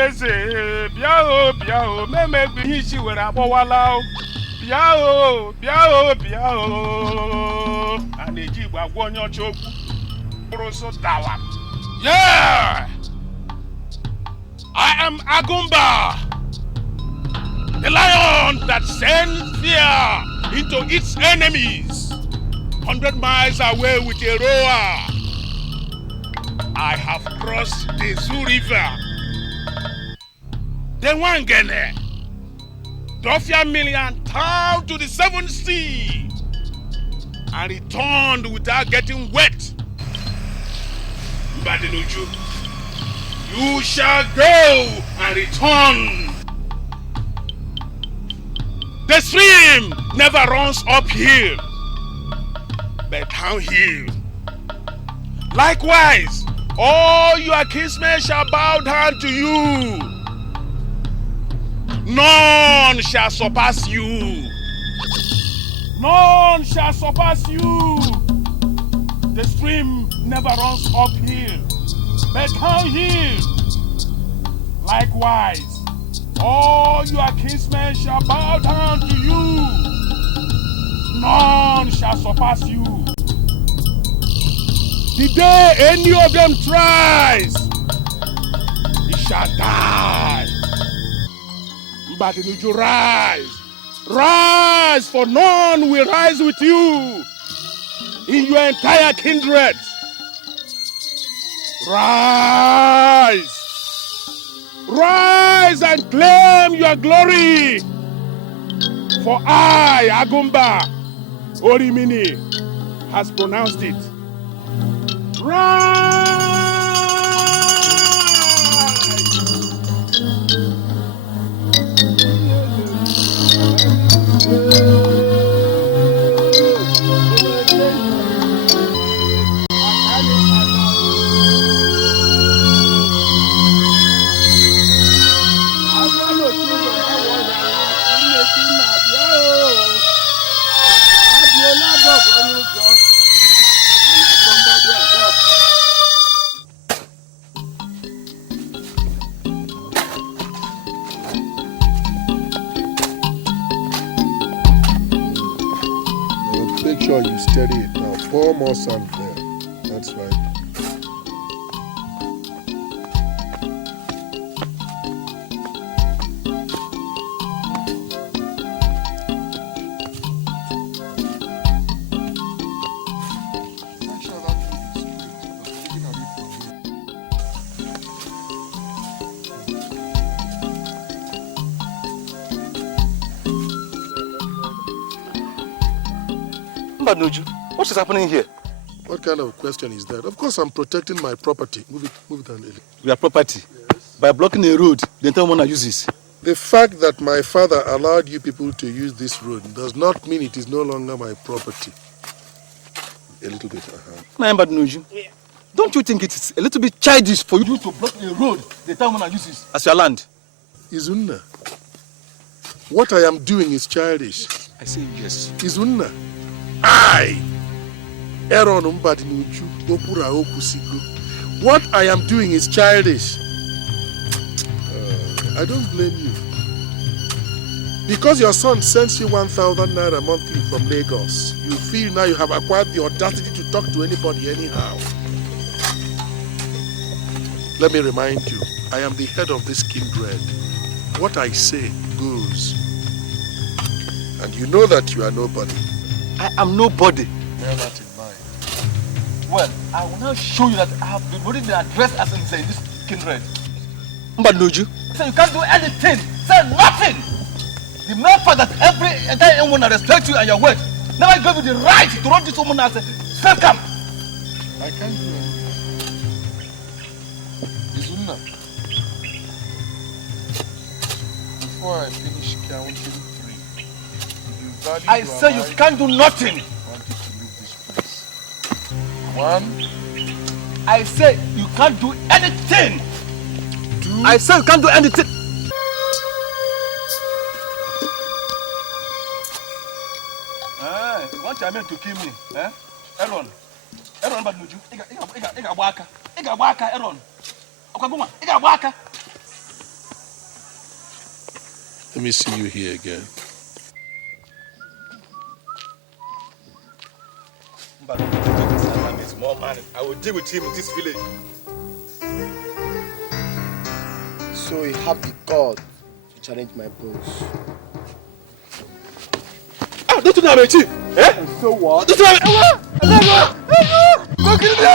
Ohamaeze, biao, meme bihichi were abowala. Biao. Aneji gbagwo onye ocha okwu. Oroso dawa. Yeah! I am Agumba, the lion that sends fear into its enemies. 100 miles away with a roar. I have crossed the Zoo River, the Wangene, Dofia Million town to the 7th sea, and returned without getting wet. Badinuju, you shall go and return. The stream never runs uphill, but downhill. Likewise, all your kinsmen shall bow down to you. None shall surpass you. None shall surpass you. The stream never runs uphill, but downhill. Likewise, all your kinsmen shall bow down to you. None shall surpass you. The day any of them tries, he shall die. Mbadinuju, rise. Rise, for none will rise with you in your entire kindred. Rise. Rise and claim your glory. For I, Agumba Orimini, has pronounced it. Rise! You steady it now. Pour more sand there. That's right. Nnaji, what is happening here? What kind of question is that? Of course, I'm protecting my property. Move it down, Eli. Your property? Yes. By blocking a road, the entire one uses. The fact that my father allowed you people to use this road does not mean it is no longer my property. A little bit. Nnaji, don't you think it's a little bit childish for you to block a road the entire one uses as your land? Izunna, what I am doing is childish. I say yes. Izunna, I, Aaron Mbadinuju, Opura Okusigo. What I am doing is childish. I don't blame you. Because your son sends you 1,000 naira monthly from Lagos, you feel now you have acquired the audacity to talk to anybody anyhow. Let me remind you, I am the head of this kindred. What I say goes. And you know that you are nobody. I am nobody. Bear that in mind. Well, I will now show you that I have been already addressed as in this kindred. Nnaji, so you can't do anything. Say nothing. The mere fact that every entire woman respects you and your word never gave you the right to run this woman as a safe camp. I can't do anything. Izunna, before I finish counting 3, I say you can't do nothing. I want you to leave this place. 1. I say you can't do anything. 2. I say you can't do anything. want your men to kill me, eh? Aaron, but Nuju, Iga waka, Aaron. Okaguma, Iga waka. Let me see you here again. But small man, I will deal with him in this village. So you have the God to challenge my boss. Ah, don't you know I'm a chief? Eh? And so what? Don't you know go kill me!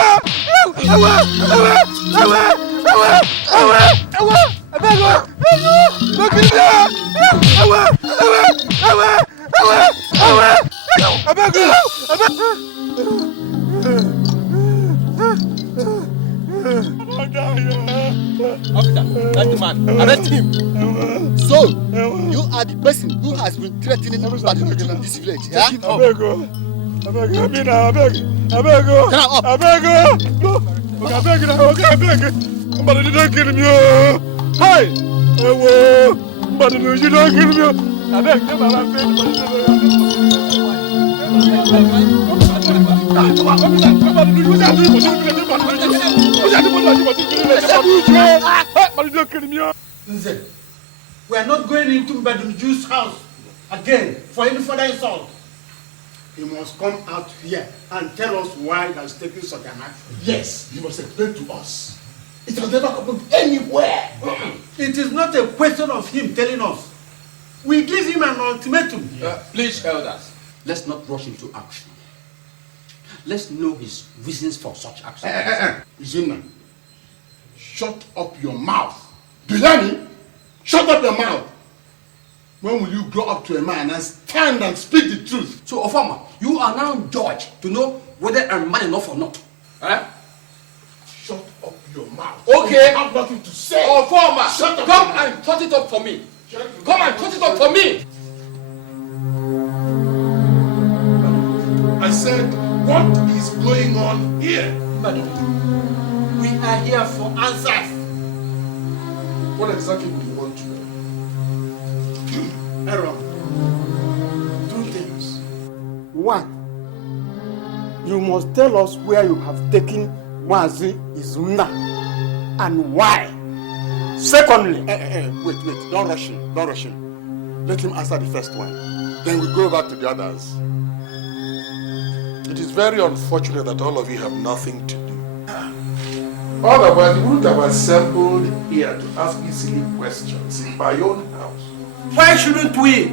Officer, that's the man. Arrest him. So, you are the person who has been threatening Badinoju in this village, yeah? I beg you. Get up. Somebody don't kill me. Hi. Somebody don't kill me. I beg you, we are not going into Badinoju's house again for any further insult. He must come out here and tell us why he has taken such an action. Yes, he must explain to us. It has never happened anywhere. It is not a question of him telling us. We give him an ultimatum. Please, elders, let's not rush into action. Let's know his reasons for such action. Izuna, shut up your mouth. Do you hear me? Shut up your mouth. When will you grow up to a man and stand and speak the truth? So, Ofama, you are now judged to know whether I'm man enough or not. Shut up your mouth. Okay. You have nothing to say. Ofama, Shut up. come and cut it up for me. Come and cut it up for me. I said, what is going on here? We are here for answers. What exactly would you want to know? Aaron, two things. One, you must tell us where you have taken Mazi Izuna and why. Secondly, Wait, don't rush him. Let him answer the first one. Then we go back to the others. It is very unfortunate that all of you have nothing to do. Otherwise, you wouldn't have assembled here to ask me silly questions in my own house. why shouldn't we,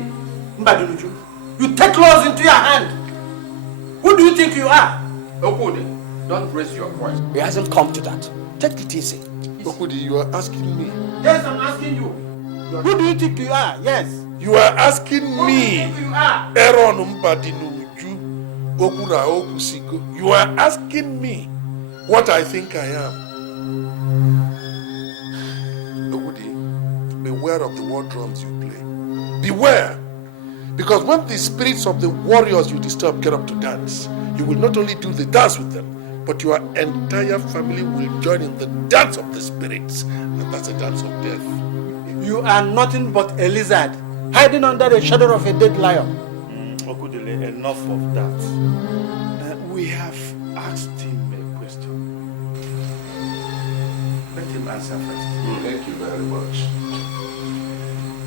Mbadinuju? You take laws into your hand. Who do you think you are? Okudi, don't raise your voice. It hasn't come to that. Take it easy. Okudi, you are asking me. Yes, I'm asking you. Who do you think you are? Yes. You are asking Who do you me. think you are? Aaron Mbadinuju Okura Okusiko. You are asking me what I think I am. Okudi, beware of the war drums you play. Beware. Because when the spirits of the warriors you disturb get up to dance, you will not only do the dance with them, but your entire family will join in the dance of the spirits. And that's a dance of death. You are nothing but a lizard, hiding under the shadow of a dead lion. Okudele, enough of that. We have asked him a question. Let him answer first. Thank you very much.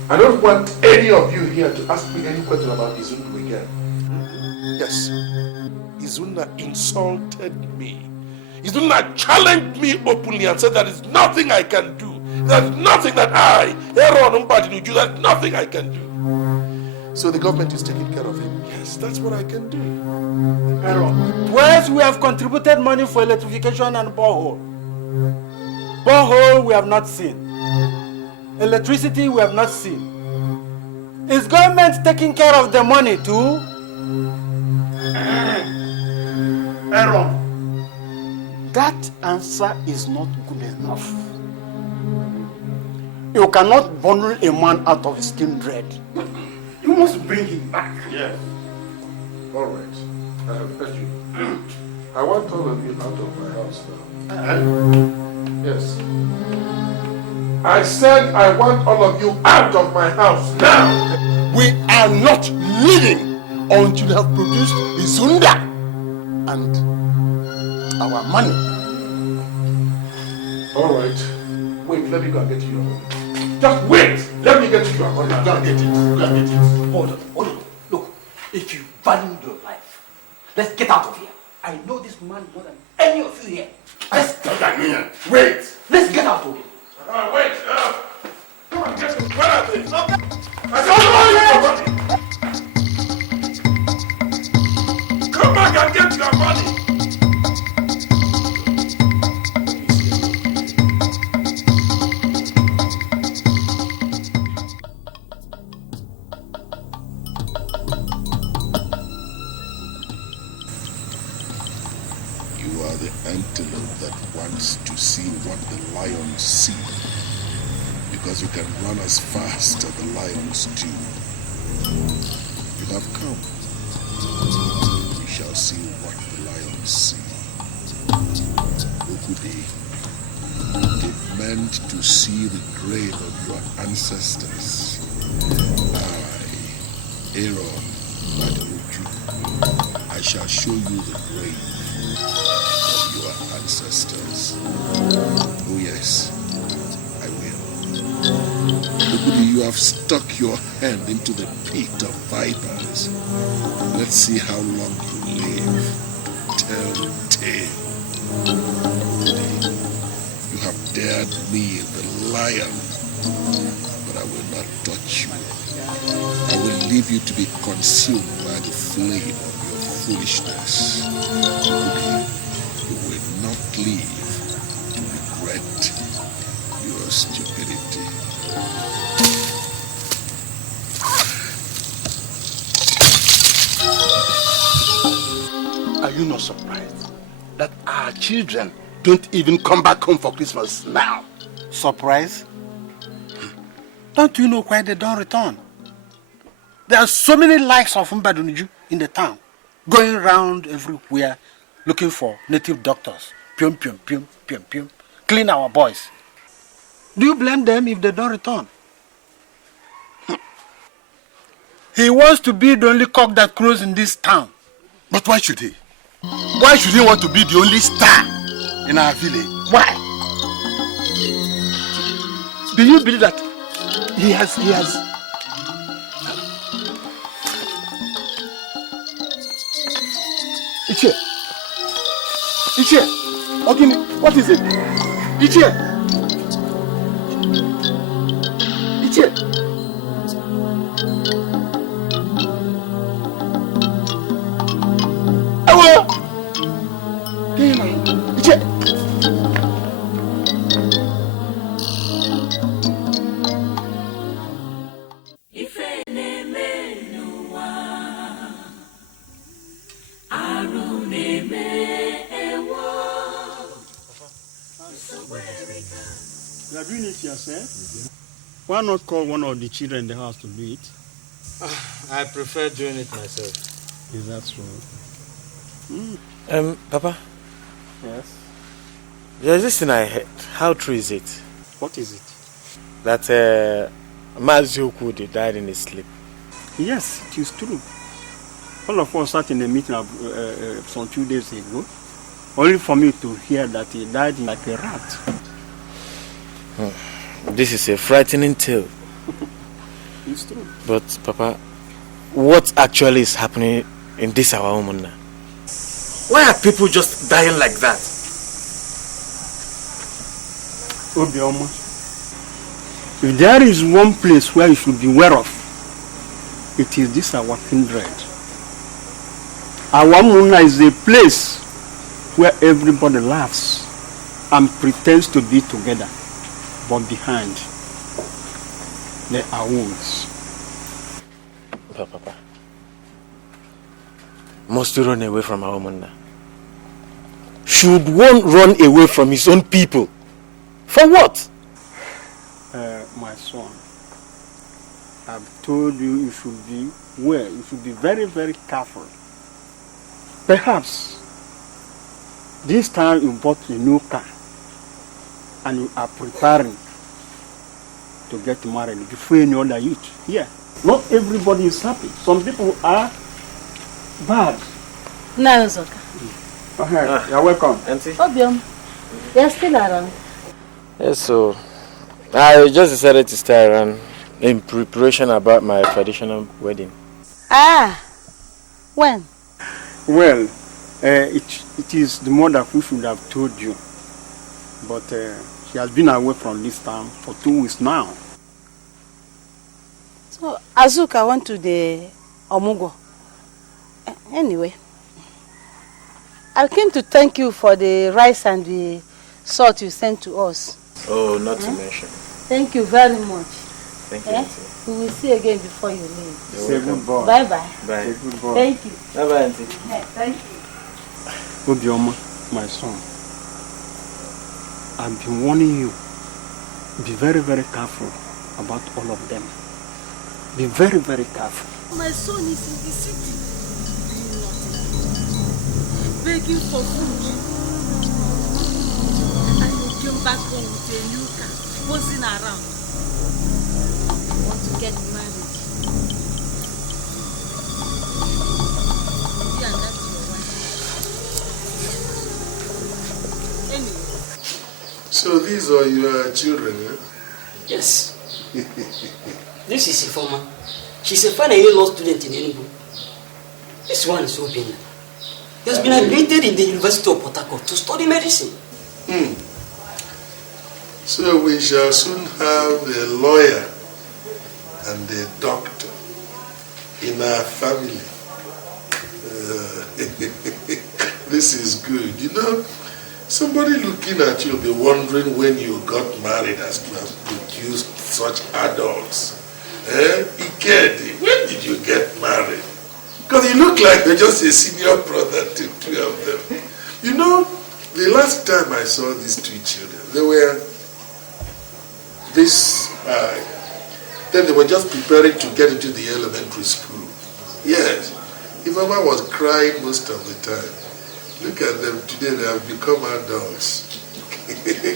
I don't want any of you here to ask me any question about Izunna again. Yes, Izunna insulted me. Izunna challenged me openly and said there is nothing I can do. There's nothing that I, Aaron Mbadinuju, there's nothing I can do. So the government is taking care of him. Yes, that's what I can do. Aaron, twice we have contributed money for electrification and borehole. Borehole we have not seen. Electricity we have not seen. Is government taking care of the money too? Aaron, that answer is not good enough. You cannot bundle a man out of his kindred. You must bring him back. Yes. All right. I have heard you. I want all of you out of my house now. Yes. I said I want all of you out of my house now. We are not leaving until you have produced Izunda and our money. All right. Wait, let me go and get you your money. Just wait! Let me get you your money. Go and get it. Go and get it. Hold on. Look, if you value your life, let's get out of here. I know this man more than any of you here. Wait! Let's get out of here. Wait! Come on, get it. Where are they? I don't know your money! Come back and get your money! Antelope that wants to see what the lions see, because you can run as fast as the lions do. You have come. We shall see what the lions see. Okude, they meant to see the grave of your ancestors. Aaron, I shall show you the grave of your ancestors. Oh yes, I will. Look, you have stuck your hand into the pit of vipers. Let's see how long you live. Tell the tale. You have dared me, the lion, but I will not touch you. I will leave you to be consumed by the flame of your foolishness. You will not live to regret your stupidity. Are you not surprised that our children don't even come back home for Christmas now? Surprise? Don't you know why they don't return? There are so many likes of Mbaduniju in the town, going around everywhere looking for native doctors. Pium, pium, pium, pium, pium. Clean our boys. Do you blame them if they don't return? He wants to be the only cock that crows in this town. But why should he? Why should he want to be the only star in our village? Why? Do you believe that he has Ichie, Ogini, what is it? Ichie. Ewo. Ichie. You are doing it yourself? Why not call one of the children in the house to do it? I prefer doing it myself. Is that so? Papa? Yes? There's this thing I heard. How true is it? What is it? That Mazukude died in his sleep. Yes, it is true. All of us sat in a meeting some 2 days ago, only for me to hear that he died like a rat. This is a frightening tale. It's true. But, Papa, what actually is happening in this our home now? Why are people just dying like that? Obioma, if there is one place where you should be aware of, it is this our kindred. Our Muna is a place where everybody laughs and pretends to be together, but behind there are wounds. Papa, must we run away from our Muna? Should one run away from his own people? For what? My son, I've told you you should be aware, you should be very, very careful. Perhaps this time you bought a new car and you are preparing to get married before any other youth. Yeah, not everybody is happy. Some people are Bad. No, Zoka. Okay, you're welcome. Auntie? Obiom, you're still around. Yes, so I just decided to stay around in preparation about my traditional wedding. Ah, when? Well, it is the mother who should have told you. But she has been away from this town for 2 weeks now. So, Azuka went to the Omugo. Anyway, I came to thank you for the rice and the salt you sent to us. Oh, not to mention. Thank you very much. Thank you, Auntie. We will see you again before you leave. Say goodbye. Bye-bye. Bye. Goodbye. Thank you. Bye-bye, Auntie. Thank you. Obioma, my son, I've been warning you. Be very, very careful about all of them. Be very, very careful. My son is in the city, doing nothing, begging for food. And he came back home with a new car, posing around. I want to get married. Yeah, that's your wife. Anyway. So these are your children, eh? Yes. This is Ifoma. She's a final year law student in Enugu. This one is Obina. He has been admitted in the University of Port Harcourt to study medicine. So we shall soon have a lawyer and a doctor in our family. This is good. You know, somebody looking at you will be wondering when you got married as to have produced such adults. Ikedi, when did you get married? Because you look like you're just a senior brother to two of them. You know, the last time I saw these two children, they were this high. Then they were just preparing to get into the elementary school. Yes, Ifama was crying most of the time. Look at them today, they have become adults.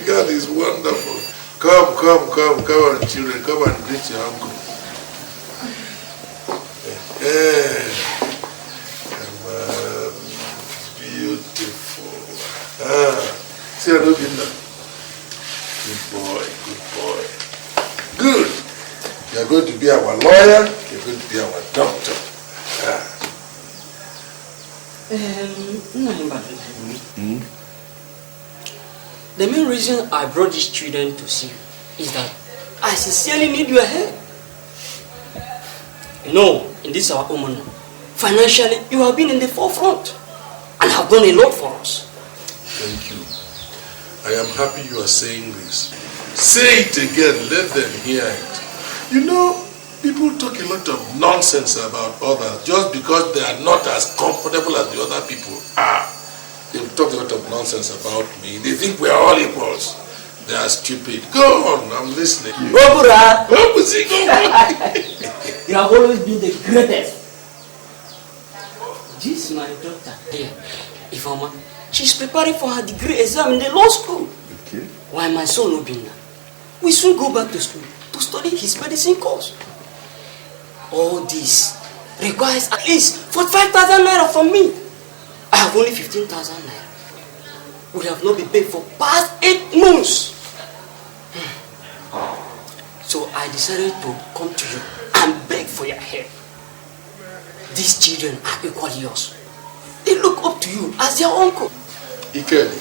God is wonderful. Come on, children, come and greet your uncle. Come on, beautiful. See, I don't know. Good boy. Good. You're going to be our lawyer, you're going to be our doctor. The main reason I brought these children to see you is that I sincerely need your help. You know, in this our home, financially, you have been in the forefront and have done a lot for us. Thank you. I am happy you are saying this. Say it again, let them hear it. You know, people talk a lot of nonsense about others just because they are not as comfortable as the other people are. They talk a lot of nonsense about me. They think we are all equals. They are stupid. Go on, I'm listening. Gobura! Go You have always been the greatest. This is my daughter here, Ifoma. She's preparing for her degree exam in the law school. Okay. While my son Obina will soon go back to school to study his medicine course. All this requires at least 45,000 naira from me. I have only 15,000 naira. We have not been paid for past 8 months. So I decided to come to you and beg for your help. These children are equally yours. They look up to you as their uncle. Ikedi,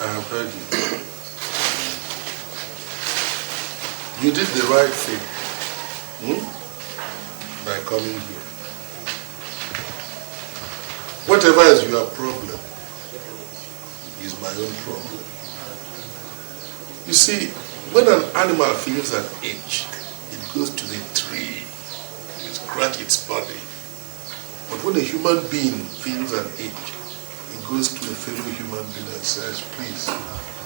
I have heard you. You did the right thing by coming here. Whatever is your problem is my own problem. You see, when an animal feels an itch, it goes to the tree, it scratches its body. But when a human being feels an itch, it goes to a fellow human being and says, please,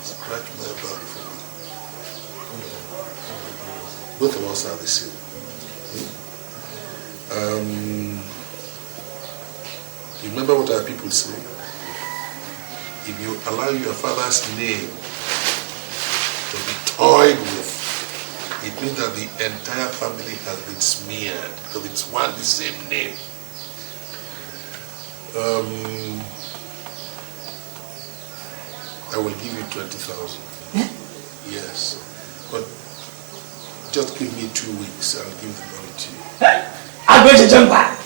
scratch my back for me. Both of us are the same. You remember what our people say? If you allow your father's name to be toyed with, it means that the entire family has been smeared because it's one the same name. I will give you 20,000. Yes. But just give me 2 weeks. I'll give the money to you. I'm going to jump back.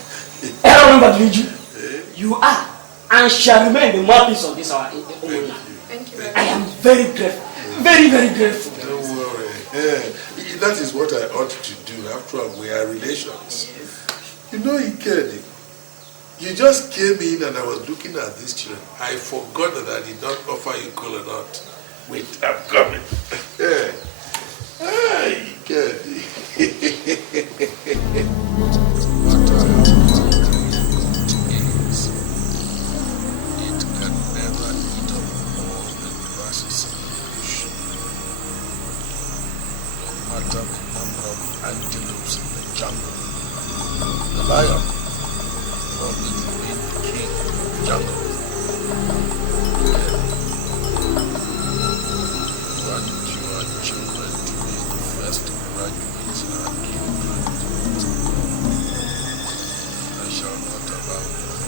I don't remember to lead you. You are and shall remain the mouthpiece of this hour. Thank you. I am very grateful. Very, very grateful. Don't worry. That is what I ought to do. After all, we are relations. You know, Ikedi, you just came in and I was looking at these children. I forgot that I did not offer you cola nut. Wait, I'm coming. Ikedi. It can never eat up all the grasses of the ocean. No matter the number of antelopes in the jungle, the lion will always remain the king of the jungle. I want your children to be the first graduates in our children. I shall not allow them.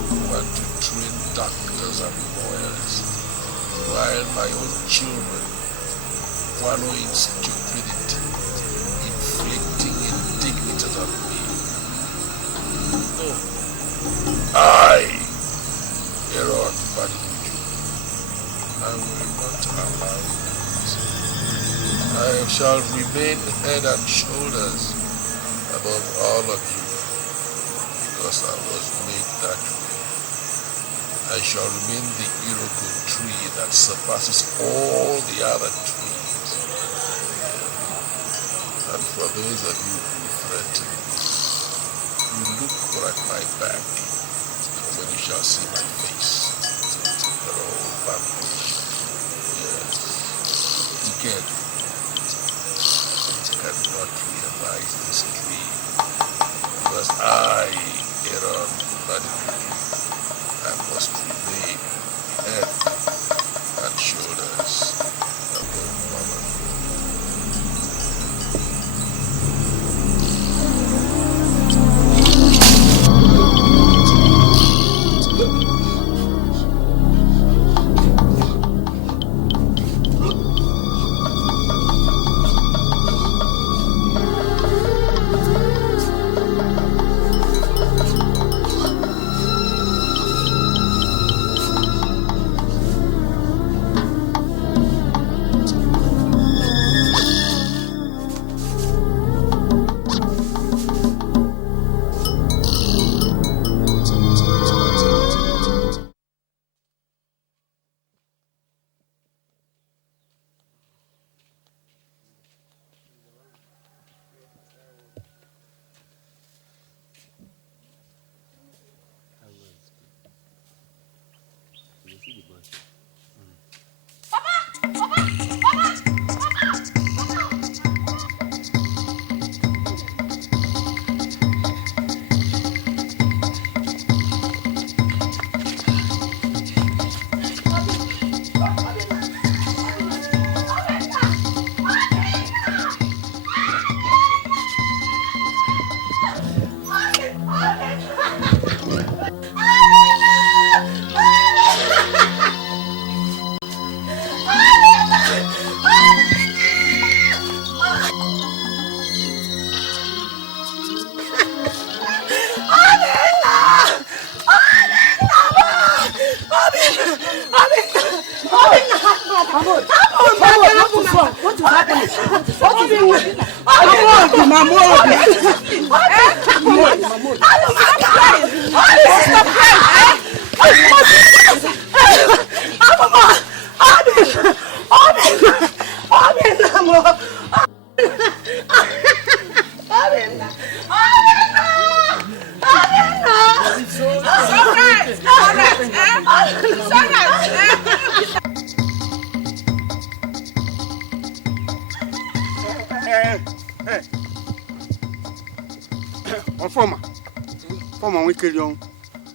I want to train doctors and lawyers, while my own children wallow in stupidity, inflicting indignities on me. No, I, Aaron Baduju, I will not allow this. I shall remain head and shoulders above all of you, because I was made that way. I shall remain the Iroko tree that surpasses all the other trees. And for those of you who threaten, you look at my back, for when you shall see my face, you're all vanquished. Yes. Again, you cannot realize this dream, because I, Aaron Baduju, I must remain head and shoulders above all of you.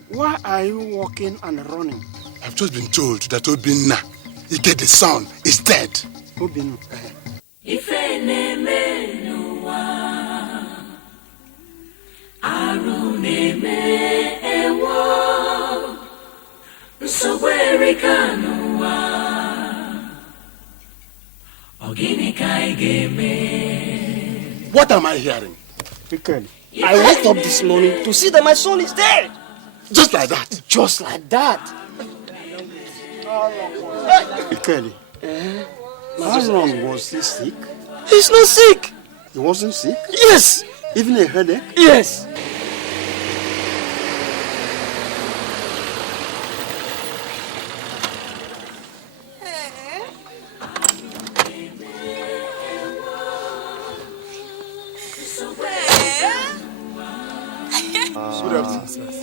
Why are you walking and running? I've just been told that Obinna, Ike the son, is dead. Obinna. Aruneme What am I hearing? I woke up this morning to see that my son is dead. Just like that? Just like that. Kelly, how long was he sick? He's not sick. He wasn't sick? Yes. Even a headache? Yes. Good afternoon, sirs.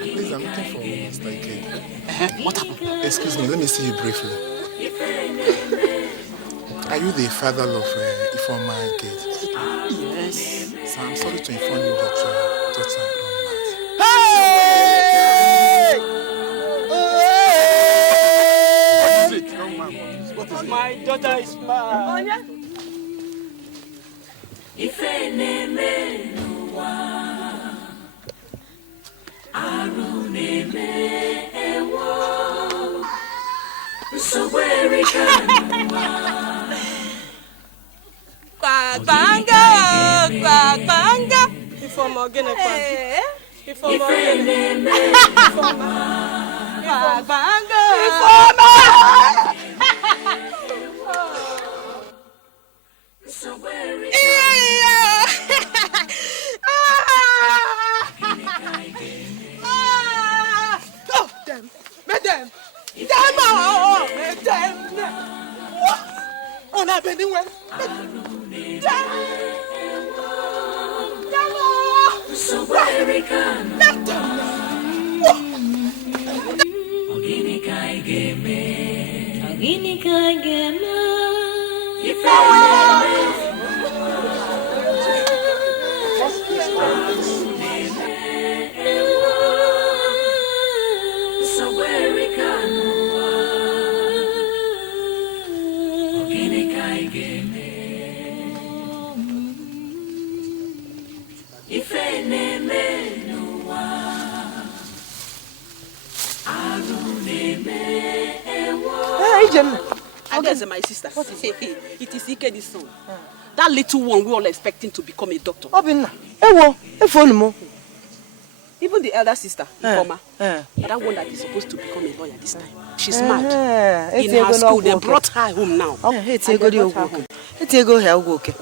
Please, I'm looking for Mr. Ike. What happened? Excuse me, let me see you briefly. Are you the father of Ifeoma Ike? Yes. So I'm sorry to inform you that your daughter is Hey! What is it? Young man, what is it? My daughter is mad. Banga. Ifeoma Genevive. Ifeoma Oh, damn. Madam. Oh, not anywhere. Arrogance, my sister. What is it? It is Ike, this son. That little one we all expecting to become a doctor. Even the elder sister, Ifeoma, that one that is supposed to become a lawyer this time. She's mad. In her school, they brought her home now. It's a good okay. It's a good help, okay.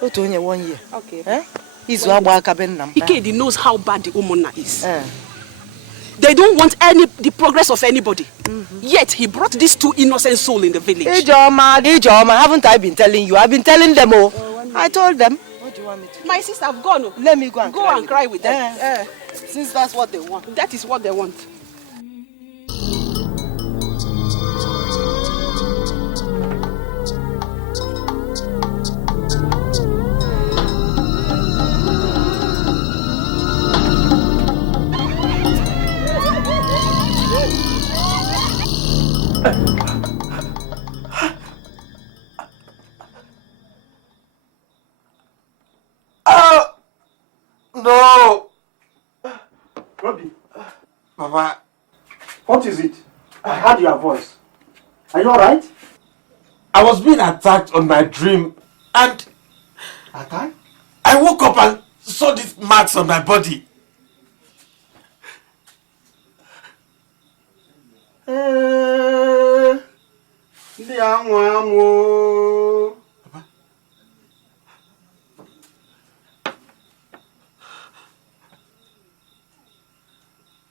What only 1 year? Okay. He's one work cabin. Ike knows how bad the Omona is. They don't want the progress of anybody. Yet he brought these two innocent souls in the village. Ijoma, haven't I been telling you? I've been telling them all. I told them. What do you want me to do? My sister have gone. Let me go and cry with them. Since that's what they want. That is what they want. No! Robbie. Papa. What is it? I heard your voice. Are you alright? I was being attacked on my dream and... Attack? I woke up and saw these marks on my body.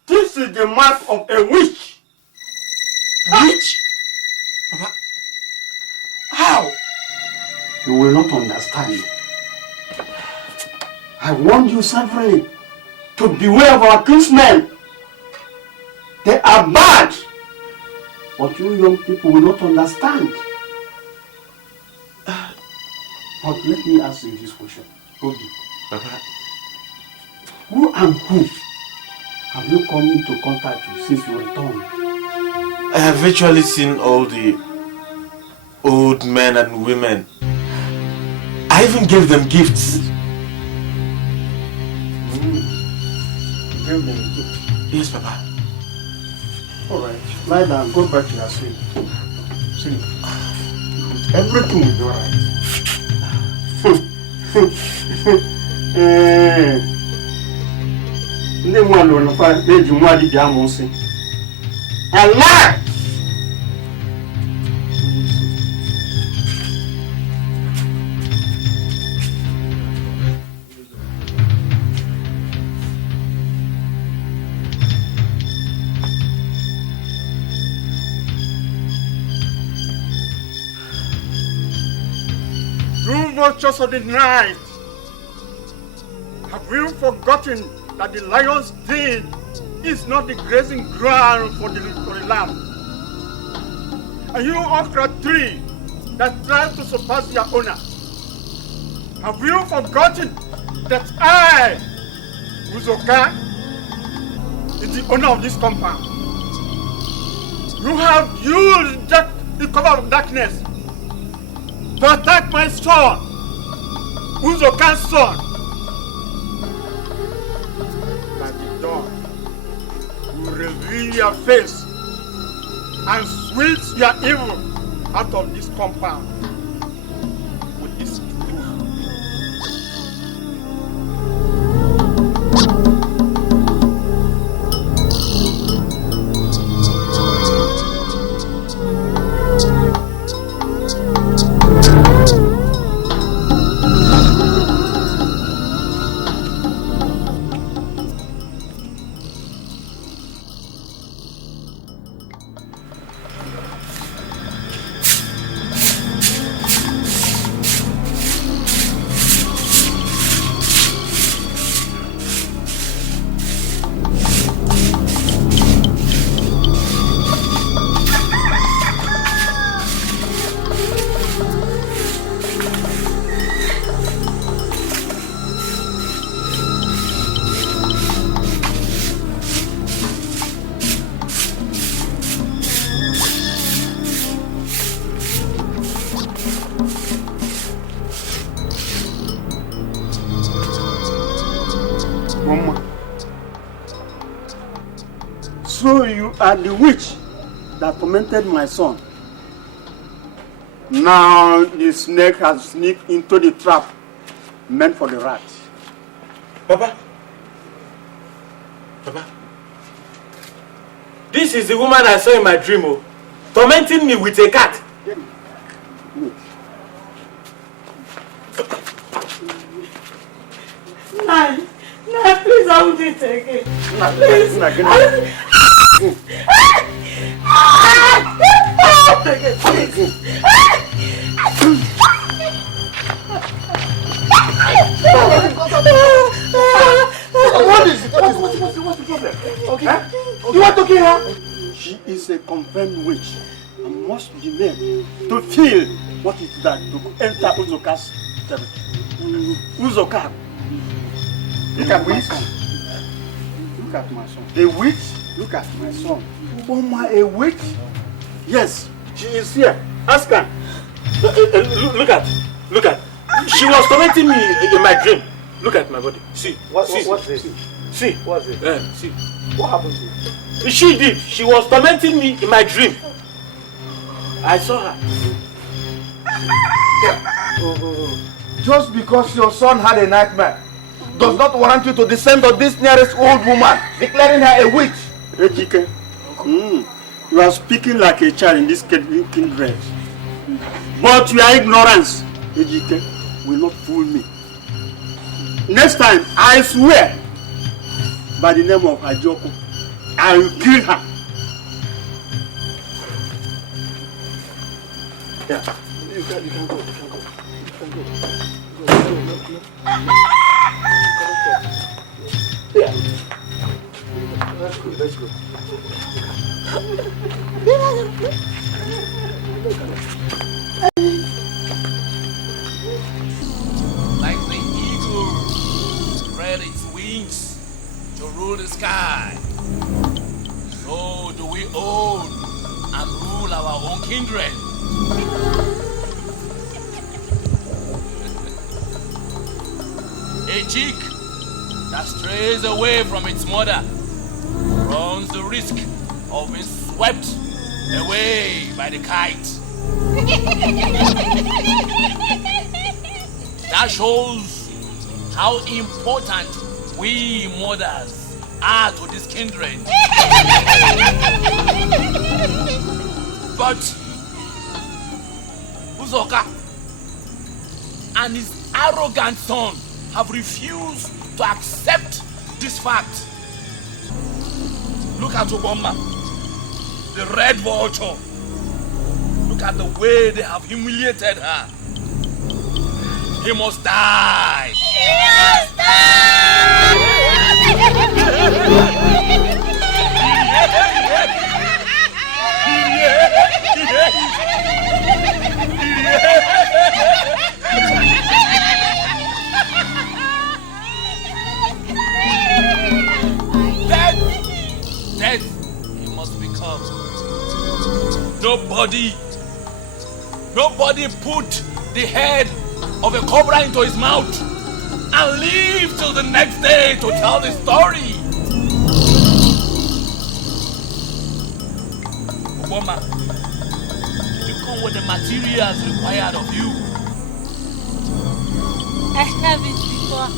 This is the mark of a witch. Witch? Papa, how? You will not understand. I warned you severally to beware of our kinsmen. They are bad. But you young people will not understand. But let me ask you this question. Obi, Papa, who and who have you come into contact with since you returned? I have virtually seen all the old men and women. I even gave them gifts. Gave them gifts? Yes, Papa. All right, lie down, go back to your sleep. Sleep. Everything will be all right. Ndị mmadụ nọkwa na-eji nwa dibịa amụsị. Allah! You vultures of the night, have you forgotten that the lion's den is not the grazing ground for the lamb? And you okra tree that tries to surpass your owner, have you forgotten that I, Uzoka, is the owner of this compound? You have used the cover of darkness to attack my son, Uzoka's son. By the dawn, you reveal your face and sweep your evil out of this compound with this truth. So you are the witch that tormented my son. Now the snake has sneaked into the trap meant for the rat. Papa. Papa. This is the woman I saw in my dream, tormenting me with a cat. No, please, I won't do it again. Please. What is it? What's the problem? Okay. Huh? You want to kill her? She is a confirmed witch and must be made to feel what it is that to enter Uzoka's territory. Uzoka. Look at my son. Look at my son. A witch? Look at my son. Oma, a witch? Yes, she is here. Ask her. Look at. She was tormenting me in my dream. Look at my body. See. What's this? See. What's this? See. What happened to you? She did. She was tormenting me in my dream. I saw her. Just because your son had a nightmare does not warrant you to descend on this nearest old woman, declaring her a witch. Ejike, you are speaking like a child in this kindred. But your ignorance, Ejike, will not fool me. Next time, I swear, by the name of Ajoko, I will kill her. Yeah, you can go. Yeah. Let's go. Like the eagle spread its wings to rule the sky, so do we own and rule our own kindred. A chick that strays away from its mother runs the risk or been swept away by the kite. That shows how important we mothers are to this kindred. But Uzoka and his arrogant son have refused to accept this fact. Look at Obama, the red vulture. Look at the way they have humiliated her. He must die. He must die. Death he must become. Nobody put the head of a cobra into his mouth and leave till the next day to tell the story. Obama, you come with the materials required of you. I have it before.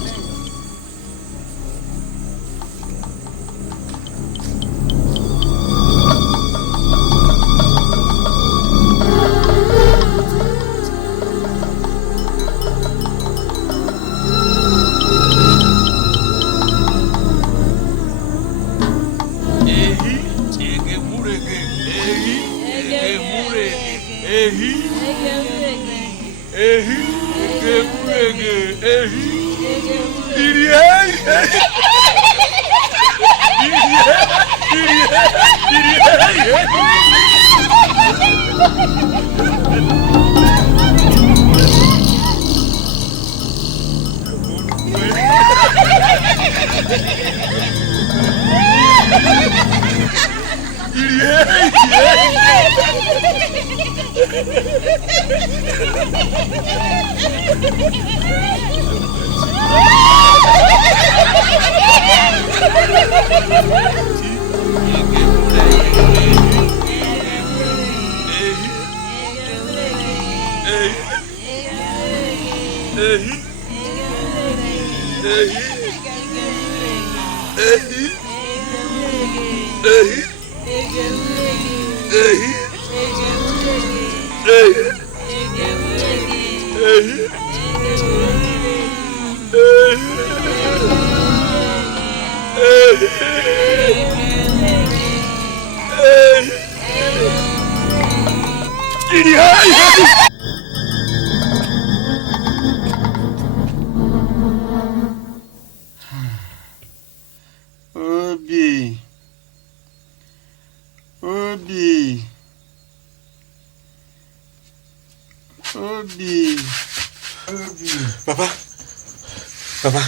Papa,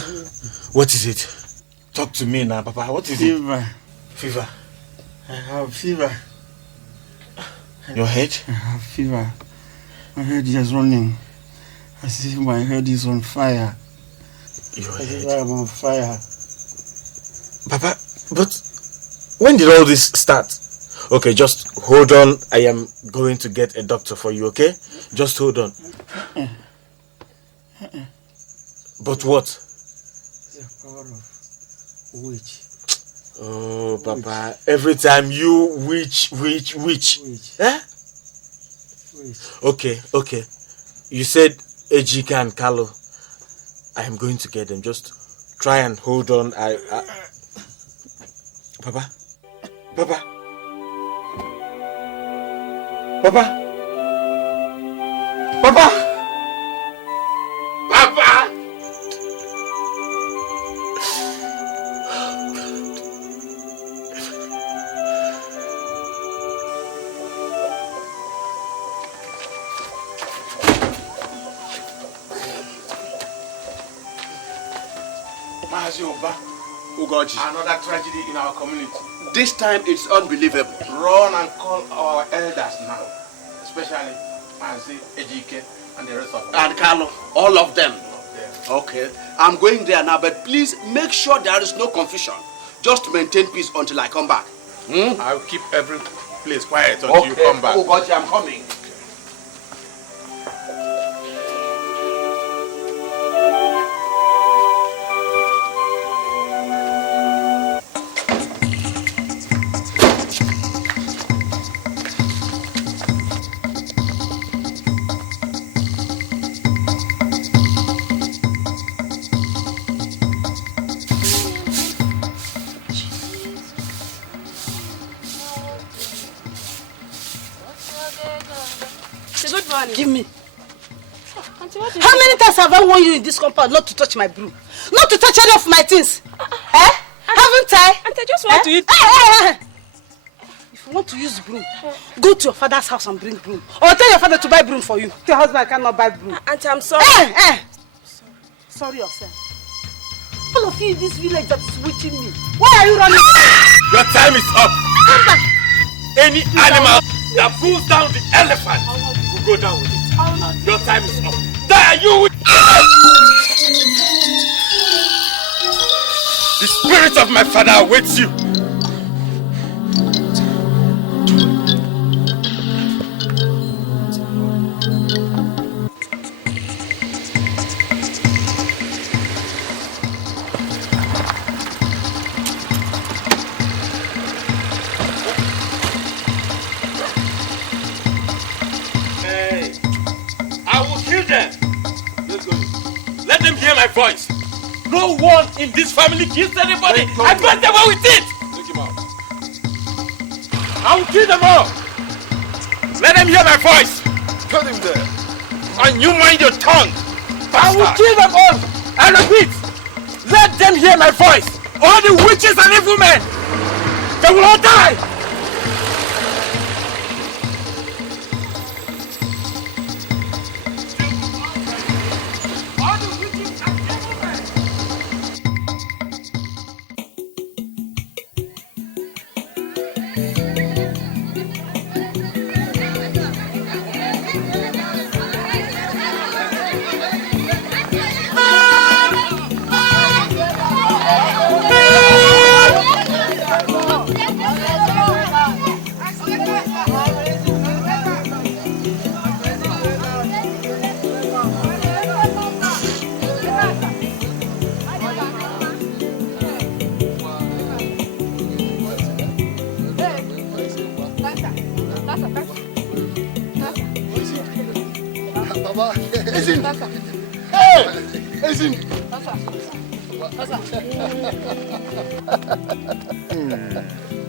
what is it? Talk to me now, Papa. What is it? Fever. I have fever. Your head? I have fever. My head is running. I see my head is on fire. Your head? I'm on fire. Papa, but when did all this start? Okay, just hold on. I am going to get a doctor for you, okay? Just hold on. But what? The power of witch. Oh, Papa, every time you witch. Eh? Witch. Okay. You said Ejika and Carlo. I am going to get them. Just try and hold on. Papa. Papa. Another tragedy in our community. This time it's unbelievable. Run and call our elders now, especially Ejike and the rest of them. And Carlo, all of them. Okay, I'm going there now, but please make sure there is no confusion. Just maintain peace until I come back. I'll keep every place quiet until you come back. Oh, God, I'm coming. Give me. Auntie, how many times have I warned you in this compound not to touch my broom? Not to touch any of my things? Haven't I? Auntie, I just want to eat. If you want to use broom, go to your father's house and bring broom. Or tell your father to buy broom for you. Your husband cannot buy broom. Auntie, I'm sorry. Sorry yourself. All of you in this village that is watching me. Why are you running? Your time is up. Come back. Any animal that pulls down the elephant will go down with it. Your time is up. Die, you will. The spirit of my father awaits you. My voice. No one in this family kills anybody. I got them away with it. Take him out. I will kill them all. Let them hear my voice. Cut him there. And you mind your tongue. I will kill them all. I repeat. Let them hear my voice. All the witches and evil men. They will all die.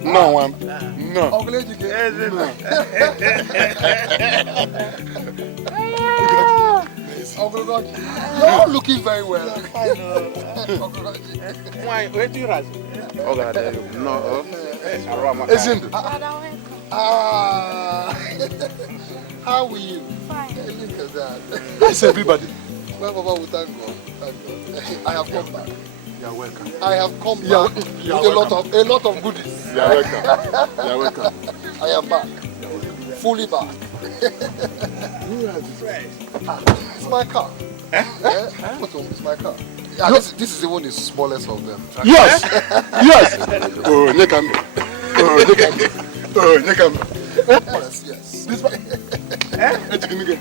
No one. No. You're all looking very well. Why? Where do you rise? Oh, God. No. Isn't how are you? Fine. Look at that. Yes, everybody. Well, Baba, we thank God. Thank God. I have come back. You're welcome. I have come back with a lot of goodies. You're welcome. You're welcome. I am back. Fully back. It's my car. It's my car. Yeah, this is even the smallest of them. Yes! Yes! Oh, Nekam. Oh, Nekam. Oh, Nekam. Yes. This one. Let's go inside.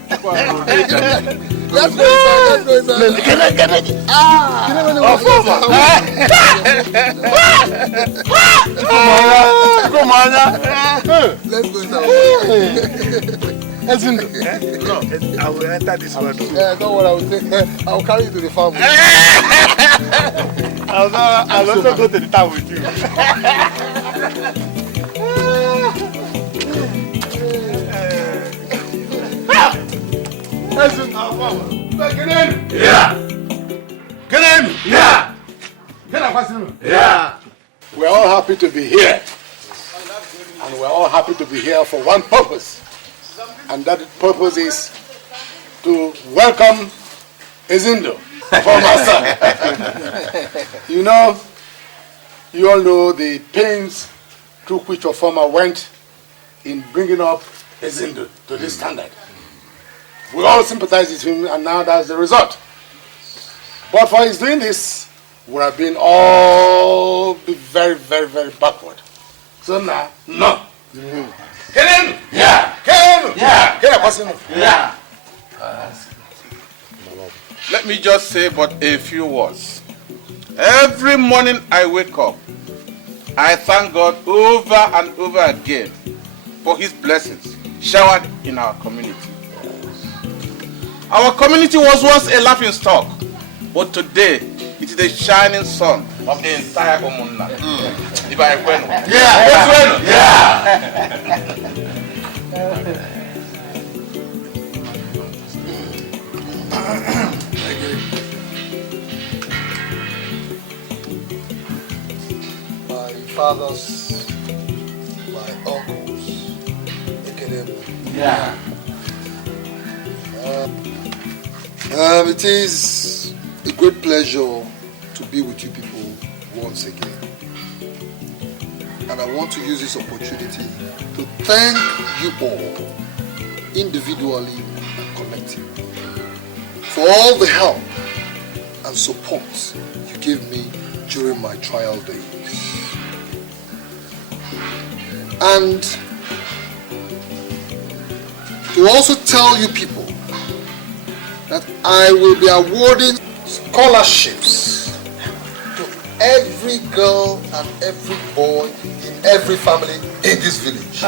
Let's go inside. No, I will enter this one. Don't worry, I will carry you to the family. I'll also go to the town with you. Get in! Yeah! Get in! Yeah! Yeah! We're all happy to be here. And we're all happy to be here for one purpose. And that purpose is to welcome Ezindo for my son. You all know the pains through which Ofoma went in bringing up Ezindo to this standard. We all sympathize with him, and now that's the result. But for his doing this, we have been all very, very, very backward. So now, no. Kenen! Yeah. Kenen! Yeah. Yeah. Let me just say but a few words. Every morning I wake up, I thank God over and over again for his blessings showered in our community. Our community was once a laughing stock, but today it is the shining sun of the entire Omunna. My fathers, my uncles, it is a great pleasure to be with you people once again. And I want to use this opportunity to thank you all, individually and collectively, for all the help and support you gave me during my trial days. And to also tell you people that I will be awarding scholarships to every girl and every boy in every family in this village.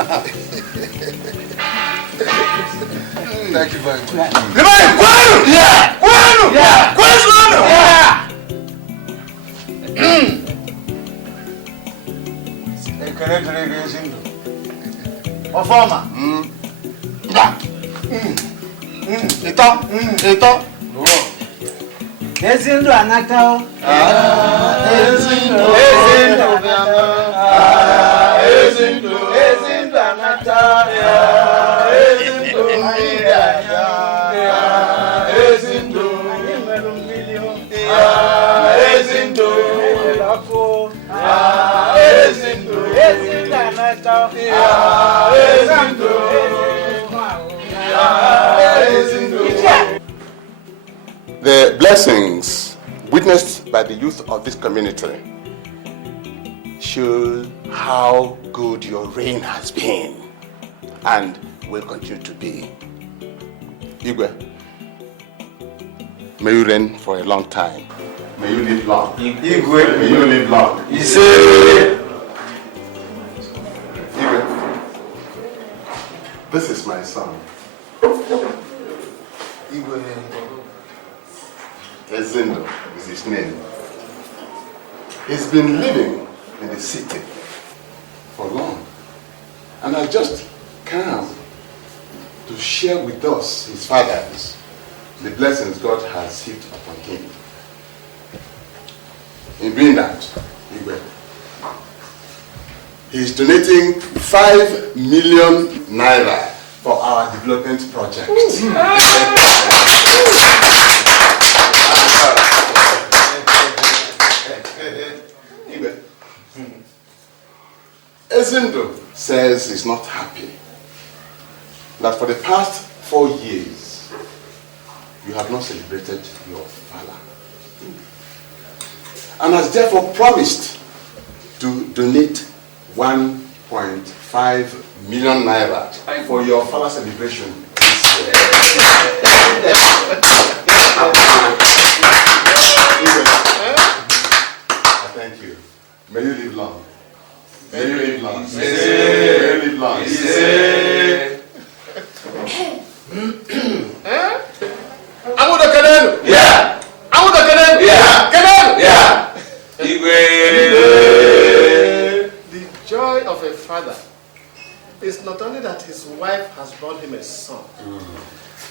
Thank you very much. Ezindo anatao. Ezindo anatao. The blessings witnessed by the youth of this community show how good your reign has been and will continue to be. Igwe, may you reign for a long time. May you live long. Igwe, may you live long. Igwe, this is my son. Igwe. Ezindo is his name. He's been living in the city for long and has just come to share with us, his fathers, the blessings God has heaped upon him. In doing that, he is donating 5 million naira for our development project. Ezindo says he's not happy that for the past 4 years you have not celebrated your ofala, and has therefore promised to donate 1.5 million naira for your ofala celebration this year. Thank you. May you live long. May you live long. May you live long. Yeah. Yeah. The joy of a father is not only that his wife has born him a son,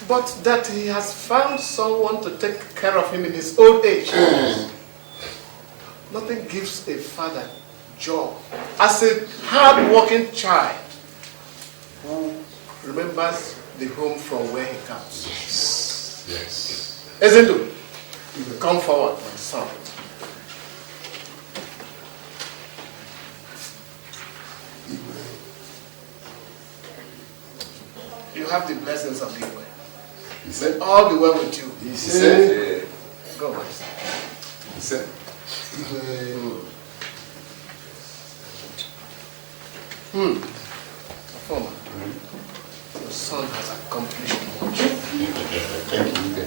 but that he has found someone to take care of him in his old age. Nothing gives a father joy as a hard-working child who remembers the home from where he comes. Yes. Ezindo, come forward, my son. You have the blessings of Igwe. He said, all be well with you. He said, go, my son. He said, Former, your son has accomplished much. Thank you.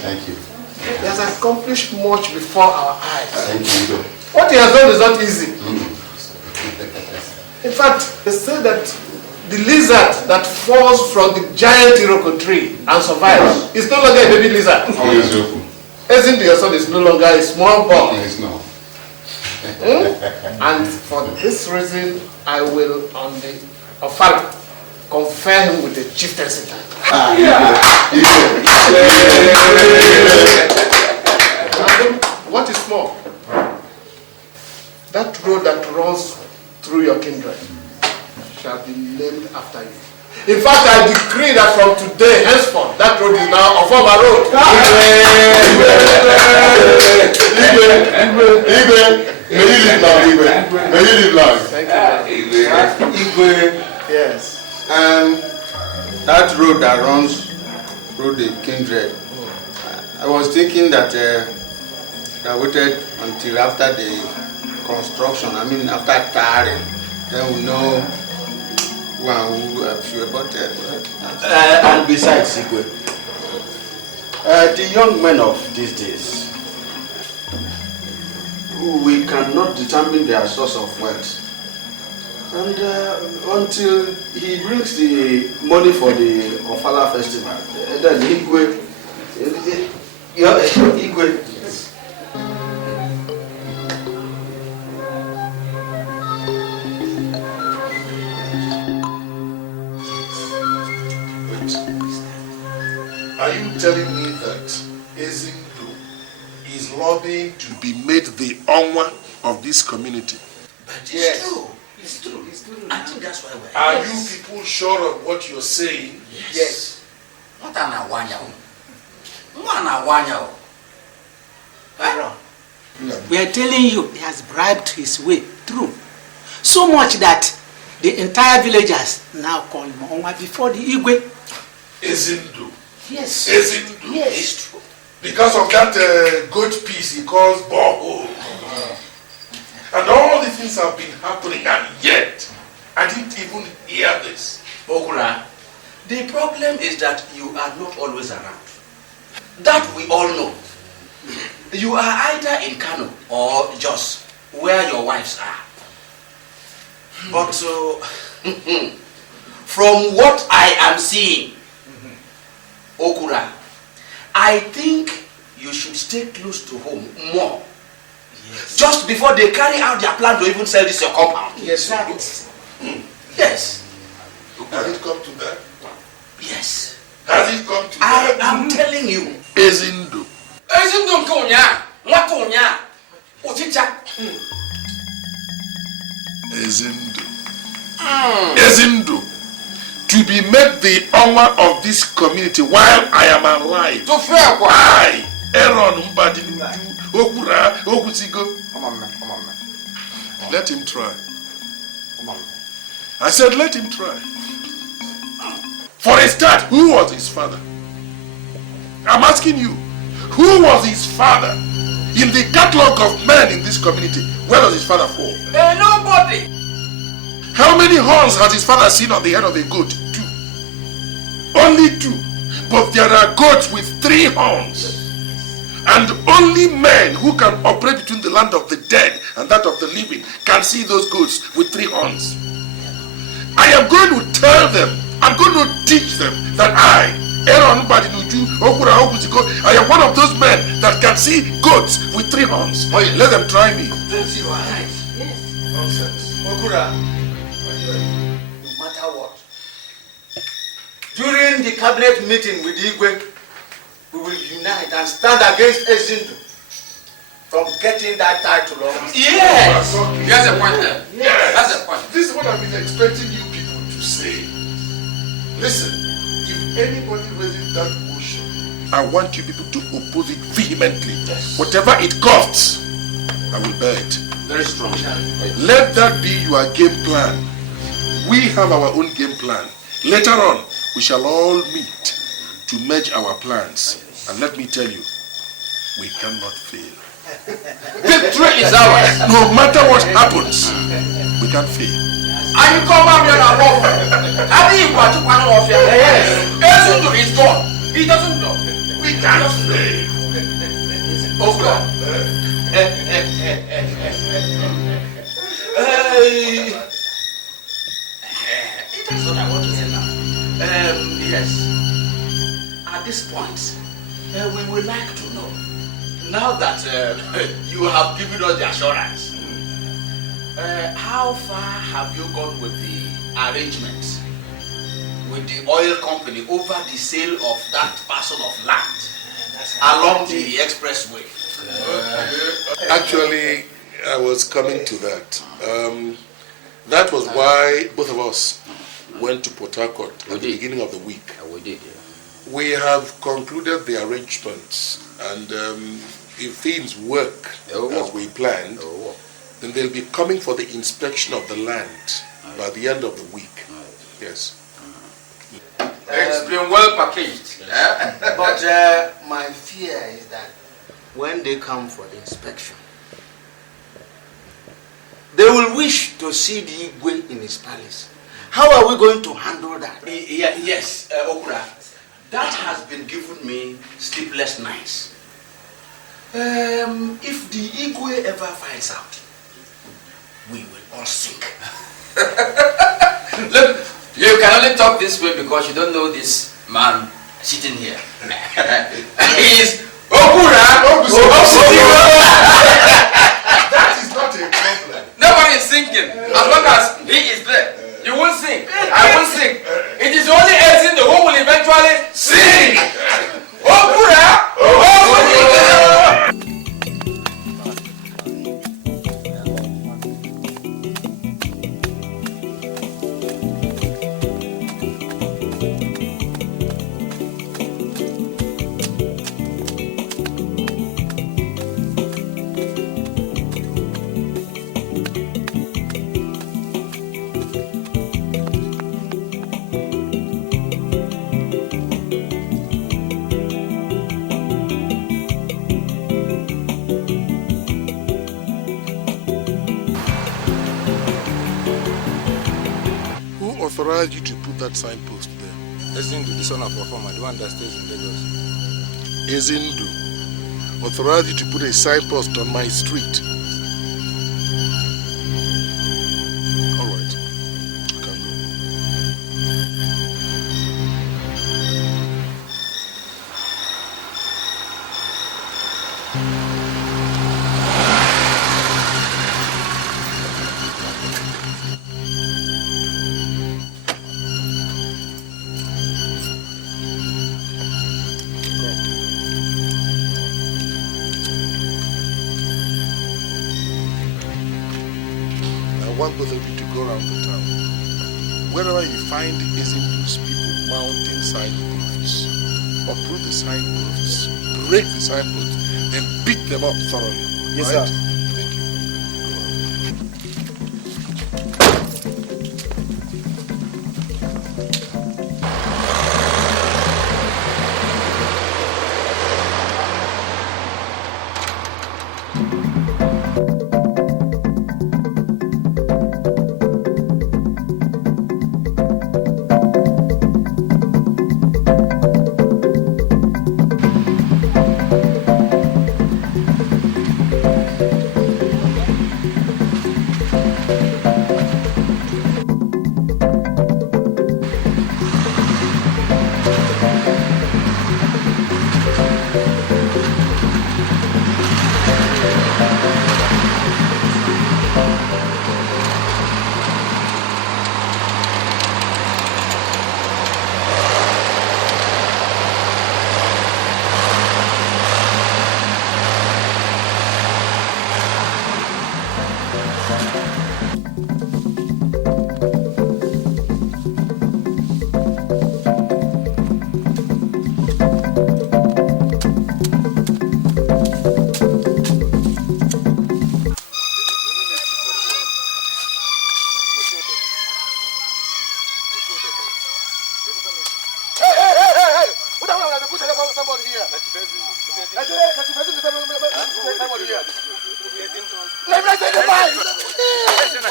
Thank you. He has accomplished much before our eyes. Thank you. What he has done is not easy. In fact, they say that the lizard that falls from the giant Iroko tree and survives is no longer a baby lizard. Oh, yes, sir. Isn't your son is no longer a small boy? Yes, no. And for this reason, I will, on the ofala, confer him with the chieftaincy. What is more, that road that runs through your kindred shall be named after you. In fact, I decree that from today, henceforth, that road is now Ofala Road. May you live long, Igwe. May you live long. Thank you. Yes. That road that runs through the kindred, I was thinking that I waited until after the construction, after tiring, then we know who and who are sure about it. And besides, Igwe, the young men of these days, we cannot determine their source of wealth. And until he brings the money for the Ofala festival, then Igwe. Are you telling me that Ezindu is lobbying to be made the Onwa of this community? But it's true. It's true. I think that's why we're Are you people sure of what you're saying? Yes. What an awanya. We are telling you, he has bribed his way through. So much that the entire villagers now call him Onwa before the Igwe. Ezindu. Yes. Ezindu. Yes. It's true. Because of that goat piece he calls borehole. And all the things have been happening, and yet I didn't even hear this. Okura, the problem is that you are not always around. That we all know. You are either in Kano or Jos, where your wives are. But from what I am seeing, Okura, I think you should stay close to home more. Yes. Just before they carry out their plan to even sell this your compound. Yes. Yes. Has it come to that? Yes. Has it come to that? I am telling you. Ezindu. Ezindu nkonya. Mwatonya. Uchicha. Ezindu. Ezindu. To be made the honor of this community while I am alive. I, Aaron Mbadinuju, Okura, Okusigo. Come on, man. Let him try. I said, let him try. For a start, who was his father? I'm asking you, who was his father? In the catalogue of men in this community, where does his father fall? Nobody. How many horns has his father seen on the head of a goat? 2. Only 2. But there are goats with 3 horns. And only men who can operate between the land of the dead and that of the living can see those goats with 3 horns. I am going to tell them, I'm going to teach them that I, Aaron Mbadinuju, Okura Okuziko, I am one of those men that can see goats with 3 horns. Let them try me. That's you are right. Yes. Nonsense. Okura, no matter what, during the cabinet meeting with Igwe, we will unite and stand against Ezindu from getting that title. Yes! That's a point there. Yes. That's a point. This is what I've been expecting you people to say. Listen, if anybody raises that motion, I want you people to oppose it vehemently. Yes. Whatever it costs, I will bear it. Very strong. Let that be your game plan. We have our own game plan. Later on, we shall all meet to merge our plans. And let me tell you, we cannot fail. Victory is ours. No matter what happens, we can't fail. And you come out here and walk. I think you want to one off here. Yes. Esundu is gone. He doesn't know. We can't say. Okra. That's what I want to say now. Yes. At this point, we would like to know, now that you have given us the assurance, how far have you gone with the arrangements with the oil company over the sale of that parcel of land along the expressway? Actually, I was coming to that. That was why both of us went to Port Harcourt at the beginning of the week. We did, We have concluded the arrangements, and if things work as we planned, then they'll be coming for the inspection of the land by the end of the week. Yes. It's been well packaged. But my fear is that when they come for the inspection, they will wish to see the Igwe in his palace. How are we going to handle that? Yes, Okura. That has been giving me sleepless nights. If the Igwe ever finds out, we will all sink. Look, you can only talk this way because you don't know this man sitting here. He is Okura. That is not a problem. Nobody is sinking. As long as he is there, you won't sink. I won't sink. It is only Ezin who will eventually sink. Okura! Authorized you to put that signpost there? Ezindu, the son of Ofala, the one that stays in Lagos. Ezindu authorized you to put a signpost on my street. All right, you can I want both of you to go around the town. Wherever you find Ezindu's people mounting signposts, uproot the signposts, break the signposts, then beat them up thoroughly. Yes, right? sir.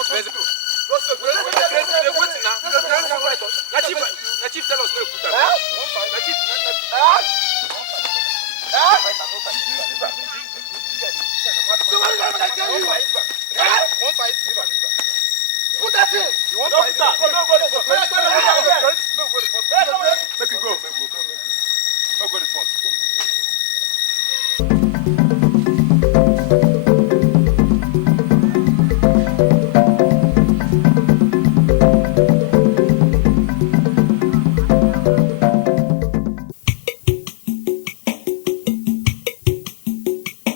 Thank you. Chief, tell us no put Put that in. You want fight? Make it go. No go report.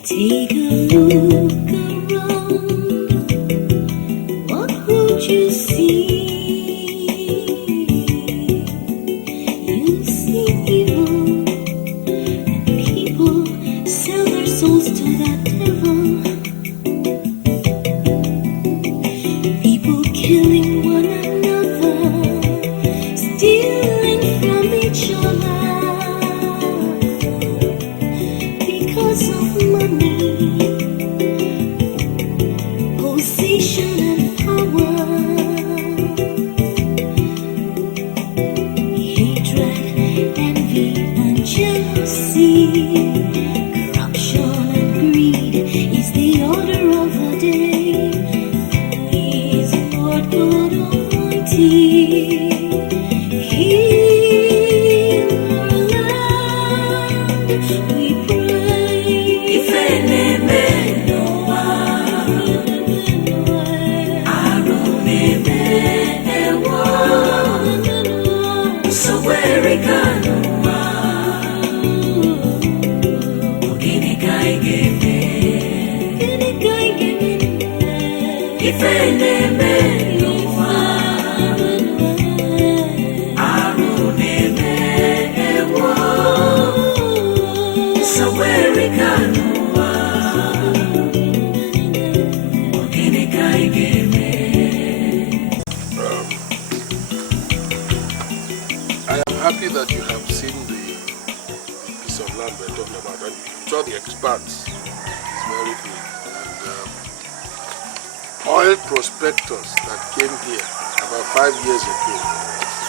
Take a look around. What would you see? You see evil, and people sell their souls to the devil. People killing one another, stealing from each other because of money, position and power, hatred, envy and jealousy, corruption and greed is the order of the day. Please, Lord God Almighty, heal our land, we pray. If any man know so where it can if any man so where it can I am happy that you have seen the piece of land we're talking about, and you saw the expanse. It's very big. And oil prospectors that came here about 5 years ago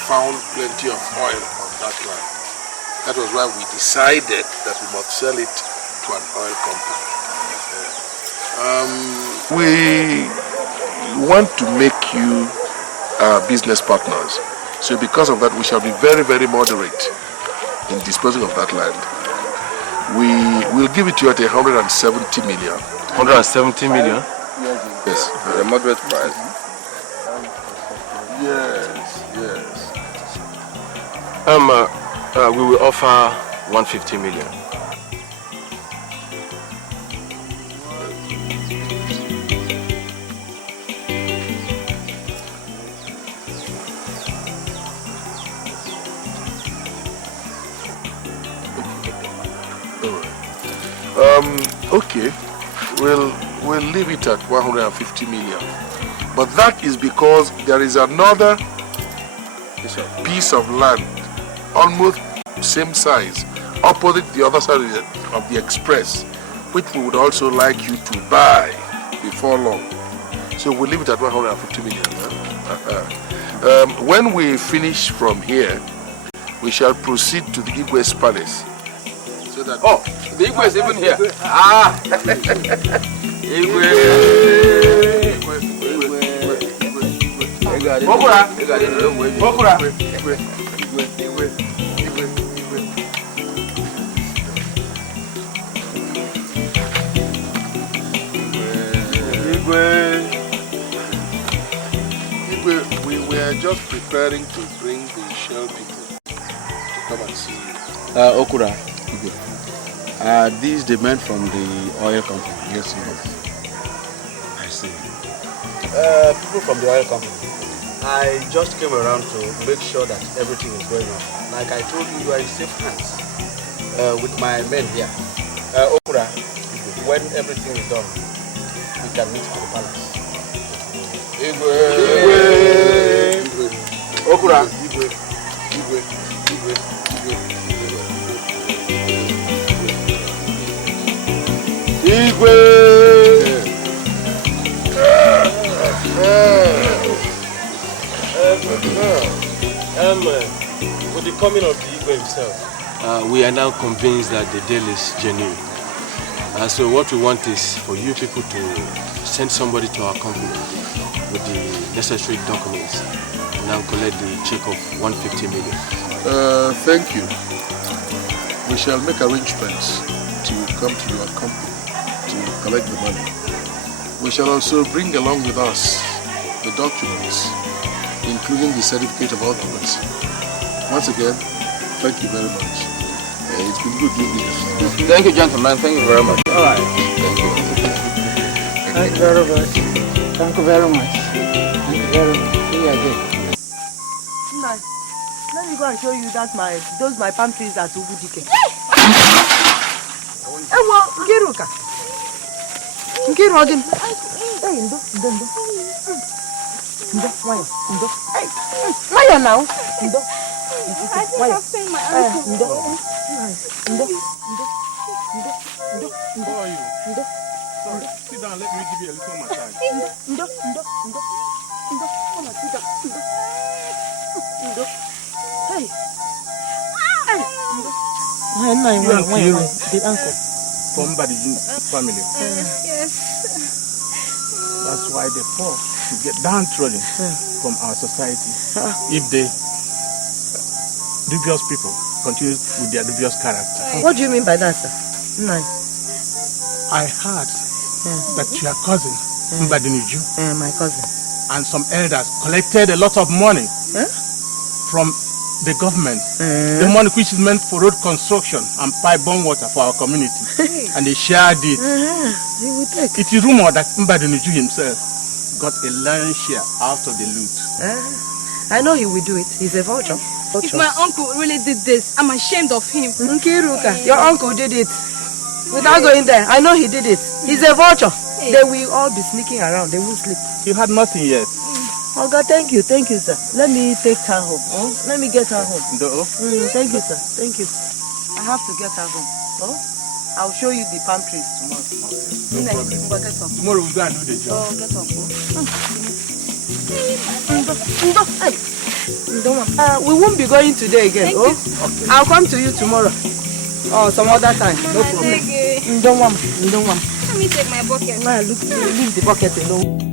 found plenty of oil on that land. That was why we decided that we must sell it to an oil company. We want to make you business partners. So because of that, we shall be very, very moderate in disposing of that land. We will give it to you at 170 million. 170 million? Yes. A moderate price. Yes. We will offer 150 million. Okay, we'll leave it at 150 million. But that is because there is another piece of land, almost same size, opposite the other side of the express, which we would also like you to buy before long. So we'll leave it at 150 million. When we finish from here, we shall proceed to the Igwe's palace. So that the Igwe is even here. Ah! Igwe! Bokura! Bokura! Igwe, we were just preparing to bring the Shell people to come and see you. Okura. These the men from the oil company. Yes, yes. I see. People from the oil company. I just came around to make sure that everything is going on. Like I told you, you are in safe hands with my men here. Okura, when everything is done, we can meet at the palace. Igwe! Okura! Igwe! With the coming of the Igbo himself, we are now convinced that the deal is genuine. So what we want is for you people to send somebody to our company with the necessary documents and now collect the check of 150 million. Thank you. We shall make arrangements to come to your company to collect the money. We shall also bring along with us the documents, including the certificate of occupancy. Once again, thank you very much. It's been good doing this. Thank you, gentlemen. Thank you very much. All right. Thank you. Thank you very much. Thank you very much. Thank you very much. See you again. Let me go and show you that those my palm trees at Ugudike. Ewo, Nkiruka. Nkiru again. Hey, Ndo. Hey, why now? Ndo. I think I've seen my uncle. Ndo. How are you? Sorry, sit down, let me give you a little massage. Ndo. Come on, sit down. Ndo. Hey. You and Kiru, the uncle. from Badijin family. Yes. That's why they fall to get downtrodden from our society. If they dubious people continue with their dubious character. What do you mean by that, sir? I heard that your cousin, Mbadiniju, my cousin, and some elders collected a lot of money from the government. The money which is meant for road construction and pipe-borne water for our community. And they shared it. It is rumored that Mbadiniju himself got a lion's share out of the loot. I know he will do it. He's a vulture. If my uncle really did this, I'm ashamed of him. Nkiruka, your uncle did it. Without going there, I know he did it. He's a vulture. They will all be sneaking around. They won't sleep. You had nothing yet. Oh God, thank you, sir. Let me take her home. Oh, let me get her home. Thank you, sir. Thank you. I have to get her home. Oh, I'll show you the palm trees tomorrow. No problem. Tomorrow we'll go and do the job. Oh, get up. We won't be going today again. Okay. I'll come to you tomorrow. Or some other time. No problem. Don't want. Let me take my bucket. No, leave the bucket alone.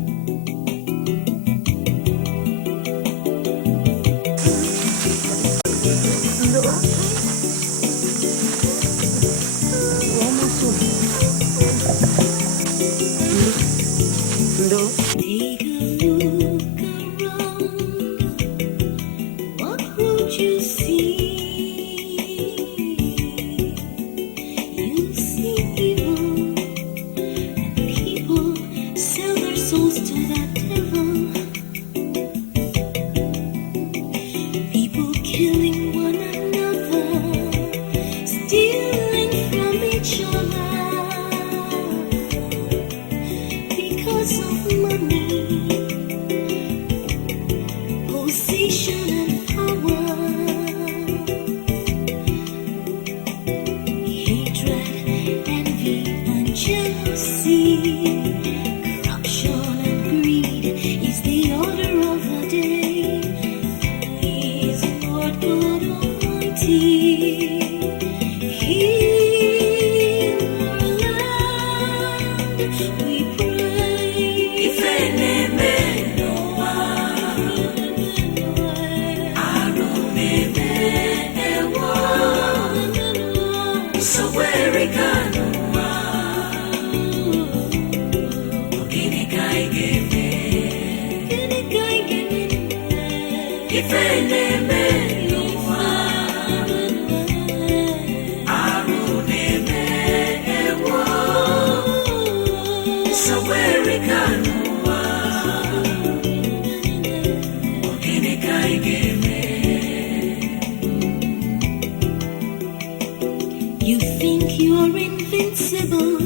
You think you're invincible.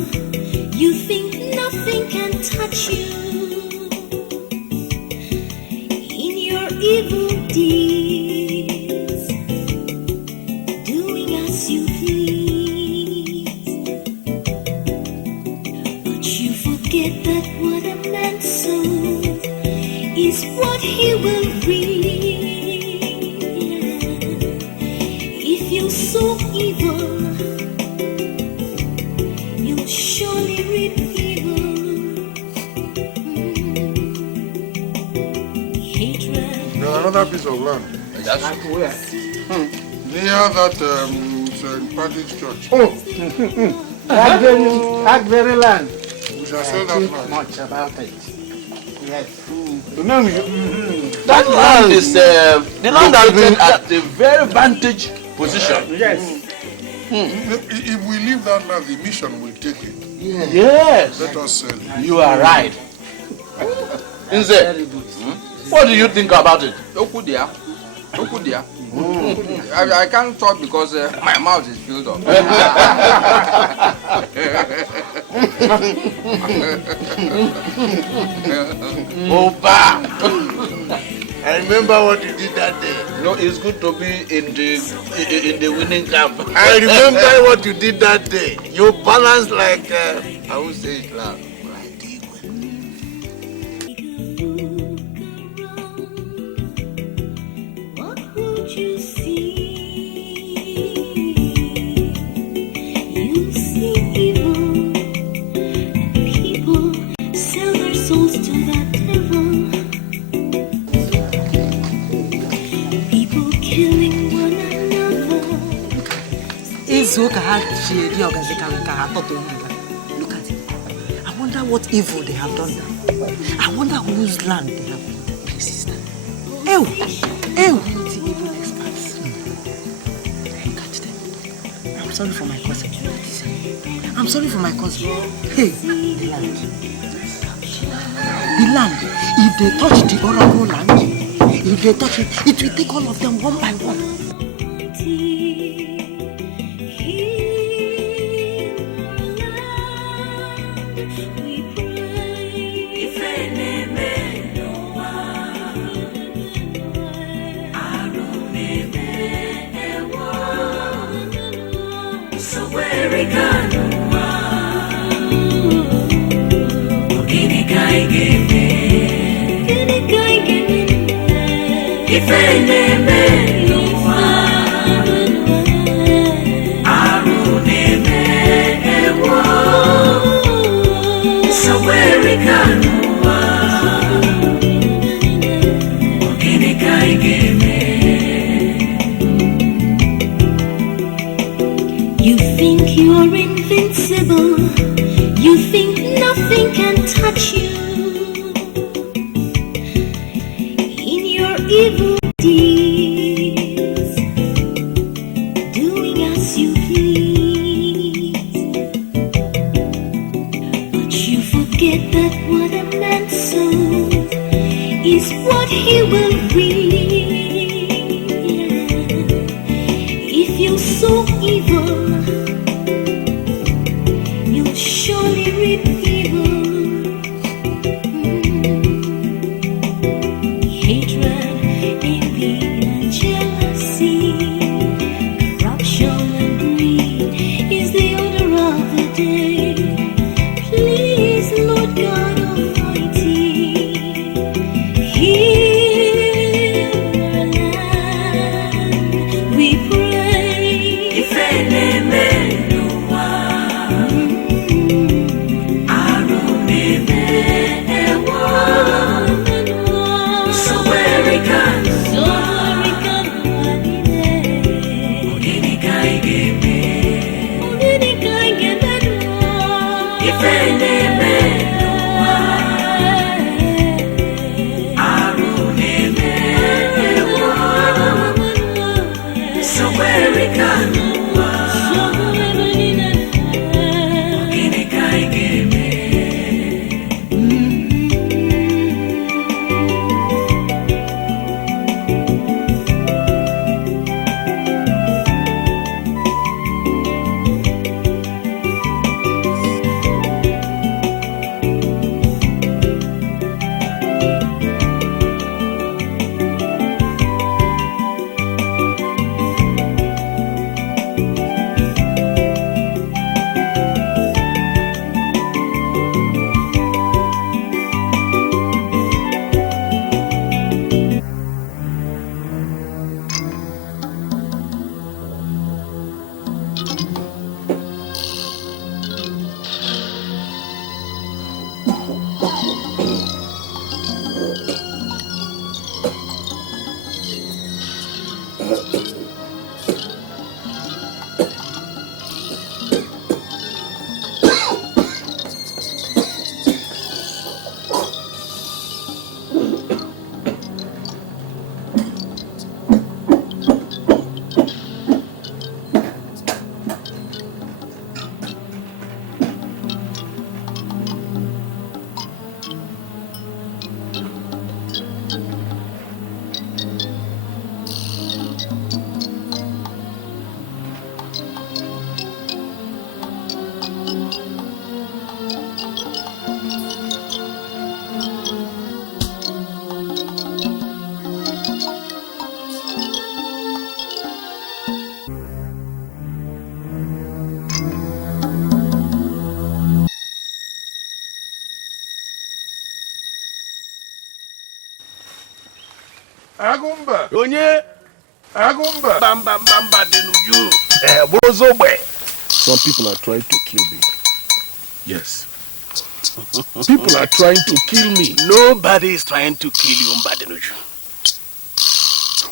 You think nothing can touch you. In your evil deeds, doing as you please. But you forget that what a man sows is what he will reap. so evil, you'll surely reap evil. Hatred. There's another piece of land. That's where? Near that St. Patrick's Church. Oh, that very land. We shall sell that land. Much about it. Yes. That land is the land has been at a very vantage position. Yes. If we leave that land, the mission will take it. Yes. Let us sell it. You are right. Nze, what do you think about it? Okudia. I can't talk because my mouth is filled up. Opa! I remember what you did that day. No, it's good to be in the winning camp. I remember what you did that day. You balanced like, I won't say it loud. Look at it. I wonder what evil they have done now. I wonder whose land they have been. Please, sister. Ew! Evil experts. Catch them. I'm sorry for my cousin. I'm sorry for my cousin. Hey, the land. The land. If they touch the oracle land, if they touch it, it will take all of them one by one. You think you're invincible. You think nothing can touch you. In your evil deeds, doing as you please. But you forget that what a man sows is what he will reap. If you sow evil, you'll surely reap evil. Hatred, envy, and jealousy, corruption and greed is the order of the day. Please, Lord God Almighty, heal our land, we pray. If any man Agumba. Onye. Agumba. Bamba Denugwu. Some people are trying to kill me. Yes. People are trying to kill me. Nobody is trying to kill you, Mbadenuju.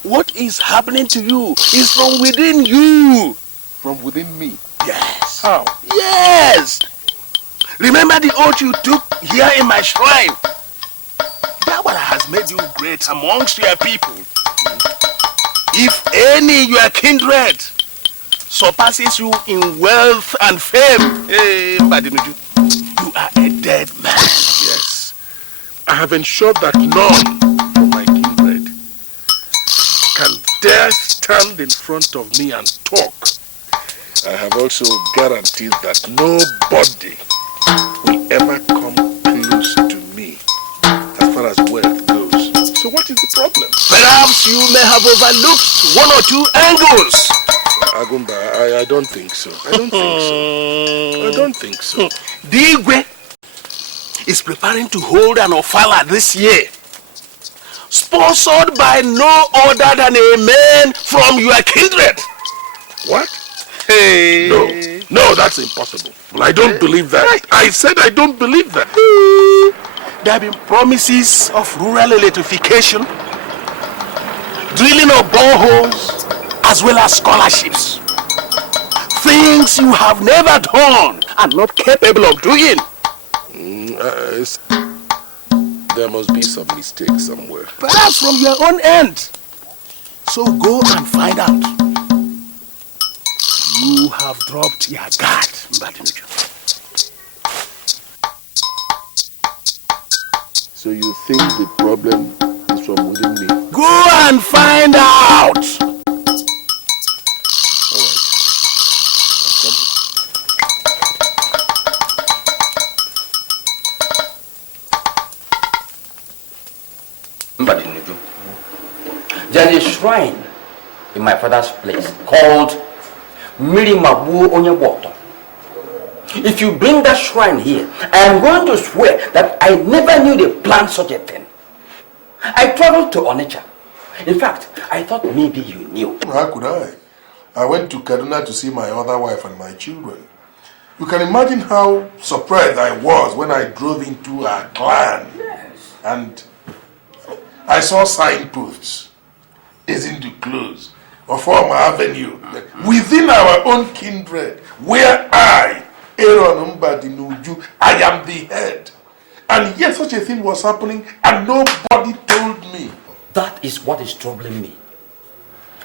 What is happening to you is from within you. From within me? Yes. How? Yes. Remember the oath you took here in my shrine? That one has made you great amongst your people. If any your kindred surpasses you in wealth and fame, Mbadenuju, you are a dead man. Yes. I have ensured that none from my kindred can dare stand in front of me and talk. I have also guaranteed that nobody will ever come close to me as far as wealth goes. So what is the problem? Perhaps you may have overlooked one or two angles. Agumba, I don't think so. I don't think so. I don't think so. The Igwe is preparing to hold an ofala this year, sponsored by no other than a man from your kindred. What? Hey. No, that's impossible. Well, I don't believe that. Right. I said I don't believe that. There have been promises of rural electrification, drilling of boreholes, as well as scholarships. Things you have never done and not capable of doing. There must be some mistake somewhere. Perhaps from your own end. So go and find out. You have dropped your guard, Mbadenuju. So you think the problem is from within me? Go and find out! Mbadenuju, there is a shrine in my father's place called Mirimabu Onyewoto. If you bring that shrine here, I am going to swear that I never knew they planned such a thing. I traveled to Onitsha. In fact, I thought maybe you knew. How could I? I went to Kaduna to see my other wife and my children. You can imagine how surprised I was when I drove into our clan. Yes. And I saw signposts, Ezindu Close, Ofala Avenue, within our own kindred, where I, Aaron Mbadenuju, I am the head. And yet such a thing was happening and nobody told me. That is what is troubling me.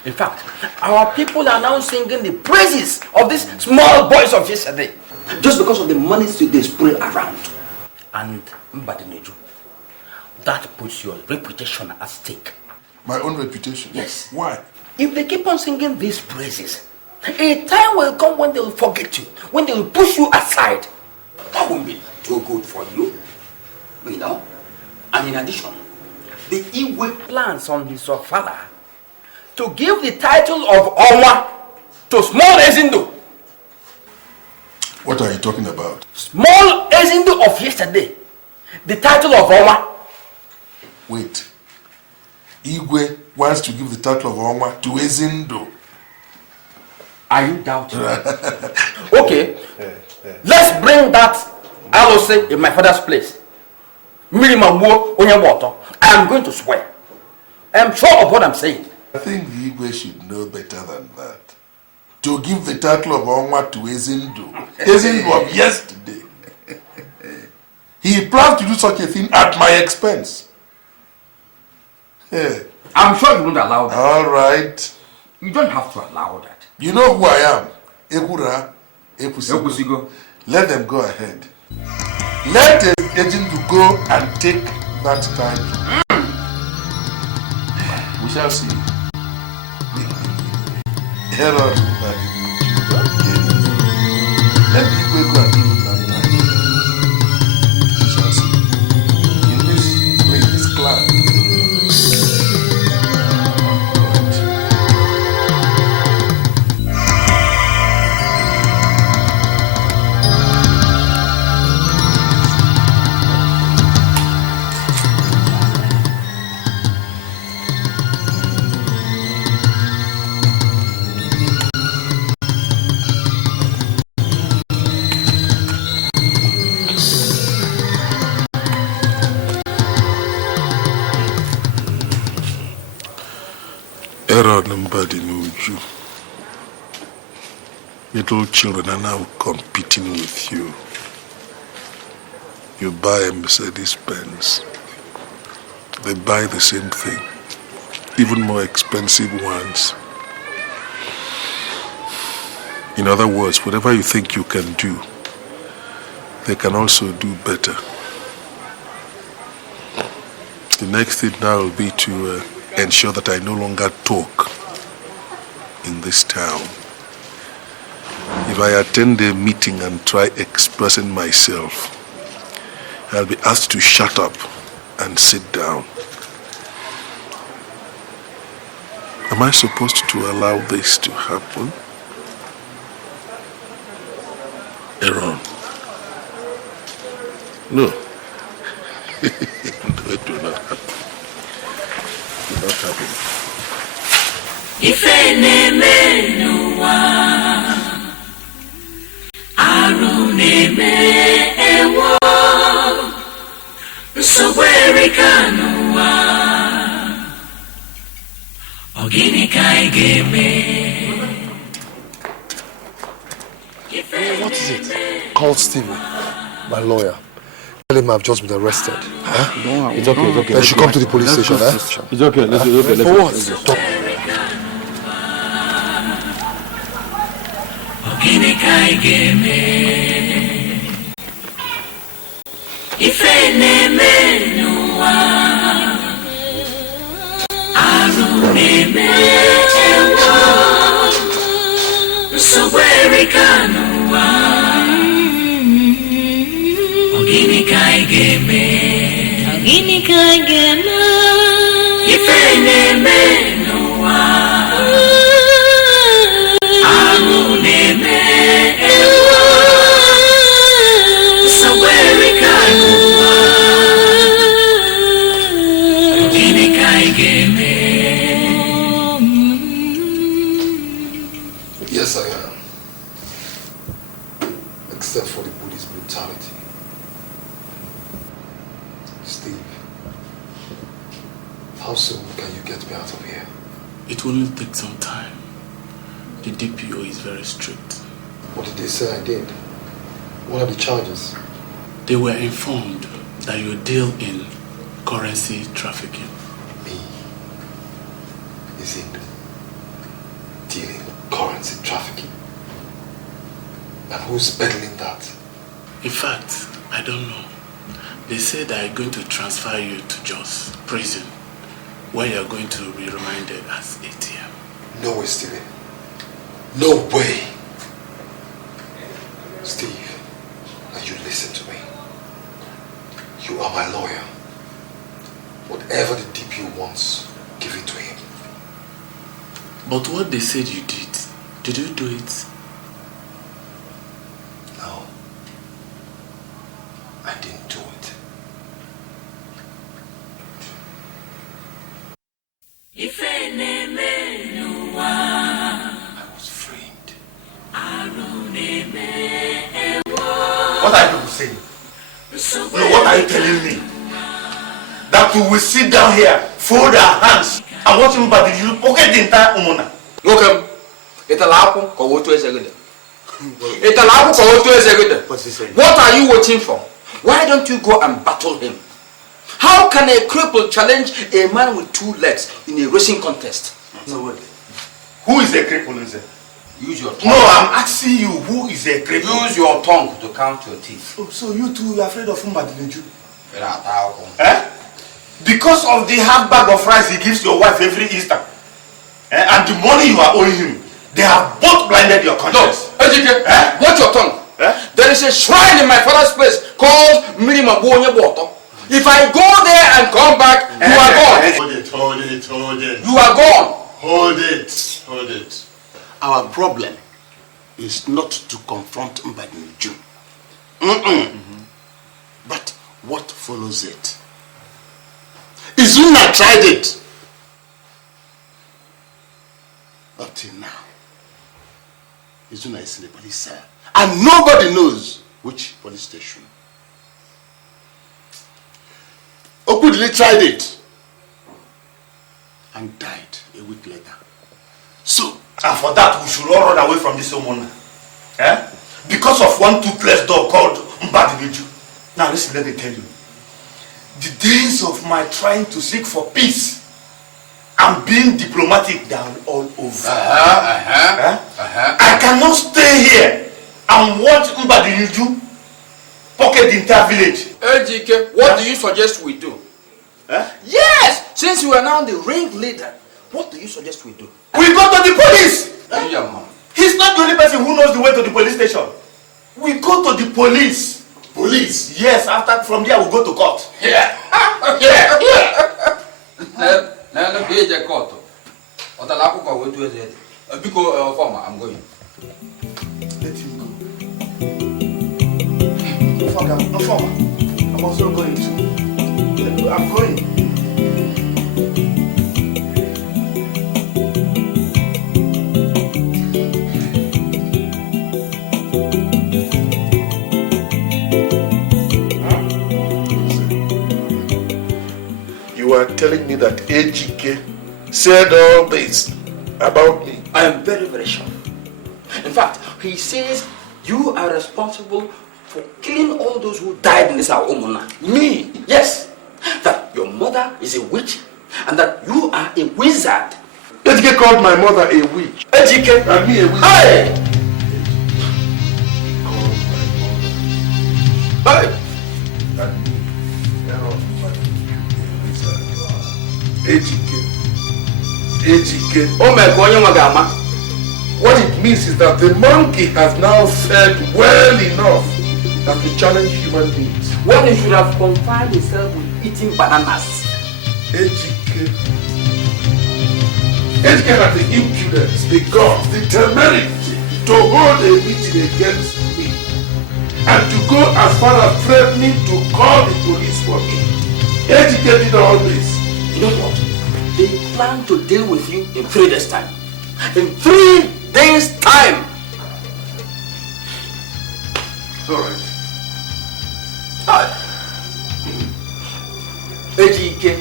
In fact, our people are now singing the praises of these small boys of yesterday, just because of the money they spray around. And Mbadenuju, that puts your reputation at stake. My own reputation? Yes. Why? If they keep on singing these praises, a time will come when they will forget you, when they will push you aside. That won't be too good for you. You know? And in addition, the Igwe plans on his ofala to give the title of Onwa to Small Ezindo. What are you talking about? Small Ezindo of yesterday. The title of Onwa. Wait. Igwe wants to give the title of Onwa to Ezindo. Are you doubting? Okay. Let's bring that Alose in my father's place. Mirimabu Onyewoto. I am going to swear. I am sure of what I'm saying. I think the Igwe should know better than that. To give the title of Onwa to Ezindo. Ezindo of yesterday. He plans to do such a thing at my expense. Yeah. I'm sure you won't allow that. All right. You don't have to allow that. You know who I am. Ekura, Epusigo. Let them go ahead. Let the agent to go and take that time. We shall see. Herod, let people go and give it that time. We shall see. In this place, this clan. Nnaji. Little children are now competing with you. You buy a Mercedes Benz. They buy the same thing, even more expensive ones. In other words, whatever you think you can do, they can also do better. The next thing now will be to ensure that I no longer talk in this town. If I attend a meeting and try expressing myself, I'll be asked to shut up and sit down. Am I supposed to allow this to happen? Aaron. No. No, it will not happen. It will not happen. Ifenemenuwa Arunemewa Nsogwerikanuwa Ogini kaigeme. What is it? Call Stevie, my lawyer. Tell him I've just been arrested. Huh? No, it's okay, it's okay. They should come to the police station, huh? It's okay, let's do it. For what? Ogini kaigeme. Ifenemenuwa Arunemewa Nsogwerikanuwa Ogini kaigeme. Ogini kaigeme. Ifenemenuwa Arunemewa Nsogwerikanuwa Ogini kaigeme. Yes, I am. Except for the police brutality. Steve, how soon can you get me out of here? It will only take some time. The DPO is very strict. What did they say I did? What are the charges? They were informed that you deal in currency trafficking. Me? Is it dealing in currency trafficking? And who's peddling that? In fact, I don't know. They say they are going to transfer you to Jos prison, where you are going to be remanded as ATM. No way, Stephen. No way. Steve, now you listen to me. You are my lawyer. Whatever the DPO wants, give it to him. But what they said you did you do it? No. I didn't do it. Ifenemenuwa I was framed. Arunemewa. What are you saying? No, what are you telling me? That we will sit down here, fold our hands, and watch him but you pocket the entire Umona. Welcome. It's a lapo, go to a second. It's a lapo, go to a second. What's he saying? What are you waiting for? Why don't you go and battle him? How can a cripple challenge a man with 2 legs in a racing contest? No, wait. Who is a cripple, is it? Use your tongue. No, I'm asking you, who is a cripple? Use your tongue to count your teeth. Oh, so you two are afraid of Nnaji? Eh? Because of the half bag of rice he gives your wife every Easter, and the money you are owing him, they have both blinded your conscience. No, Edochie, watch your tongue. There is a shrine in my father's place called Minimabonye. If I go there and come back, you are gone. Hold it. You are gone. Hold it. Our problem is not to confront Nnaji. But what follows it? Izuna tried it. Up till now, Izuna is in the police cell. And nobody knows which police station. Okudili tried it. and died a week later. So, and for that, we should all run away from this woman. Eh? Because of one toothless dog called Mbadibiju. Now listen, let me tell you. The days of my trying to seek for peace and being diplomatic, they are all over. I cannot stay here and watch Mbadibiju pocket the entire village. Ejike, what do you suggest we do? Yes! Since you are now the ringleader, what do you suggest we do? We go to the police! He's not the only person who knows the way to the police station. We go to the police. Police? Yes, from there we go to court. Yeah. Now, here's the court. I'm going. Let him go. No, I'm also going too. I'm going. You are telling me that Ejike said all this about me? I am very, very sure. In fact, he says you are responsible for killing all those who died in this our Omona. Me? Yes. That your mother is a witch and that you are a wizard. Ejike called my mother a witch. Ejike? And me a wizard. Hey! Hey! Ejike. Oh my God, what it means is that the monkey has now fed well enough that to challenge human beings. When he should have confined himself with eating bananas. Ejike had the impudence, the guts, the temerity to hold a meeting against me and to go as far as threatening to call the police for me. Ejike did all this. You know what? They plan to deal with you in 3 days' time. In 3 days' time! It's alright. Ejike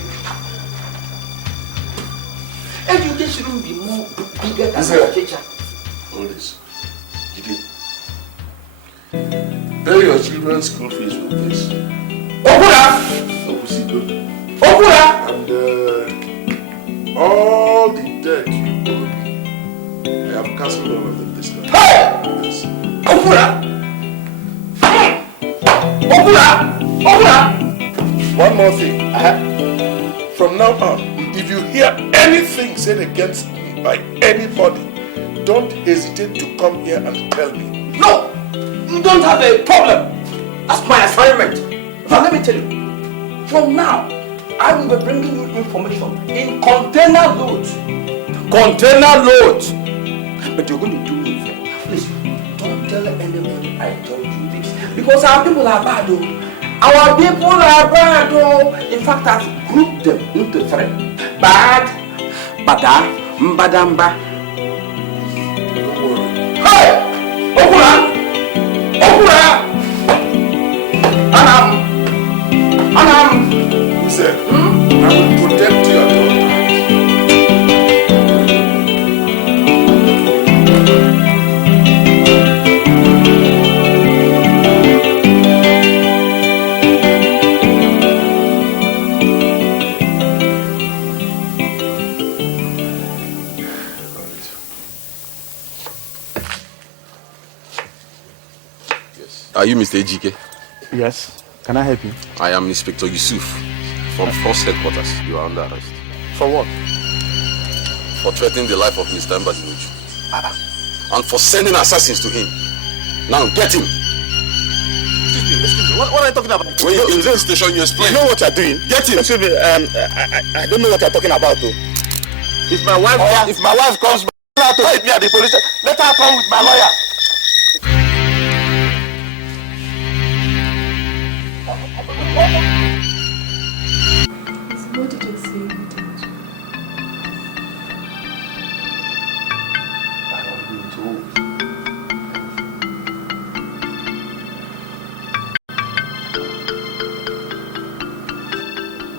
shouldn't be more bigger than Ochicha. All this. Pay your children's school fees with this. Okura! Okura! And all the debt you owe me, I have cancelled all of them this time. Hey! Yes. Okura! Okura! Okura! One more thing. From now on, if you hear anything said against me by anybody, don't hesitate to come here and tell me. No! You don't have a problem. That's my assignment. Now let me tell you. From now, I will be bringing you information in container loads. Container loads! But you're going to do me a favor. Please, don't tell anybody I told you this. Because our people are bad, though. Our people are bad, though. In fact, I've grouped them into 3. Bad, bada, mbadamba. Don't worry. Hey! Okura! Okura! Anam! Who said? I will protect you at all times. Are you Mr. Ejike? Yes. Can I help you? I am Inspector Yusuf from Force Headquarters. You are under arrest. For what? For threatening the life of Mr. Mbadinuju. And for sending assassins to him. Now get him. Excuse me. What are you talking about? When you in the station, you explain. You know what you're doing? Get him. Excuse me. I don't know what you're talking about, though. If my wife comes back to hit me at the police station, let her come with my lawyer. What did I say?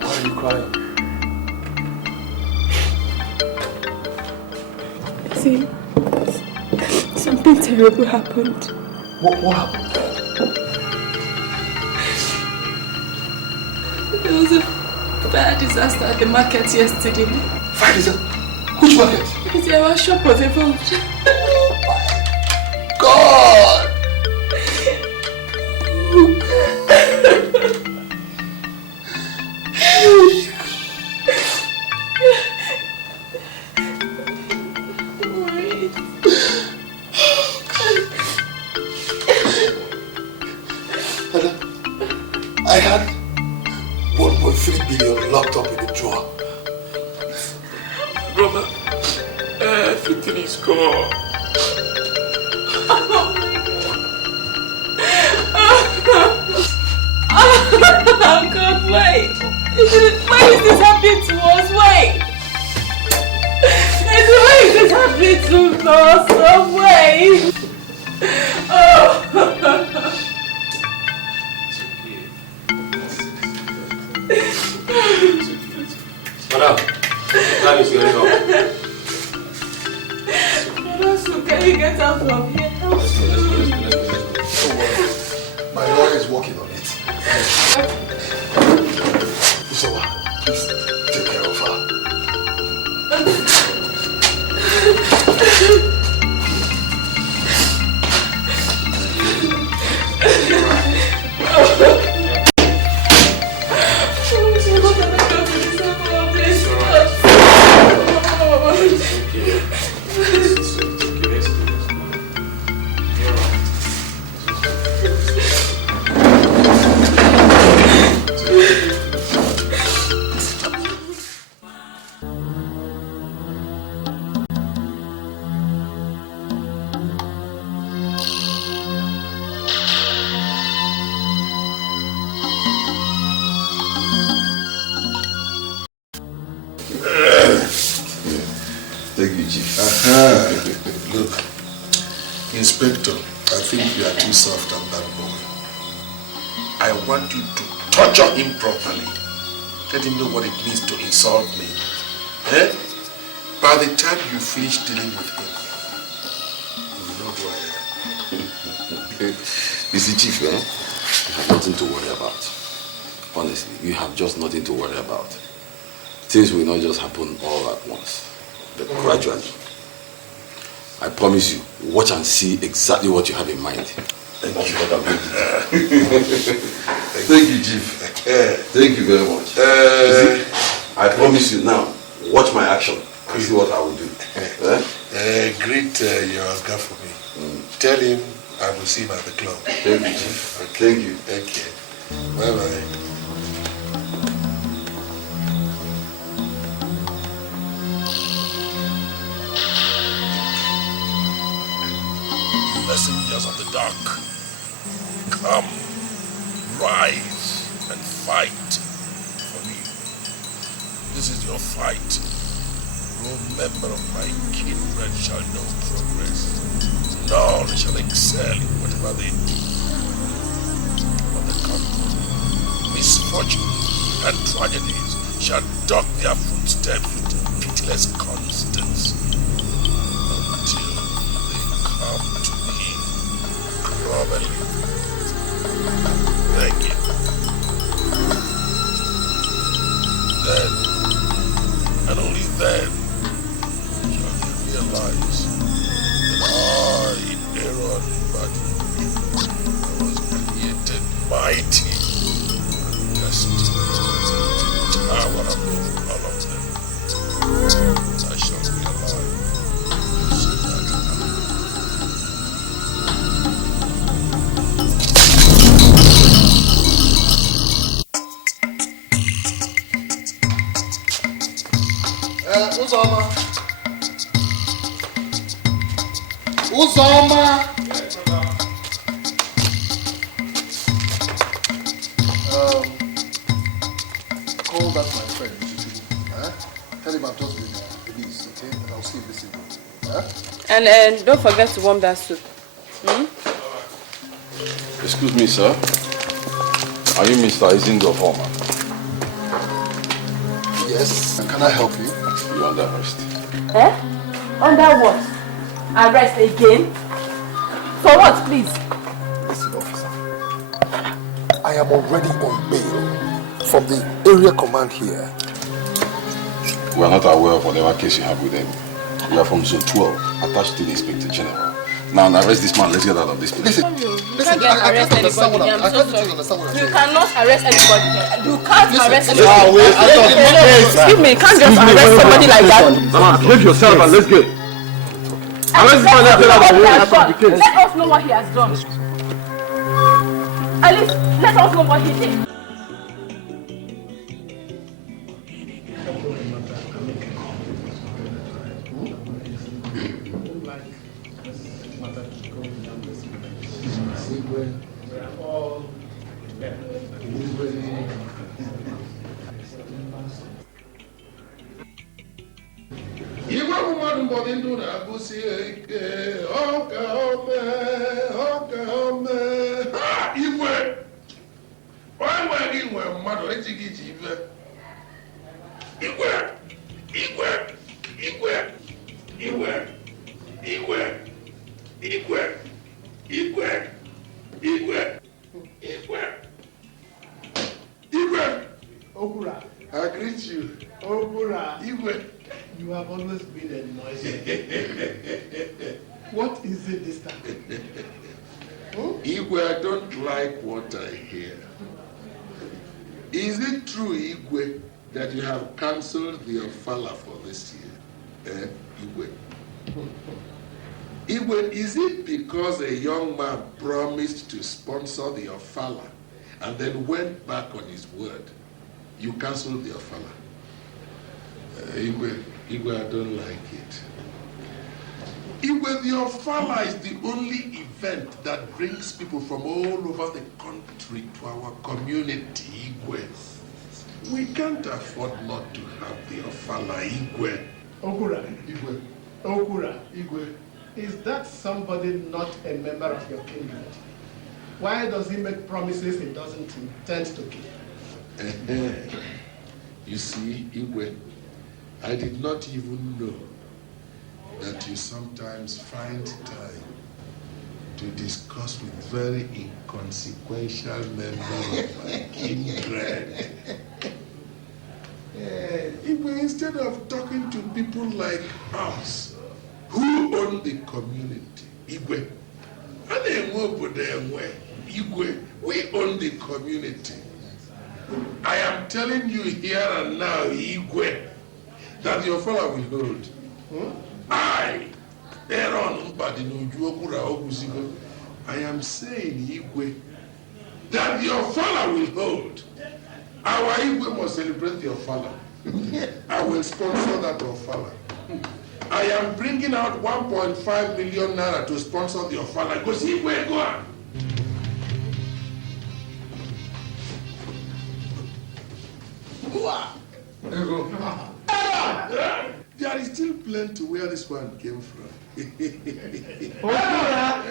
Why are you crying? Something terrible happened. What happened? There was a fire disaster at the market yesterday. Fire disaster? Which market? Because our shop was involved. God! I had 1.3 billion locked up in the drawer. Brother, everything is gone. Oh God, wait! Why is this happening to us? Wait! Why is this happening to us? Oh, wait! Oh! Madam, that is going on. Can you get out from here? Let's go. My lawyer is working on it. Usawa, please take care of her. Look, Inspector, I think you are too soft on that boy. I want you to torture him properly. Let him know what it means to insult me. Eh? By the time you finish dealing with him, you know who I am. You see, Chief, you have nothing to worry about. Honestly, you have just nothing to worry about. Things will not just happen all at once, but gradually. I promise you, watch and see exactly what you have in mind. Thank you. Thank you, Chief. Thank you very much. I promise you now, watch my action and see what I will do. Greet your uncle for me. Tell him I will see him at the club. Thank you, Chief. Okay. Thank you. Thank you. Bye-bye. Messengers of the dark, come, rise, and fight for me. This is your fight. No member of my kindred shall know progress. None shall excel in whatever they do. On the contrary, misfortune and tragedies shall dog their footsteps with pitiless constancy until they come to me grovelling. Thank you. Then, and only then, shall they realize that I, Aaron, but I was created mighty and destined to tower above all of them. I shall be alive to see that happen. Uzoma. Uzoma. Call that my friend. Tell him I've just been released, okay? And I'll see him this evening. And don't forget to warm that soup. Excuse me, sir. Are you Mr. Izindo Former? Yes. And can I help you? You're under arrest. Eh? Under what? Arrest again? For what, please? Listen, officer. I am already on bail from the area command here. We are not aware of whatever case you have with them. We are from Zone 12, attached to the Inspector General. Now arrest this man, let's get out of this place. Listen, you can't arrest anybody. I'm so sorry. You cannot arrest anybody. You can't arrest anybody. Excuse me, you can't just arrest somebody like that. Mama, behave yourself and let's go. Arrest this man, let's get out of the case. Let us know what he has done. At least, let us know what he did. I greet you. Okura. Igwe. You have always been a noisy. What is it this time? Igwe, I don't like what I hear. Is it true, Igwe, that you have cancelled the ofala for this year? Igwe. Igwe, is it because a young man promised to sponsor the ofala and then went back on his word? You cancelled the ofala. Igwe, I don't like it. Igwe, the ofala is the only event that brings people from all over the country to our community, Igwe. We can't afford not to have the ofala, Igwe. Okura, Igwe. Okura, Igwe. Is that somebody not a member of your kindred? Why does he make promises he doesn't intend to keep? You see, Igwe, I did not even know that you sometimes find time to discuss with very inconsequential members of my kindred. Igwe, instead of talking to people like us, who own the community, Igwe, Igwe, we own the community. I am telling you here and now, Igwe, that your father will hold. I am saying, Igwe, that your father will hold. Our Igwe must celebrate your father. I will sponsor that ofala. I am bringing out 1.5 million naira to sponsor the ofala. Because Igwe, go on. There is still plenty where this one came from. Okura!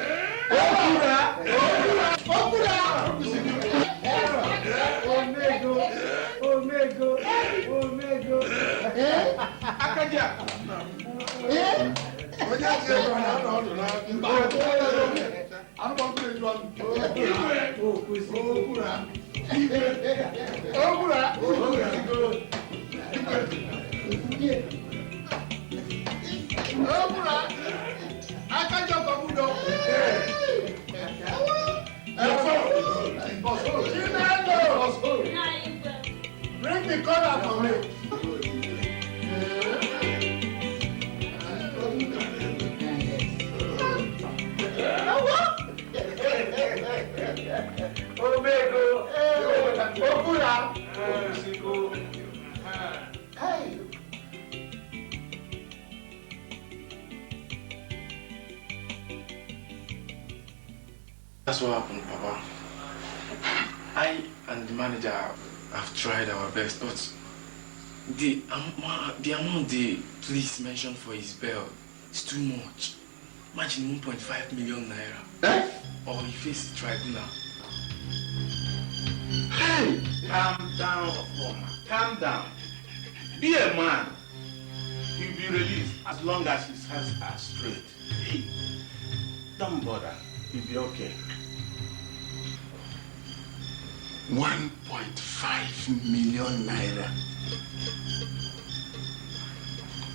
Okura! Okura! Omego! Omego! Omego! Akaja! Bring the color for me. That's what happened, Papa. I and the manager have tried our best, but the amount the police mentioned for his bail is too much. Imagine 1.5 million naira. Or he faced tribunal. Hey! Calm down, Ofoma. Calm down. Be a man. He'll be released as long as his hands are straight. Hey, don't bother. He'll be okay. 1.5 million naira.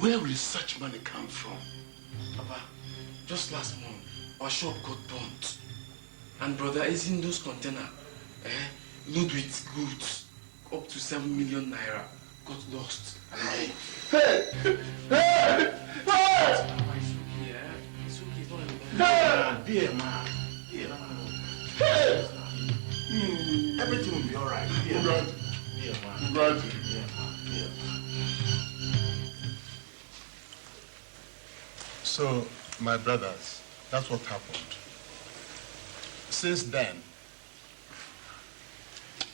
Where will such money come from? Papa, just last month, our shop got burnt. And brother Ezindo's container, loaded with goods, up to 7 million naira, got lost. Hey! Hey! Hey! It's okay, it's not a Hey! Dear man. Dear man. Hey! Everything will be alright. Dear man. Dear man. Dear man. So, my brothers, that's what happened. Since then,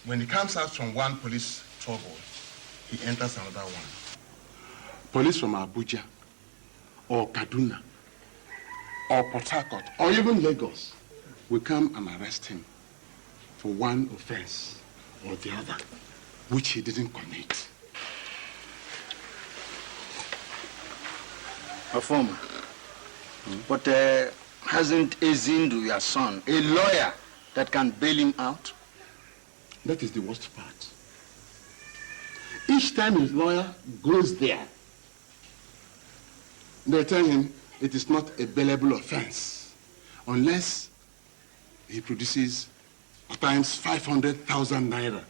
when he comes out from one police trouble, he enters another one. Police from Abuja, or Kaduna, or Port Harcourt, or even Lagos will come and arrest him for one offense or the other, which he didn't commit. A former. But hasn't Ezindu, your son, a lawyer that can bail him out? That is the worst part. Each time his lawyer goes there, they tell him it is not a bailable offense unless he produces at times 500,000 naira,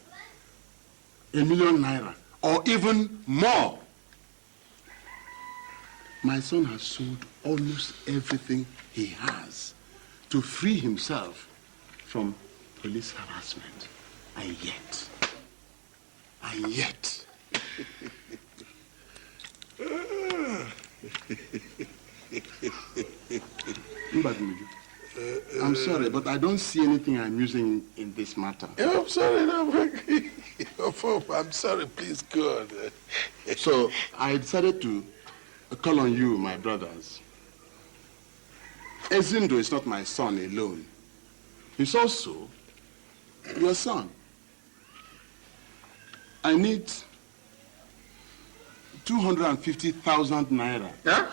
1 million naira, or even more. My son has sold almost everything he has to free himself from police harassment. And yet, I'm sorry, but I don't see anything amusing in this matter. I'm sorry, I'm sorry, please, God. So I decided to call on you, my brothers. Ezindo is not my son alone. He's also your son. I need 250,000 naira. Yeah?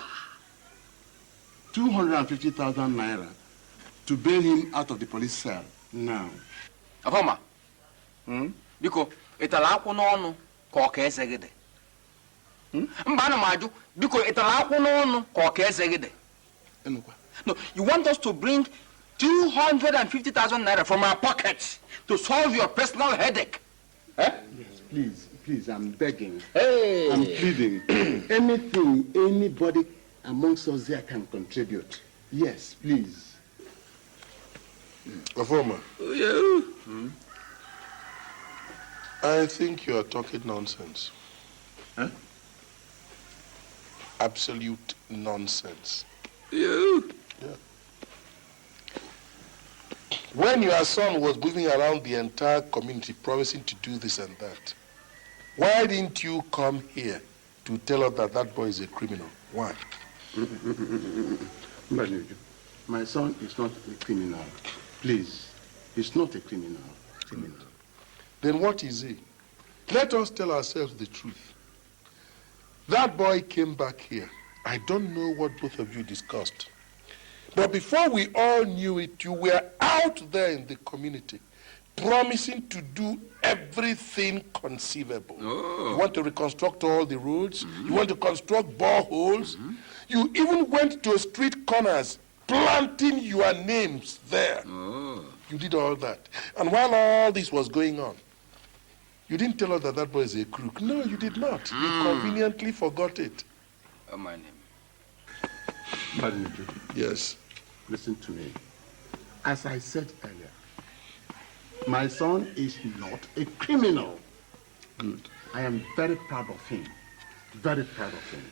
250,000 naira to bail him out of the police cell now. Afoma, biko, itala akwụ n'ọnụ ka ọ ka eze gị dị. Mba ana m ajụ, biko itala akwụ n'ọnụ ka ọ ka eze gị dị. No, you want us to bring 250,000 naira from our pockets to solve your personal headache? Yes, please, I'm begging. Hey. I'm pleading. Anything anybody amongst us here can contribute. Yes, please. Afoma. I think you are talking nonsense. Huh? Absolute nonsense. Yeah. When your son was moving around the entire community promising to do this and that, why didn't you come here to tell us that that boy is a criminal? Why? My son is not a criminal. Please, he's not a criminal. Then what is he? Let us tell ourselves the truth. That boy came back here. I don't know what both of you discussed. But before we all knew it, you were out there in the community promising to do everything conceivable. You want to reconstruct all the roads. You want to construct boreholes. You even went to street corners planting your names there. You did all that. And while all this was going on, you didn't tell us that that boy is a crook. No, you did not. You conveniently forgot it. My name. Yes. Listen to me. As I said earlier, my son is not a criminal. Good. I am very proud of him. Very proud of him.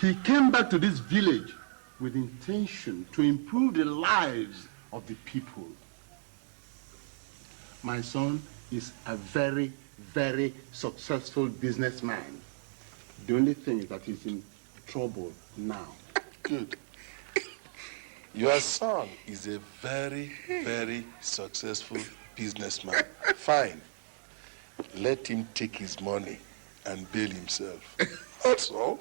He came back to this village with intention to improve the lives of the people. My son is a very, very successful businessman. The only thing is that he's in trouble now. Good. Your son is a very, very successful businessman. Fine. Let him take his money and bail himself. That's all.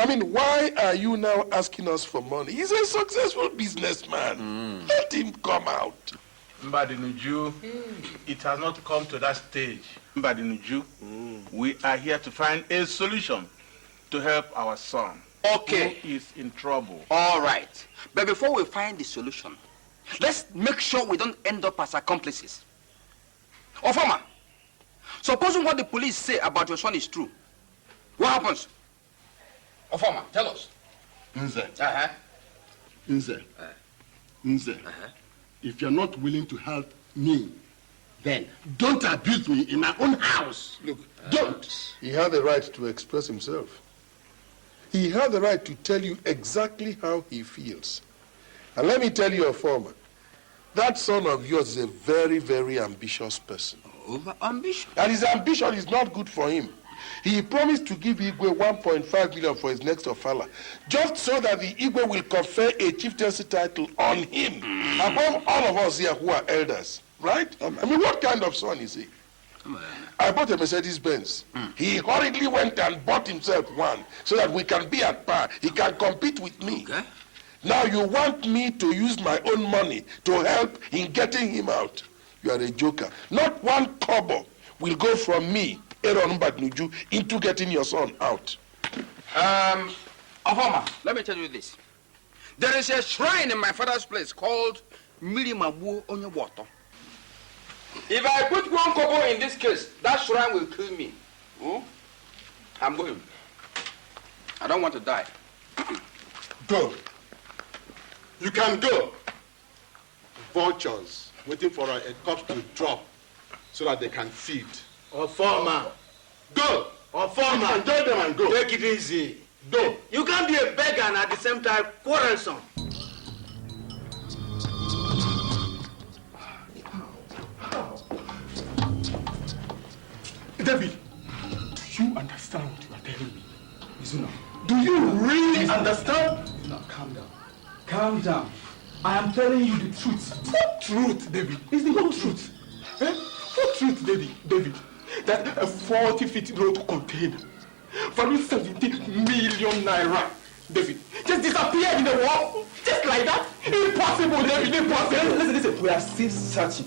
I mean, why are you now asking us for money? He's a successful businessman. Let him come out. Mbadinuju, it has not come to that stage. Mbadinuju, we are here to find a solution to help our son. Okay. Who is in trouble. All right. But before we find the solution, let's make sure we don't end up as accomplices. Ofama, supposing what the police say about your son is true, what happens? Ofama, tell us. Nze. Nze. If you're not willing to help me, then don't abuse me in my own house. Look, don't. He had the right to express himself. He had the right to tell you exactly how he feels. And let me tell you, Ofama, that son of yours is a very, very ambitious person. Over-ambition? And his ambition is not good for him. He promised to give Igwe 1.5 million for his next ofala, just so that the Igwe will confer a chieftaincy title on him, above all of us here who are elders. Right? I mean, what kind of son is he? I bought a Mercedes-Benz. He hurriedly went and bought himself one, so that we can be at par. He can compete with me. Okay. Now you want me to use my own money to help in getting him out. You are a joker. Not one kobo will go from me, Aaron Mbadinuju, into getting your son out. Ohama, let me tell you this. There is a shrine in my father's place called Milimabu Onyewato. If I put one kobo in this case, that shrine will kill me. I'm going. I don't want to die. Go. You can go. Vultures waiting for a corpse to drop so that they can feed. Ofama. Go. Ofama. Enjoy them and go. Take it easy. Go. You can't be a beggar and at the same time quarrelsome. David, do you understand what you are telling me? Izuna, do you really understand? Izuna, calm down. Calm down. I am telling you the truth. What truth, David? It's the whole truth. Eh? What truth, David? That a 40-feet road container valued 17 million naira, David, just disappeared in the wall, just like that? Impossible, David, impossible. Listen. We are still searching.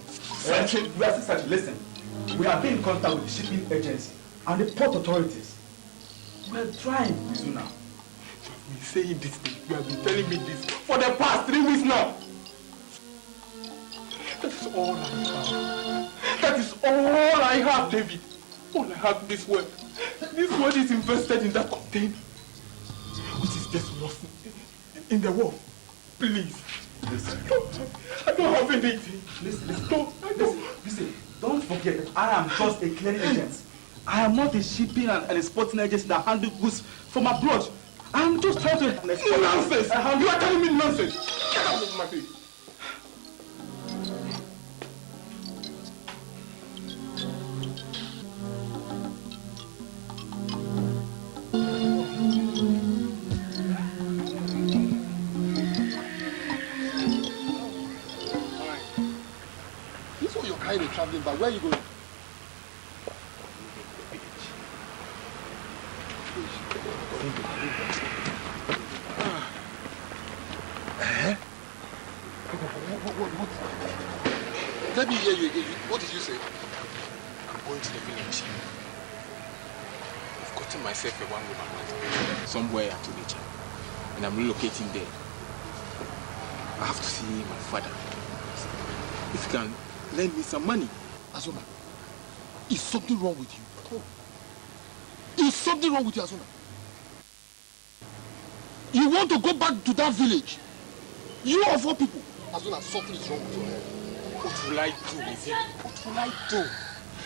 Listen. We have been in contact with the shipping agency and the port authorities. We are trying, Izuna. You have been saying this thing. You have been telling me this for the past 3 weeks now. That is all I have. That is all I have, David. All I have this word. This word is invested in that container, which is just lost in the wall. Please. Listen. I don't have anything. Listen. Don't forget that I am just a clearing agent. I am not a shipping and exporting agent that handle goods from abroad. I am just trying to... Nonsense! You are telling me nonsense! Get out of my face! Traveling, but where are you going? What? Let me hear you again. What did you say? I'm going to the village. I've gotten myself a one-room apartment somewhere at Edochie, and I'm relocating there. I have to see my father. If you can lend me some money. Azuna, is something wrong with you? Oh. Is something wrong with you, Azuna? You want to go back to that village? You of all people. Azuna, something is wrong with your head. What will I do with him? What will I do?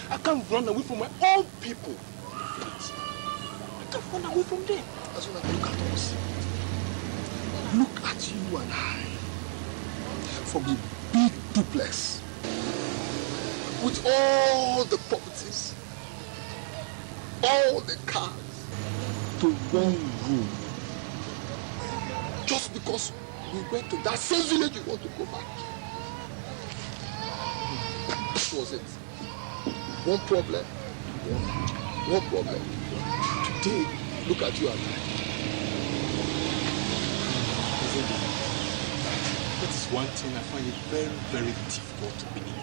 I can't run away from my own people. I can't run away from them. Azuna, look at us. Look at you and I. From a big duplex. With all the properties, all the cars, to one room. Just because we went to that same village you want to go back. That was it. One problem. One problem. Today, look at you and I. That is one thing I find it very, very difficult to believe.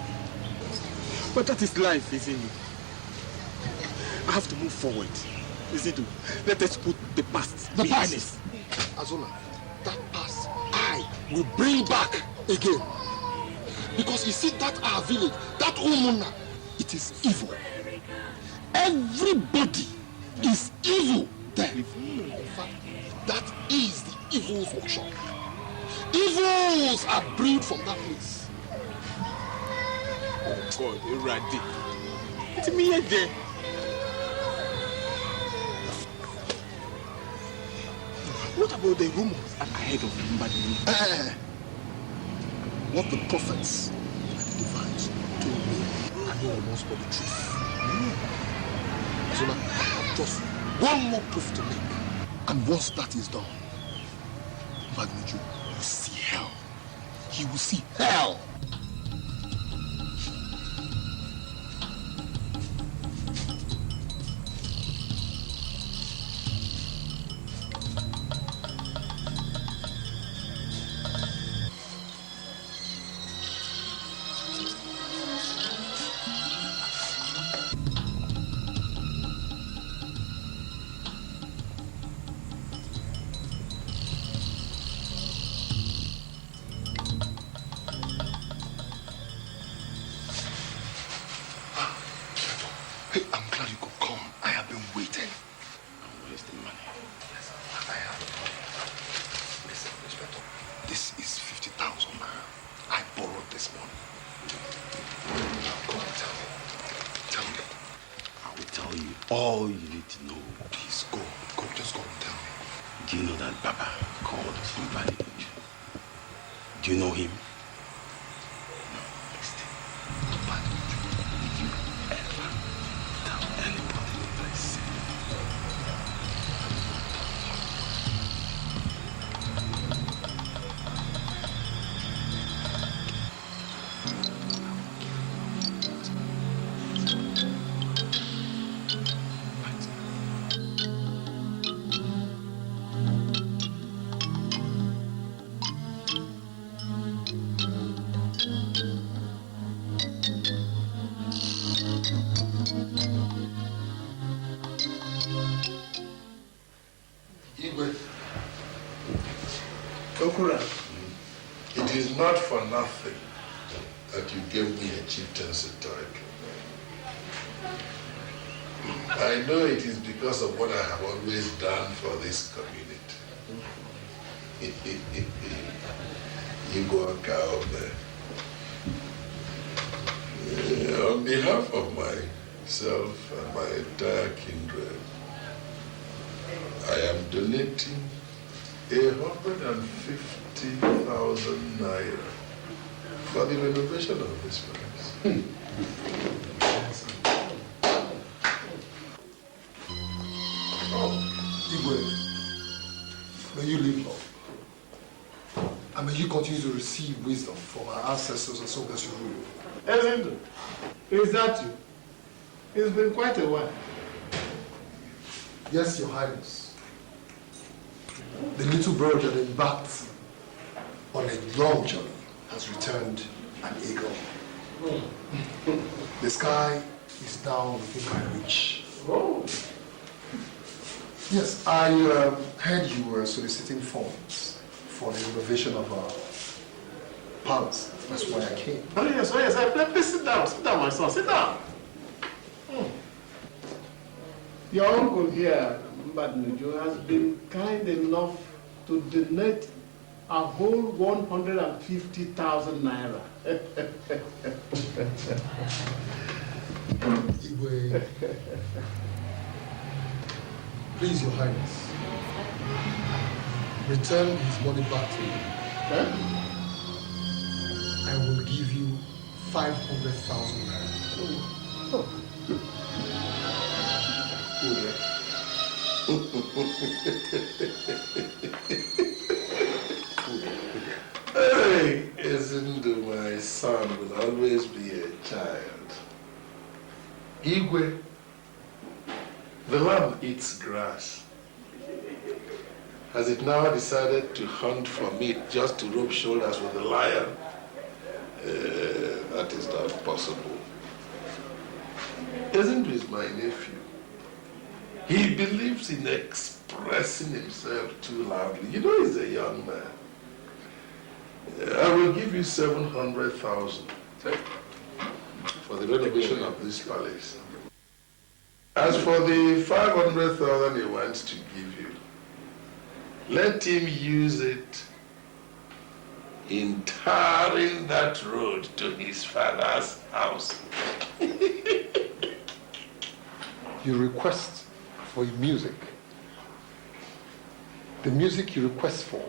But that is life, isn't it? I have to move forward, isn't it? Let us put the past behind us. Azona, that past I will bring back again. Because you see that our village, that Umuna, it is evil. Everybody is evil there. In fact, that is the evil's workshop. Evils are brewed from that place. Oh God, Eradi. It's me again. What about the rumors ahead of Mbadi? What the prophets and the divines told me, I know almost for the truth. So now I have just one more proof to make. And once that is done, Mbadi will see hell. He will see hell. All you need to know. Please go. Go, just go and tell me. Do you know that Baba called somebody? Do you know him? No, listen. Did you ever tell anybody what I said? It is not for nothing that you gave me a chieftaincy title. I know it is because of what I have always done for this community. You go and out there. On behalf of myself and my entire kindred, I am donating 150,000 naira for the renovation of this place. Igwe, may you live long. And may you continue to receive wisdom from our ancestors as long as you rule. Ezindo, is that you? It's been quite a while. Yes, Your Highness. The little bird that embarked on a long journey has returned an eagle. The sky is now within my reach. Oh. Yes, I heard you were soliciting funds for the renovation of our palace. That's why I came. Oh yes, please sit down, my son, sit down. Your uncle here, Mbadnuju, has been kind enough to donate a whole 150,000 naira. Igwe, please, Your Highness, return his money back to me. Huh? I will give you 500,000 naira. Hey, Ezindo, my son will always be a child. Igwe, the lamb eats grass. has it now decided to hunt for meat just to rub shoulders with the lion? That is not possible. Isn't he my nephew? He believes in expressing himself too loudly. You know he's a young man. I will give you 700,000 for the renovation of this palace. As for the 500,000 he wants to give you, let him use it in tarring that road to his father's house. You request for music. The music you request for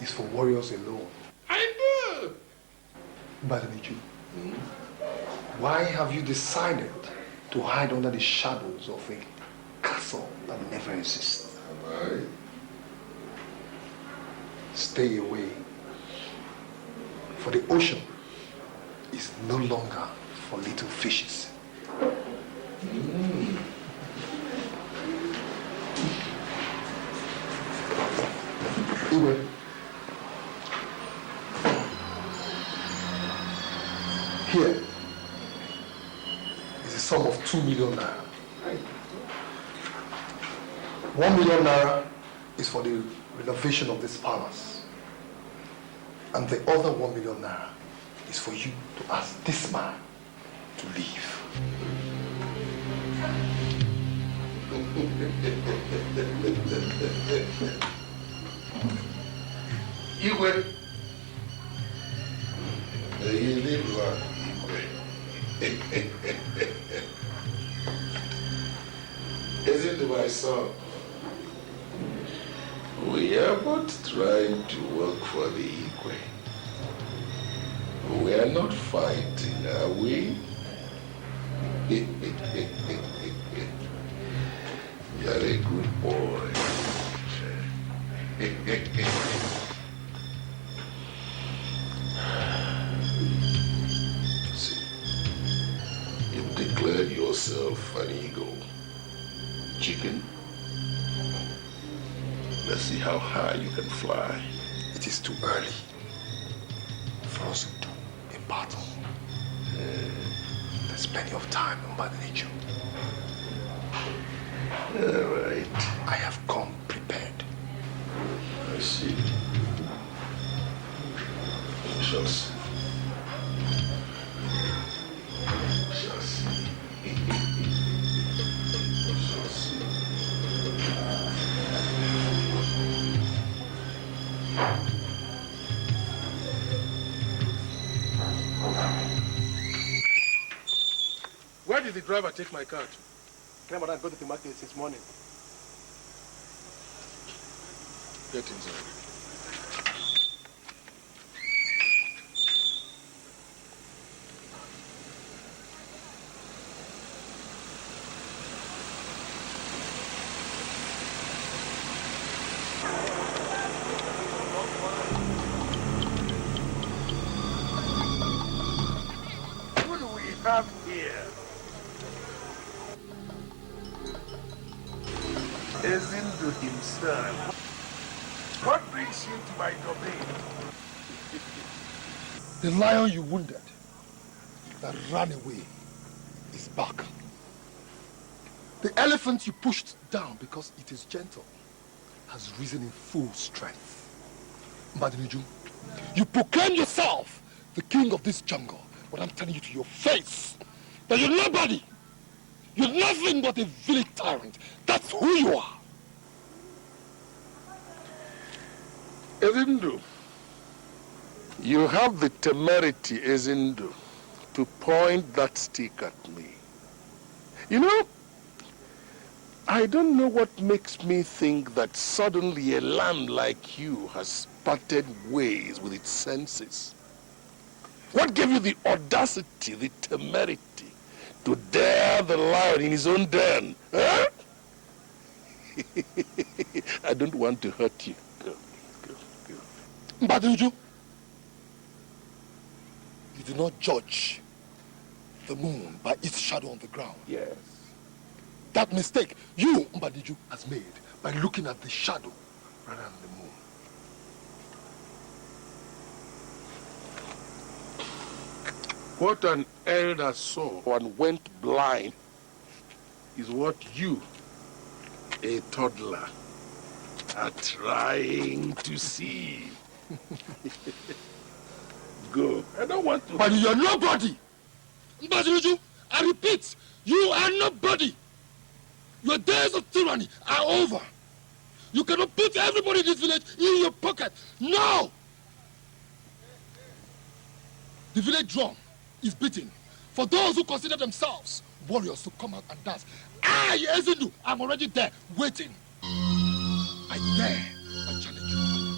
is for warriors alone. I know. Badamiju, why have you decided to hide under the shadows of a castle that never exists? Why? Stay away. For the ocean is no longer for little fishes. Anyway, here is a sum of 2 million naira. 1 million naira is for the renovation of this palace. And the other 1 million naira is for you to ask this man to leave. Igwe. You live long, Igwe. Isn't my son? We are both trying to work for the Igwe. We are not fighting, are we? You're a good boy. See, you've declared yourself an eagle. Chicken, let's see how high you can fly. It is too early for us to do a battle. There's plenty of time on Mother Nature. All right. I have come prepared. I see. We shall see. We shall see. We shall see. Where did the driver take my car to? Clems and I go to the market since morning. Get inside. What do we have here? Ezindu himself. What brings you to my domain? The lion you wounded that ran away is back. The elephant you pushed down because it is gentle has risen in full strength. Mbadinuju, you proclaim yourself the king of this jungle, but I'm telling you to your face that you're nobody. You're nothing but a village tyrant. That's who you are. Ezindu, you have the temerity, Ezindu, to point that stick at me. You know, I don't know what makes me think that suddenly a lamb like you has parted ways with its senses. What gave you the audacity, the temerity, to dare the lion in his own den? Huh? I don't want to hurt you. Go. Mbadinuju, you do not judge the moon by its shadow on the ground. Yes. That mistake you, Mbadinuju, has made by looking at the shadow I am the moon. What an elder saw and went blind is what you, a toddler, are trying to see. Go. I don't want to. But you're nobody. I repeat, you are nobody. Your days of tyranny are over. You cannot put everybody in this village in your pocket. No! The village drum is beating for those who consider themselves warriors to come out and dance. I, Ezindu, I'm already there, waiting. I dare I challenge you,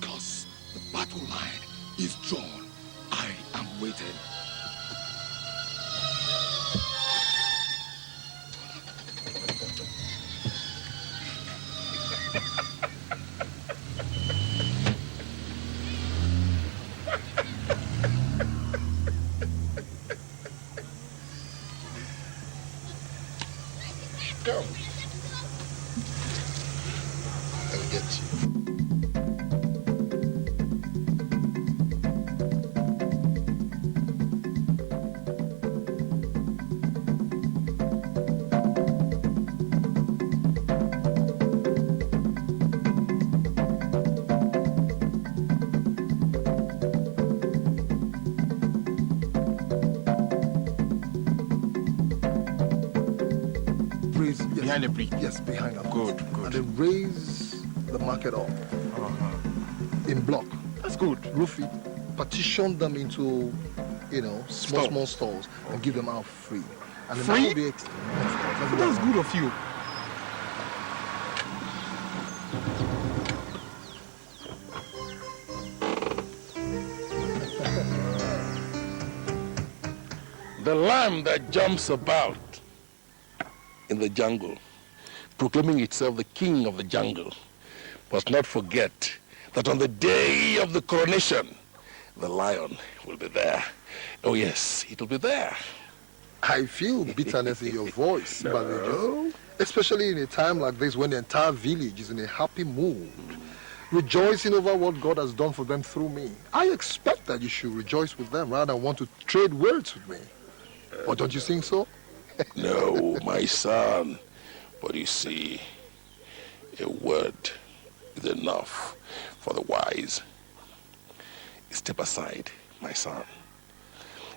because the battle line is drawn. I am waiting. Go. I'll get you. Behind the brick? Yes, behind them. Good. And then raise the market up in block. That's good. Roof it, partition them into, small stalls and give them out free. And then Free? that will be That's good of you. The lamb that jumps about in the jungle, proclaiming itself the king of the jungle, must not forget that on the day of the coronation, the lion will be there. Oh yes, it will be there. I feel bitterness in your voice, Badejo. Especially in a time like this when the entire village is in a happy mood, rejoicing over what God has done for them through me. I expect that you should rejoice with them rather than want to trade words with me. Or don't you think so? No, my son. But you see, a word is enough for the wise. Step aside, my son.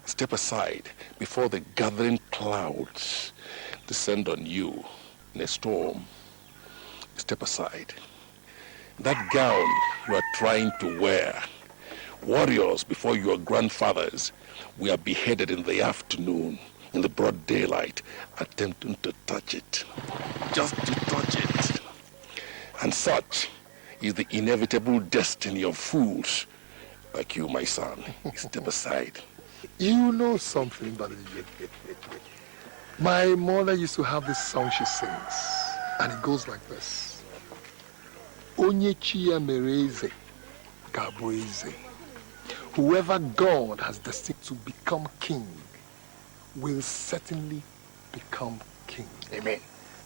Step aside before the gathering clouds descend on you in a storm. Step aside. That gown you are trying to wear, warriors before your grandfathers were beheaded in the afternoon, in the broad daylight, attempting to touch it. Just to touch it. And such is the inevitable destiny of fools like you, my son. Step aside. You know something, Badejo. My mother used to have this song she sings, and it goes like this. Onye chiya mereze, gabueze. Whoever God has destined to become king will certainly become king. Amen.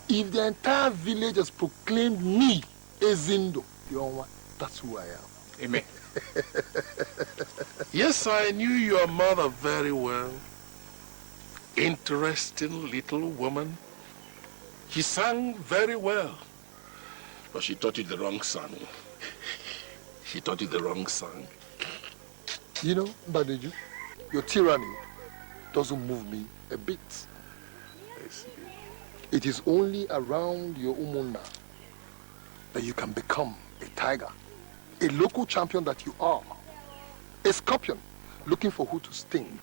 If the entire village has proclaimed me Ezindo, that's who I am. Amen. Yes, I knew your mother very well. Interesting little woman. She sang very well. But she taught you the wrong song. She taught you the wrong song. You know, Badejo, your tyranny doesn't move me a bit. It is only around your umuna that you can become a tiger, a local champion that you are, a scorpion looking for who to sting.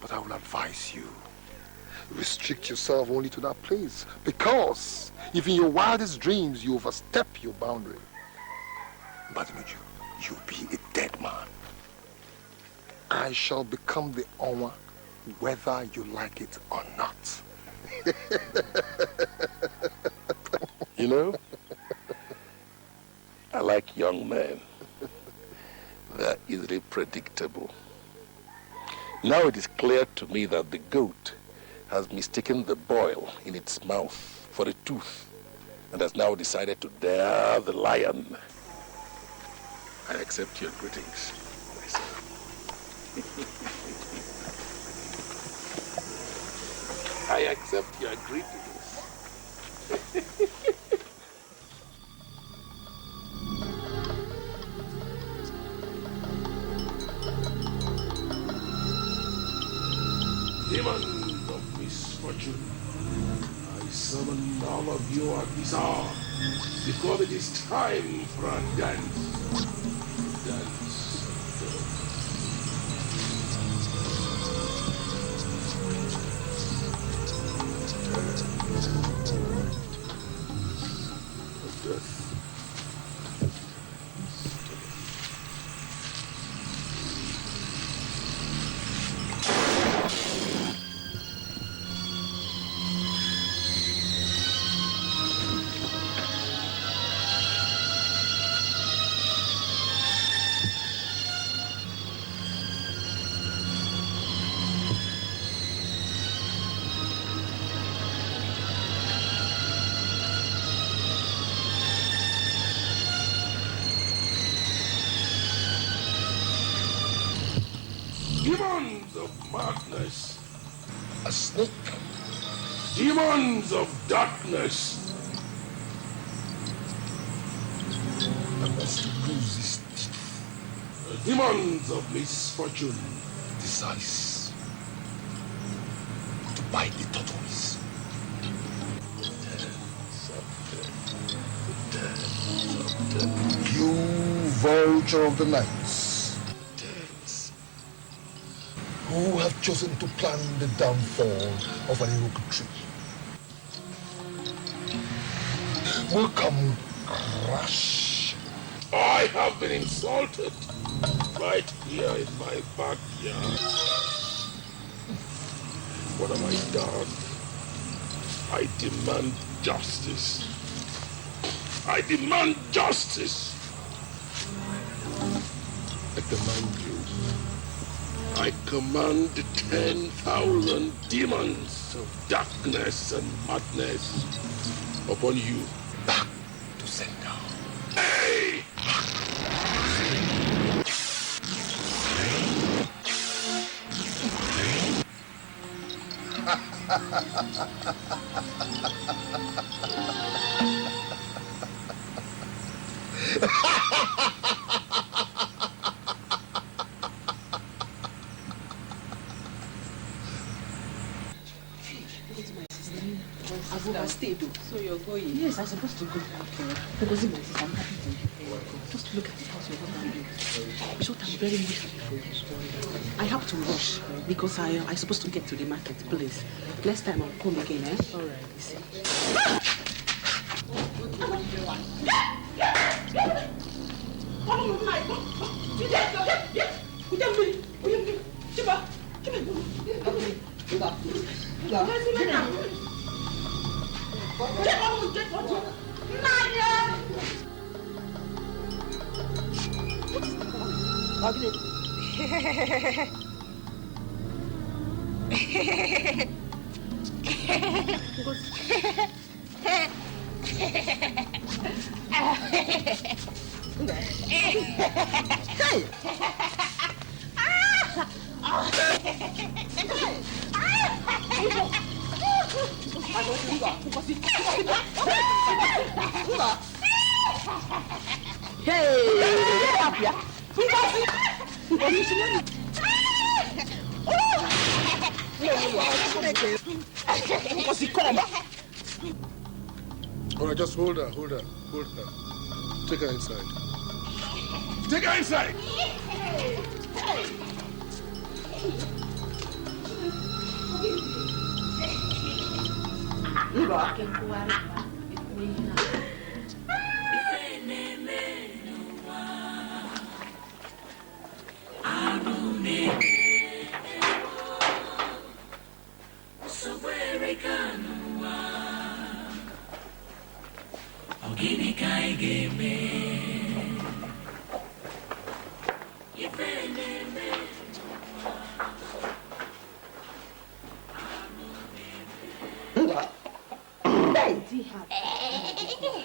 But I will advise you, restrict yourself only to that place, because if in your wildest dreams you overstep your boundary, Badejo, you'll be a dead man. I shall become the Onwa whether you like it or not. You know, I like young men. They're easily predictable. Now it is clear to me that the goat has mistaken the boil in its mouth for a tooth. and has now decided to dare the lion. I accept your greetings, my son. I accept your greetings. Demons of misfortune, I summon all of you at this hour, because it is time for a dance. Demons of madness. A snake. Demons of darkness. I must lose this teeth. Demons of misfortune. Decides to bite the tortoise. You vulture of the nights, who have chosen to plan the downfall of an oak tree, will come crash. I have been insulted right here in my backyard. What have I done? I demand justice. I demand justice. I command you. I command 10,000 demons of darkness and madness upon you. Back to sender. Hey! I've overstayed though. So you're going? Yes, I'm supposed to go. Okay. Because my sister, I'm happy to go. Just look at the house you're going to do. It's what I'm very much happy for you. I have to rush because I'm supposed to get to the marketplace. Next time I'll come again, eh? Alright. All right, just hold her. Take her inside. Take her inside!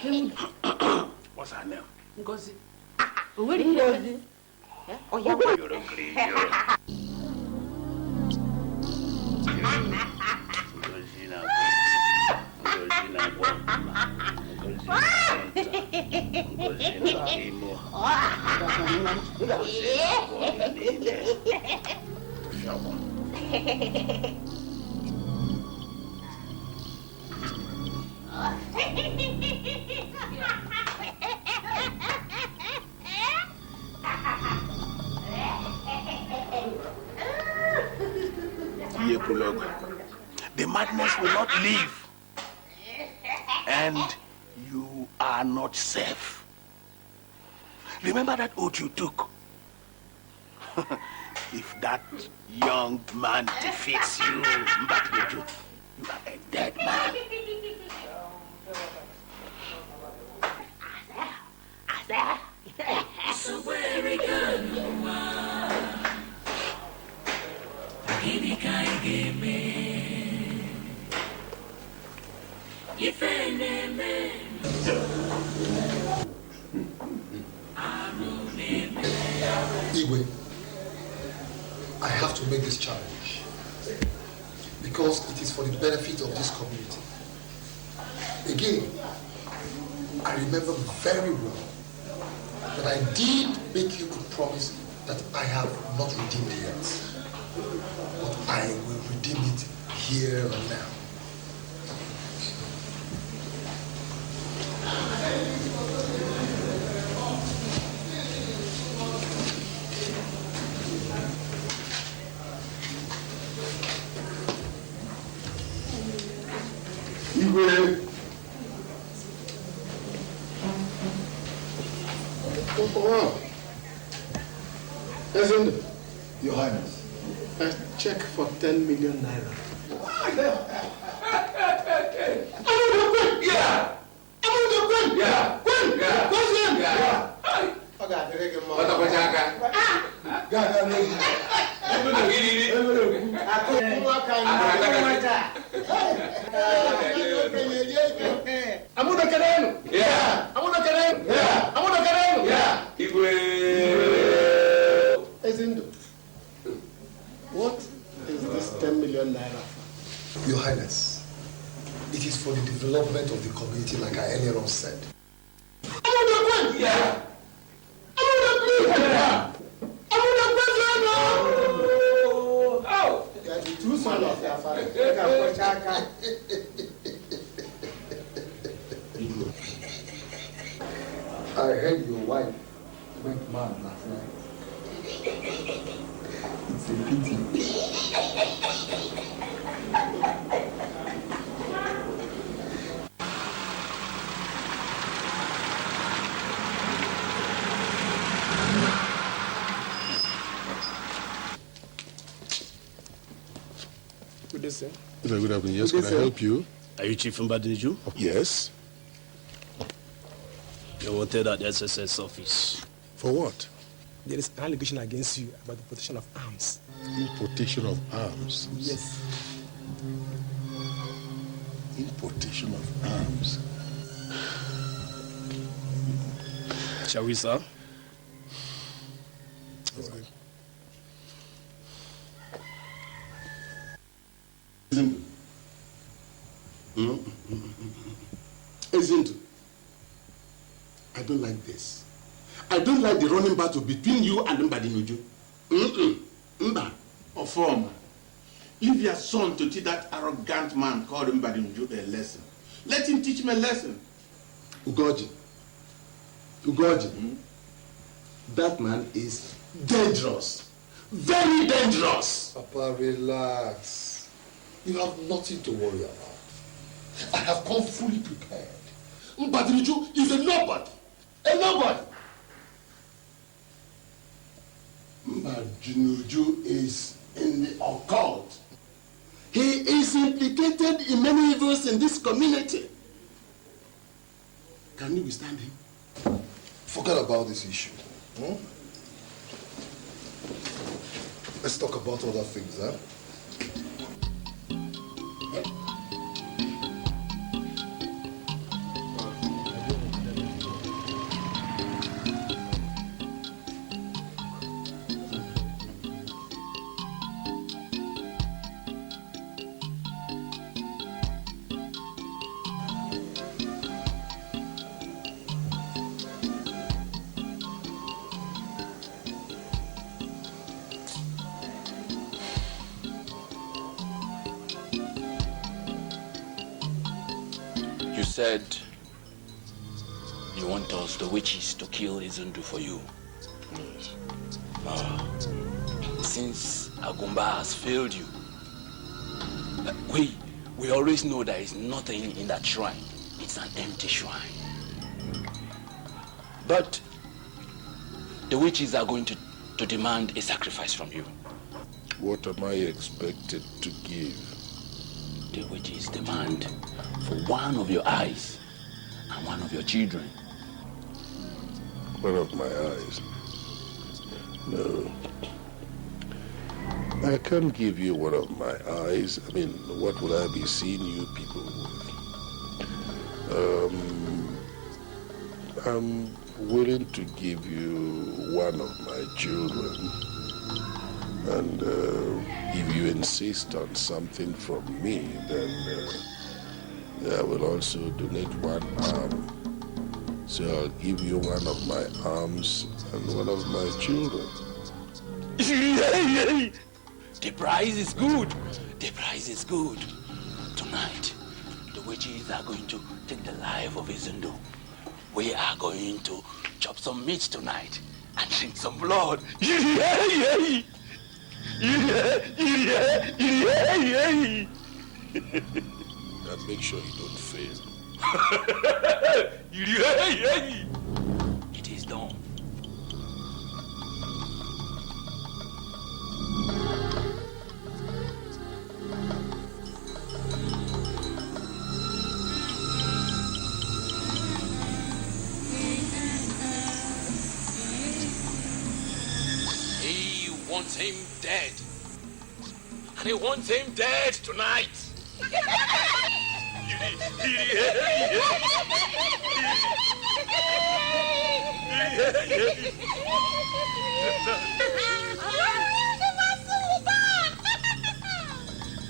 What's her name? Ngozi. Where is Ngozi? Oh, yeah. You're a green girl. The madness will not leave, and you are not safe. Remember that oath you took. If that young man defeats you, Mbakneju, you are a dead man. Igwe, I have to make this challenge because it is for the benefit of this community. Again, I remember very well that I did make you a promise that I have not redeemed yet, but I will redeem it here and now. Your Highness, a check for 10 million naira. What is this 10 million naira for? Your Highness, it is for the development of the community, like I earlier on said. I heard your wife went mad last night. It's a pity. Good day, sir. Good afternoon. Yes, can I help you? Are you Chief Mbadiniju? Yes. You're wanted at the SSS office. For what? There is an allegation against you about the protection of arms. Importation of arms? Yes. Importation of arms? Shall we, sir? All right. Ezindu, I don't like this. I don't like the running battle between you and Mbadinuju. Mba, or former. Leave your son to teach that arrogant man called Mbadinuju a lesson. Let him teach him a lesson. Ugoji, that man is dangerous. Very dangerous. Papa, relax. You have nothing to worry about. I have come fully prepared. Mbadinuju is a nobody. A nobody. Mbadinuju is in the occult. He is implicated in many evils in this community. Can you withstand him? Forget about this issue. Let's talk about other things, huh? You said you want us, the witches, to kill Izundu for you. Since Agumba has failed you, we always know there is nothing in that shrine. It's an empty shrine. But the witches are going to demand a sacrifice from you. What am I expected to give? The witches demand for one of your eyes and one of your children. One of my eyes? No. I can't give you one of my eyes. I mean, what will I be seeing you people with? I'm willing to give you one of my children. And if you insist on something from me, then I will also donate one arm. So I'll give you one of my arms and one of my children. The price is good. The price is good. Tonight, the witches are going to take the life of Izundu. We are going to chop some meat tonight and drink some blood. Now make sure you don't fail. It is done. He wants him dead. And he wants him dead tonight.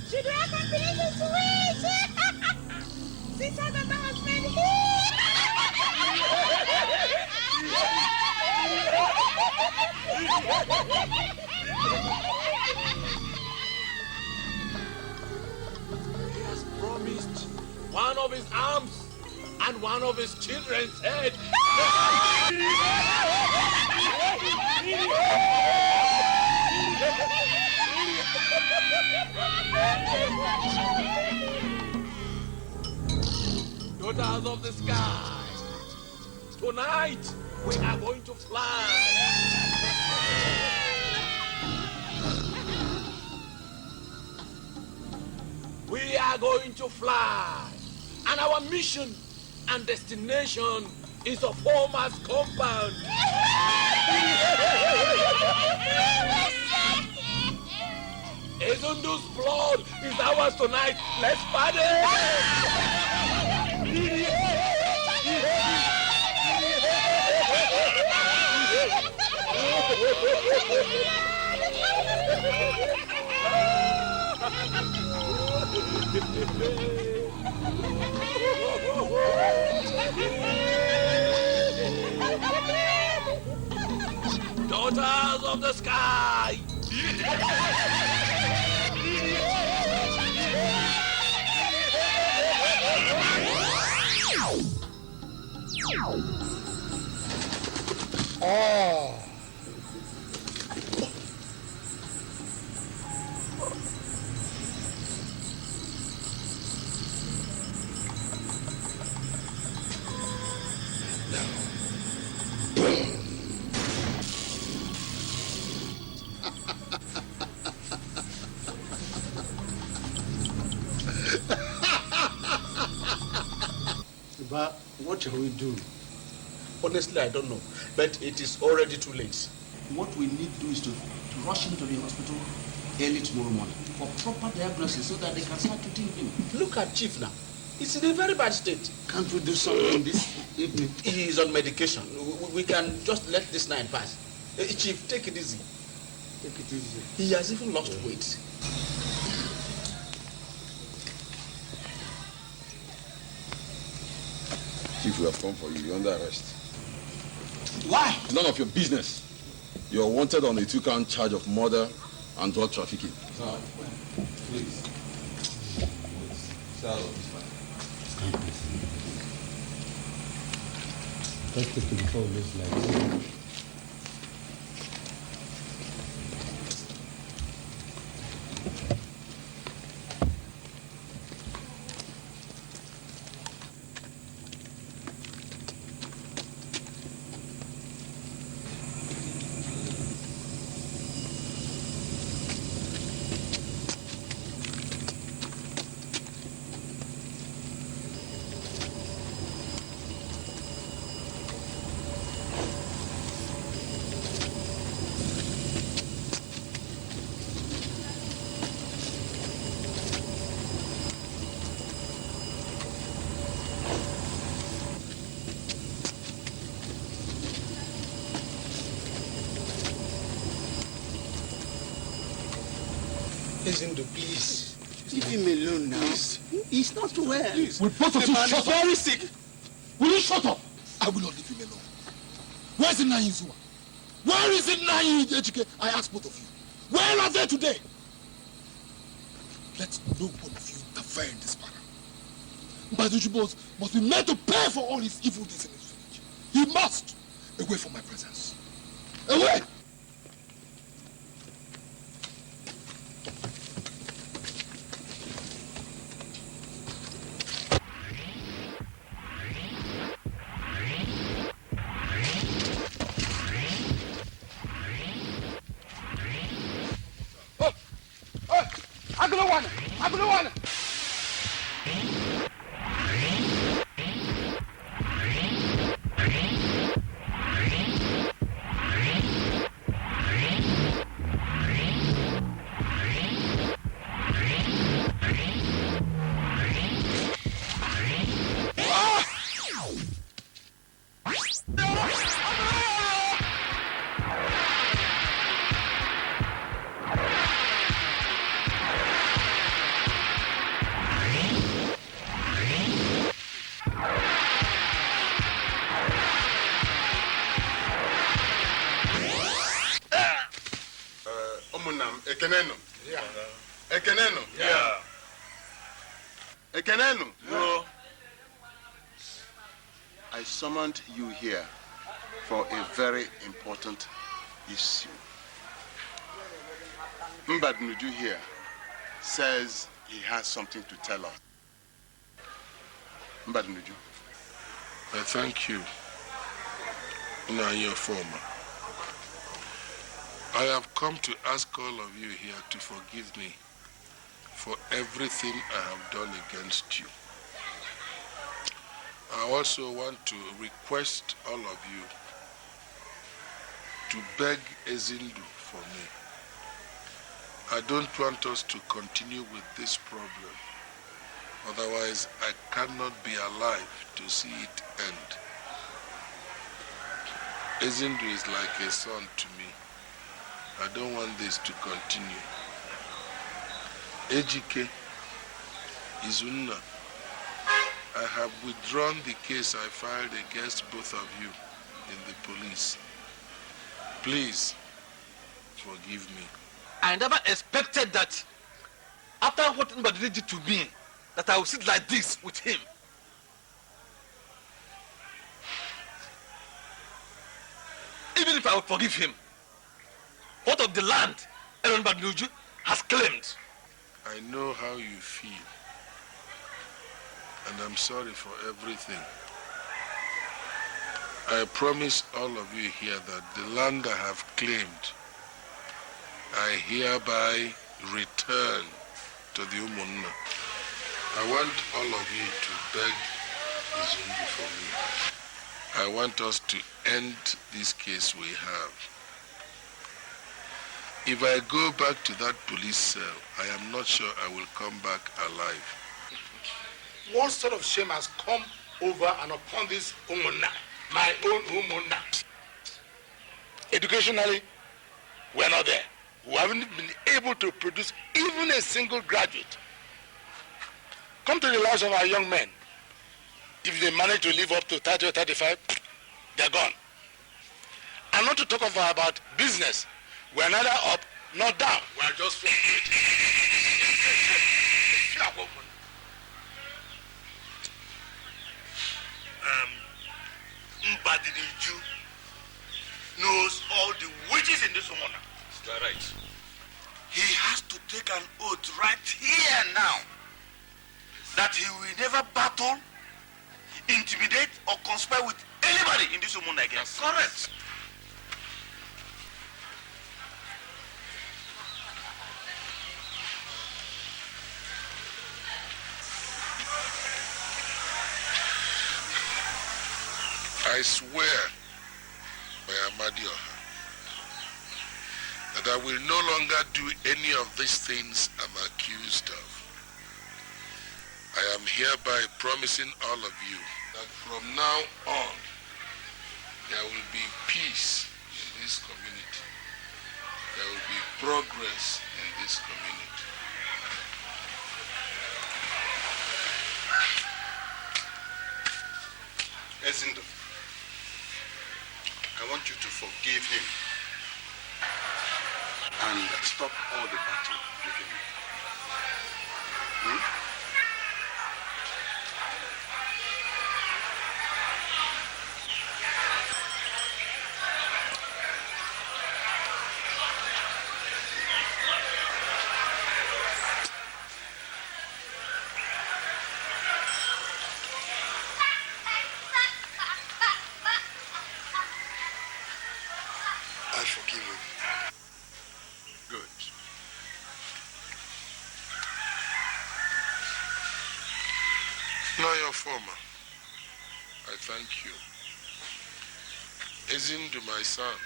Should I continue to sweet? Since I got my husband He has promised one of his arms and one of his children's head. Daughters of the sky, tonight we are going to fly. We are going to fly, and our mission and destination is of Ohamaeze compound. Izundu's blood is ours tonight. Let's party! Daughters of the sky! Oh! But what shall we do? Honestly, I don't know. But it is already too late. What we need to do is to rush him to the hospital early tomorrow morning for proper diagnosis so that they can start treating him. Look at Chief now. He's in a very bad state. Can't we do something this evening? He is on medication. We can just let this night pass. Chief, take it easy. Take it easy. He has even lost weight. Chief, we have come for you. You're under arrest. Why? It's none of your business. You're wanted on a 2-count charge of murder and drug trafficking. Sir, please. Sir, Let's take it before we lose lights. Ezindo, please. Leave him alone now. Please. He's not well. Please. Will both of you shut up? Very sick. Will you shut up? I will not leave him alone. Where is Nnaji Zuma? Where is Nnaji Edochie? I ask both of you. Where are they today? Let no one of you interfere in this matter. Edochie must be made to pay for all his evil deeds in his village. He must. Away from my presence. Away! Agulawana! Ekeneno. Yeah. Ekeneno. Yeah. Ekeneno. No. I summoned you here for a very important issue. Nnaji here says he has something to tell us. Nnaji. I thank you, your former. I have come to ask all of you here to forgive me for everything I have done against you. I also want to request all of you to beg Ezindu for me. I don't want us to continue with this problem. Otherwise, I cannot be alive to see it end. Ezindu is like a son to me. I don't want this to continue. Ejike, Izunna, I have withdrawn the case I filed against both of you in the police. Please, forgive me. I never expected that after what Nnaji did to me, that I would sit like this with him. Even if I would forgive him, what of the land Nnaji has claimed? I know how you feel, and I'm sorry for everything. I promise all of you here that the land I have claimed, I hereby return to the Umunna. I want all of you to beg Izundu for me. I want us to end this case we have. If I go back to that police cell, I am not sure I will come back alive. What sort of shame has come over and upon this Umunna, my own Umunna? Educationally, we're not there. We haven't been able to produce even a single graduate. Come to the lives of our young men. If they manage to live up to 30 or 35, they're gone. And not to talk about business. We're neither up nor down. We're just fluctuating. Mbadiniju knows all the witches in this woman. Is that right? He has to take an oath right here now that he will never battle, intimidate, or conspire with anybody in this woman again. That's correct. I swear by Amadioha that I will no longer do any of these things I'm accused of. I am hereby promising all of you that from now on there will be peace in this community. There will be progress in this community. Ezindo, I want you to forgive him and stop all the battle with him. I forgive him. Good. Now your former, I thank you. Ezindo, my son,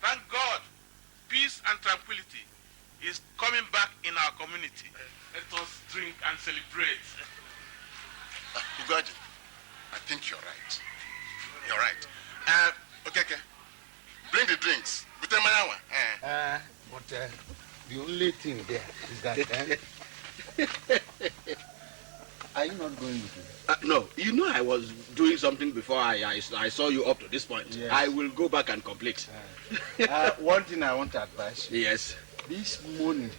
Thank God, peace and tranquility is coming back in our community. Let us drink and celebrate. Ugaji, I think you're right. You're right. Okay. Bring the drinks. But the only thing there is that are you not going with me? No, you know I was doing something before I saw you up to this point. Yes. I will go back and complete. One thing I want to advise you. Yes. This money,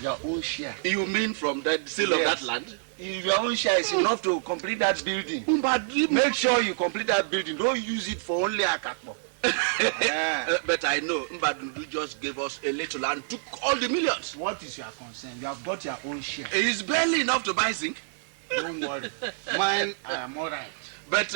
your own share. You mean from the sale of that land? Your own share is enough to complete that building. But make sure you complete that building. Don't use it for only a kakpo. But I know Mbadundu just gave us a little and took all the millions. What is your concern? You have got your own share. It's barely enough to buy zinc. Don't worry. Mine, I am all right. But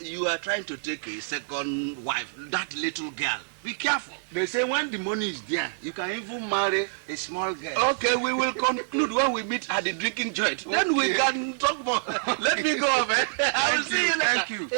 you are trying to take a second wife, that little girl. Be careful. They say when the money is there, you can even marry a small girl. Okay, we will conclude when we meet at the drinking joint. Okay. Then we can talk more. Let me go, man. I will see you later. Thank you.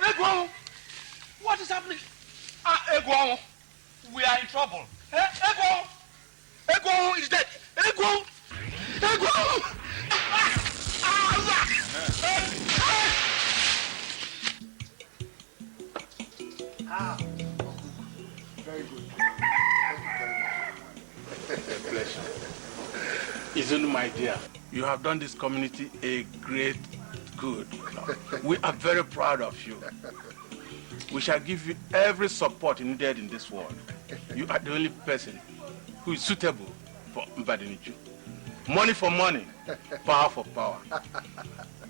Egwon! What is happening? Egwon! We are in trouble. Egwon! Egwon is dead! Egwon! Egwon! Very good. Pleasure. Izunu, my dear, you have done this community a great good. We are very proud of you. We shall give you every support needed in this world. You are the only person who is suitable for Mbadiniju. Money for money, power for power.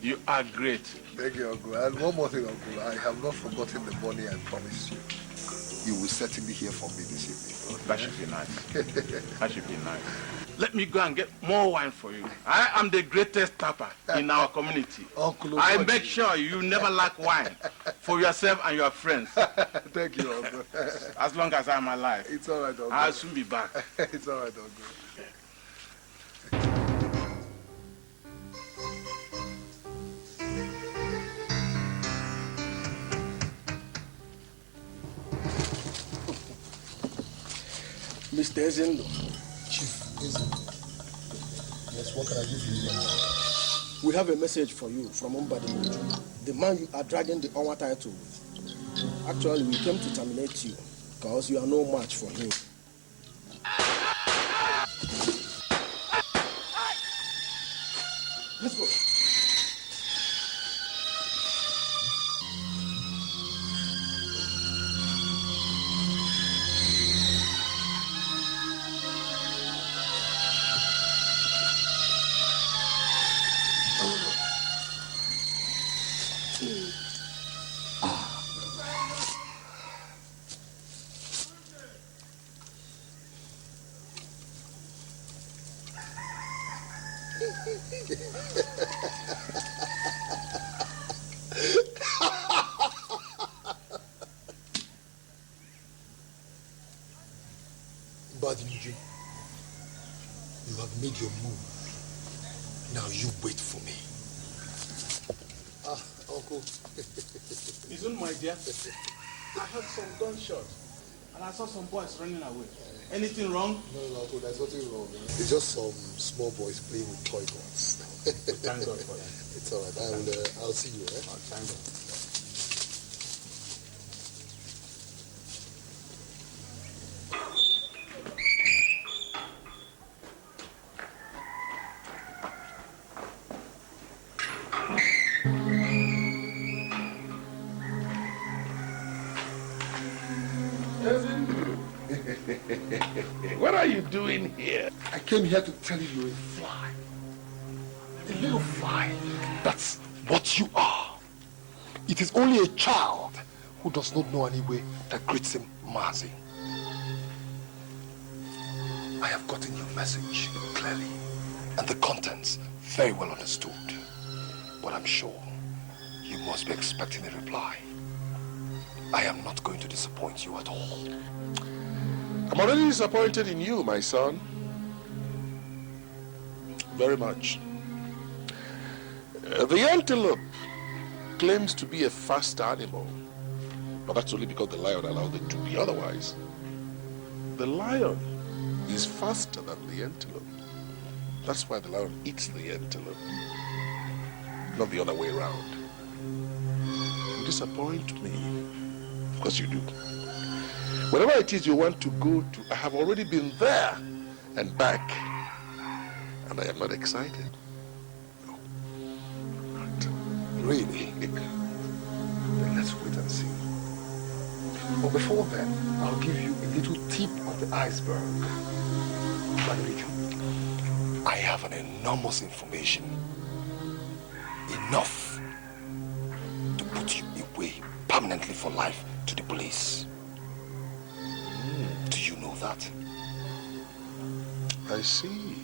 You are great. Thank you, Uncle. And one more thing, Uncle. I have not forgotten the money I promised you. You will certainly hear from me this evening. That should be nice. That should be nice. Let me go and get more wine for you. I am the greatest tapper in our community. Uncle, I make sure you never lack wine for yourself and your friends. Thank you, Uncle. As long as I'm alive. It's all right, Uncle. I'll soon be back. It's all right, Uncle. Mr. Ezendo. Chief Ezendo. Yes, what can I do for you? We have a message for you from Mbadinuju, the man you are dragging the Onwa title with. Actually, we came to terminate you because you are no match for him. Let's go. Nnaji, you have made your move. Now you wait for me. Ah, Uncle. Isn't my dear? I heard some gunshots and I saw some boys running away. Anything wrong? No, Uncle, there's nothing wrong. It's just some small boys playing with toy guns. Thank God for that. It's all right. I'll see you. Eh? Oh, thank God. What are you doing here? I came here to tell you you're a fly. A little fly. That's what you are. It is only a child who does not know any way that greets him Mazi. I have gotten your message clearly and the contents very well understood. But I'm sure you must be expecting a reply. I am not going to disappoint you at all. I'm already disappointed in you, my son. Very much. The antelope claims to be a fast animal, but that's only because the lion allowed it to be otherwise. The lion is faster than the antelope. That's why the lion eats the antelope, not the other way around. You disappoint me. Of course you do. Wherever it is you want to go to, I have already been there and back, and I am not excited. No. Not really. Then let's wait and see. But before then, I'll give you a little tip of the iceberg. I have an enormous information. Enough to put you away permanently for life to the police. Do you know that? I see.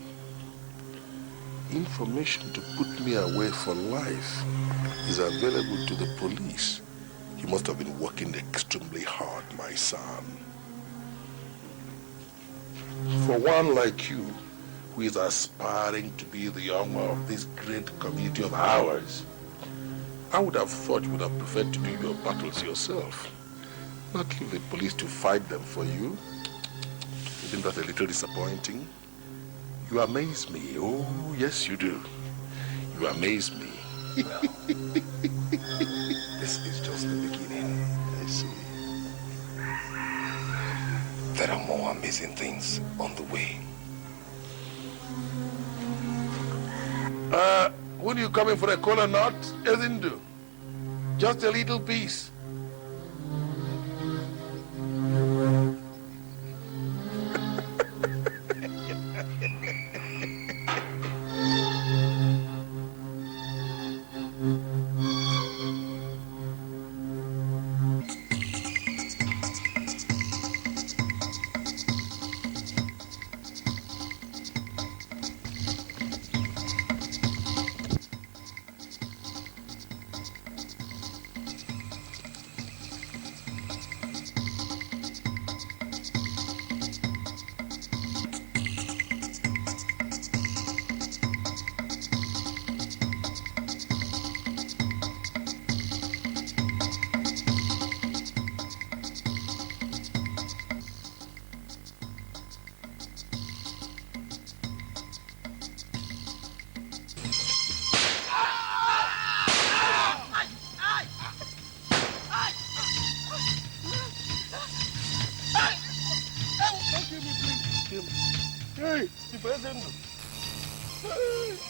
Information to put me away for life is available to the police. You must have been working extremely hard, my son. For one like you, who is aspiring to be the owner of this great community of ours, I would have thought you would have preferred to do your battles yourself, not leave the police to fight them for you. Isn't that a little disappointing? You amaze me. Oh, yes, you do. You amaze me. This is just the beginning. I see. There are more amazing things on the way. When you coming for a cola nut, Ezindu? Just a little piece.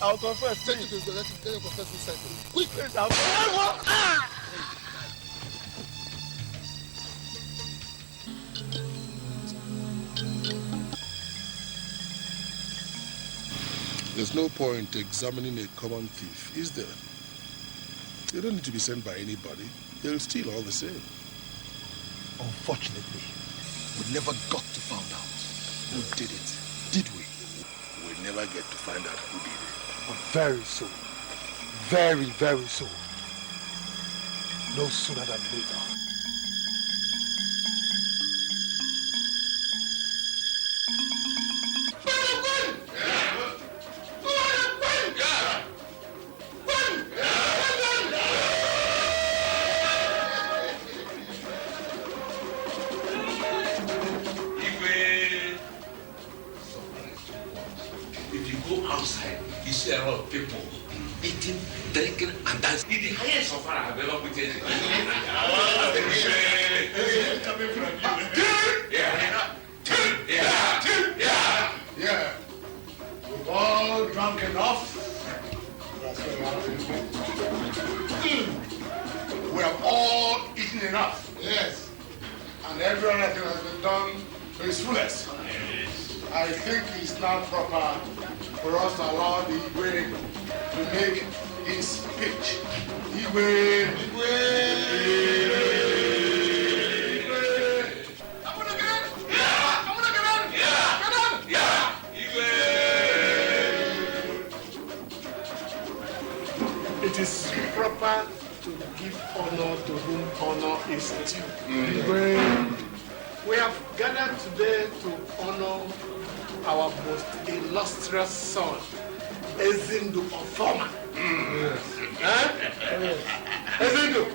I'll confess. Take it to the let your confess inside. Quick! Please, I'll confess. There's no point examining a common thief, is there? They don't need to be sent by anybody. They'll steal all the same. Unfortunately, we never got to find out who did it, did we? We'll never get to find out who did it. But very soon. Very, very soon. No sooner than later. A lot of people eating, drinking, and dancing. It's the highest of I've ever witnessed. Coming from you. Yeah. We've all drunk enough. We have all eaten enough. Yes. And every other thing has been done to its fullest. I think it's now proper for us to allow the Igwe to make his speech. Igwe! It is proper to give honor to whom honor is due. We have gathered today to honor our most illustrious son, Ezindu Ofoma. Ezindu,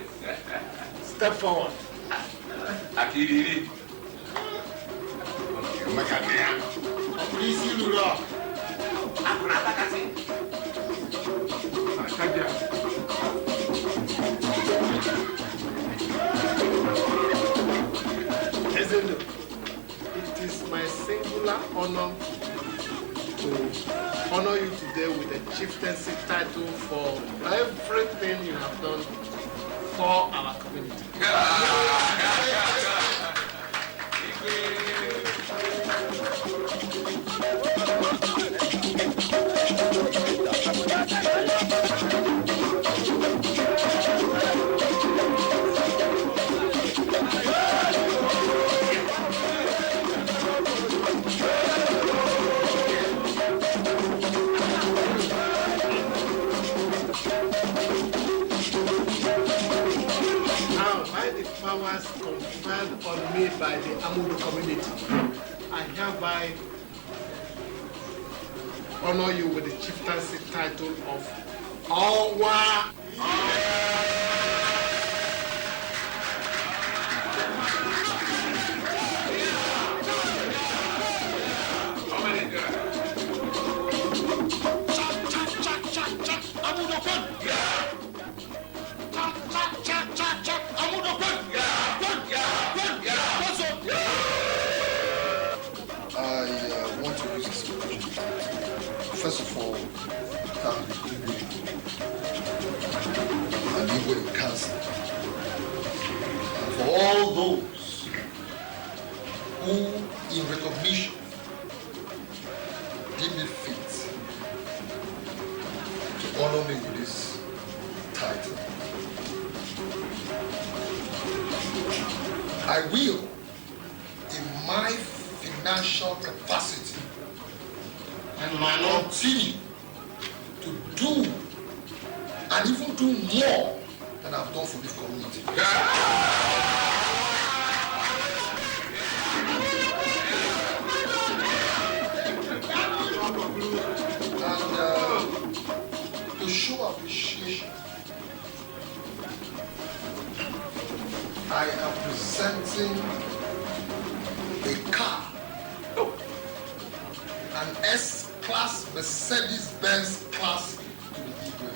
step forward. Akiri. Ezindu, it is my singular honor to honor you today with a chieftaincy title for everything you have done for our community. Powers conferred on me by the Amudo community, I hereby honor you with the chieftaincy title of Owa. First of all, thank the Igwe and Igwe Council and for all those who, in recognition, deem it fit to honor me with this title. I will, in my financial capacity, and continue to do and even do more than I've done for this community. And to show appreciation, I am presenting a car, an S-Class Mercedes-Benz class to the Igwe.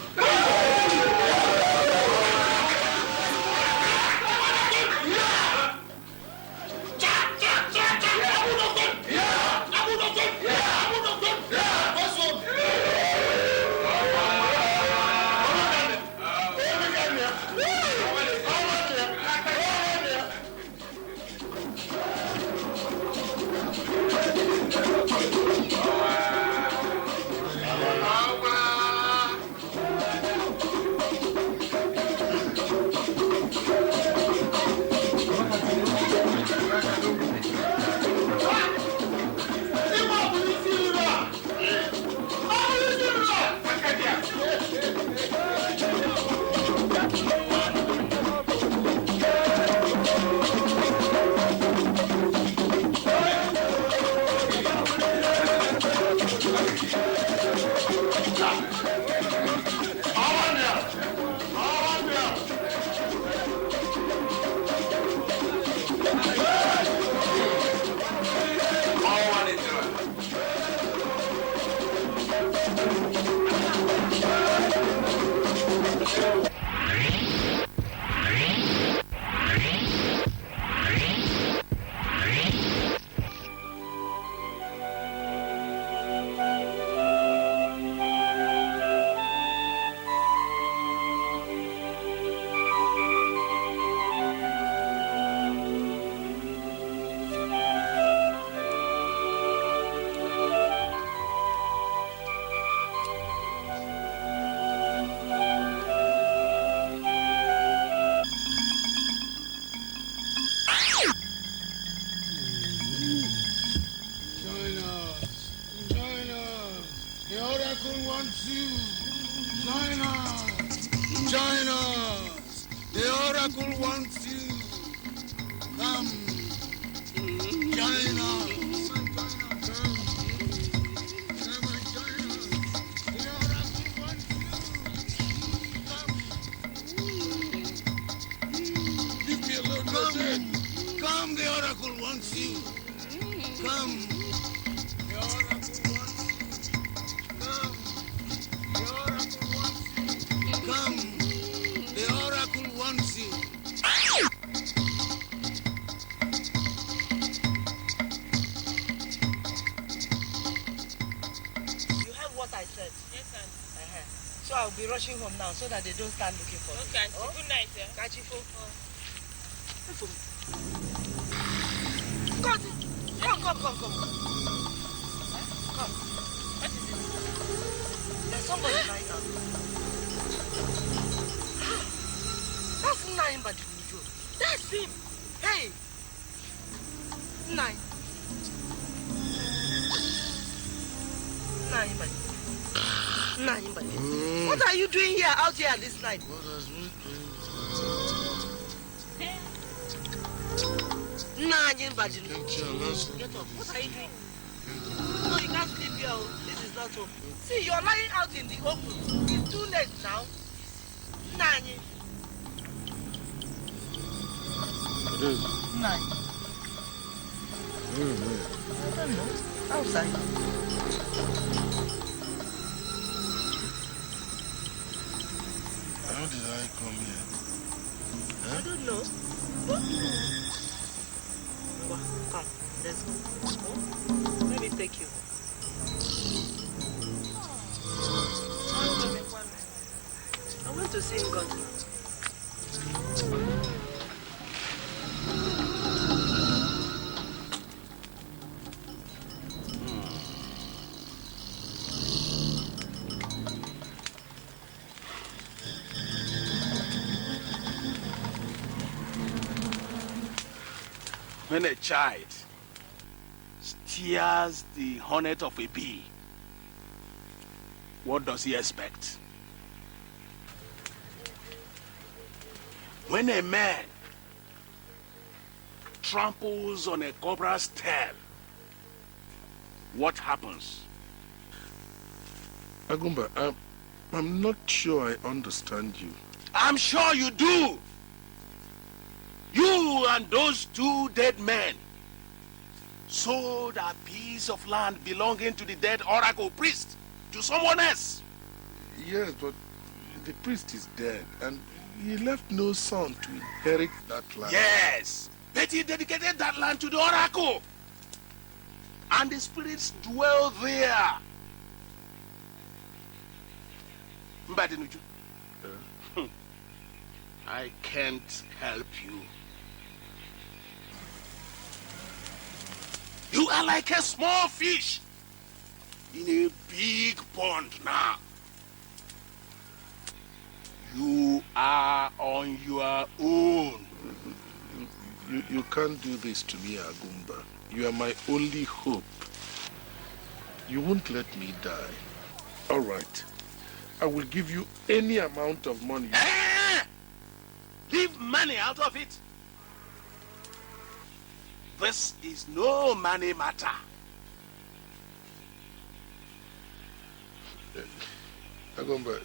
oracle wants you. Come, join us. Leave me alone, Come, the oracle wants you. Come, the oracle wants you. Come, the oracle wants you. You heard what I said? Yes, sir. So I'll be rushing home now so that they don't start looking for me. Okay, good night, sir. Kachifo. Come. Come. What is it? There's somebody lying out. That's Nnaji Badinujo. That's him. Hey. Nnaji Badinujo. What are you doing here, out here at this night? Nnaji Badinujo. Get up. What are you doing? No, you can't sleep here. This is not home. See, you're lying out in the open. It's too late now. Nnaji. Nnaji. I don't know. Outside. How did I come here? Huh? I don't know. Come, let's go. Let me take you. I want to see God now. When a child steers the hornet of a bee, what does he expect? When a man tramples on a cobra's tail, what happens? Agumba, I'm not sure I understand you. I'm sure you do. You and those two dead men sold a piece of land belonging to the dead oracle priest to someone else. Yes, but the priest is dead and he left no son to inherit that land. Yes, but he dedicated that land to the oracle. And the spirits dwell there. Mbadinuju, I can't help you. You are like a small fish in a big pond now. You are on your own. You can't do this to me, Agumba. You are my only hope. You won't let me die. All right. I will give you any amount of money. Leave money out of it. This is no money matter. Agumba,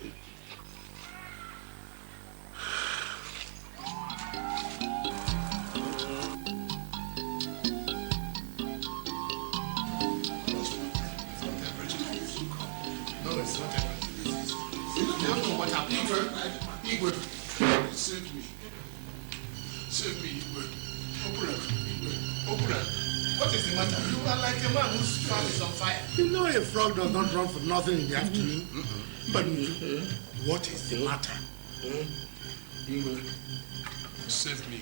No, it's not everything. You don't know what happened. Igwe, save me. Save me, Igwe. Open. What is the matter? You are like a man whose farm is on fire. You know a frog does not run for nothing in the afternoon. But what is the matter? Igwe, save me.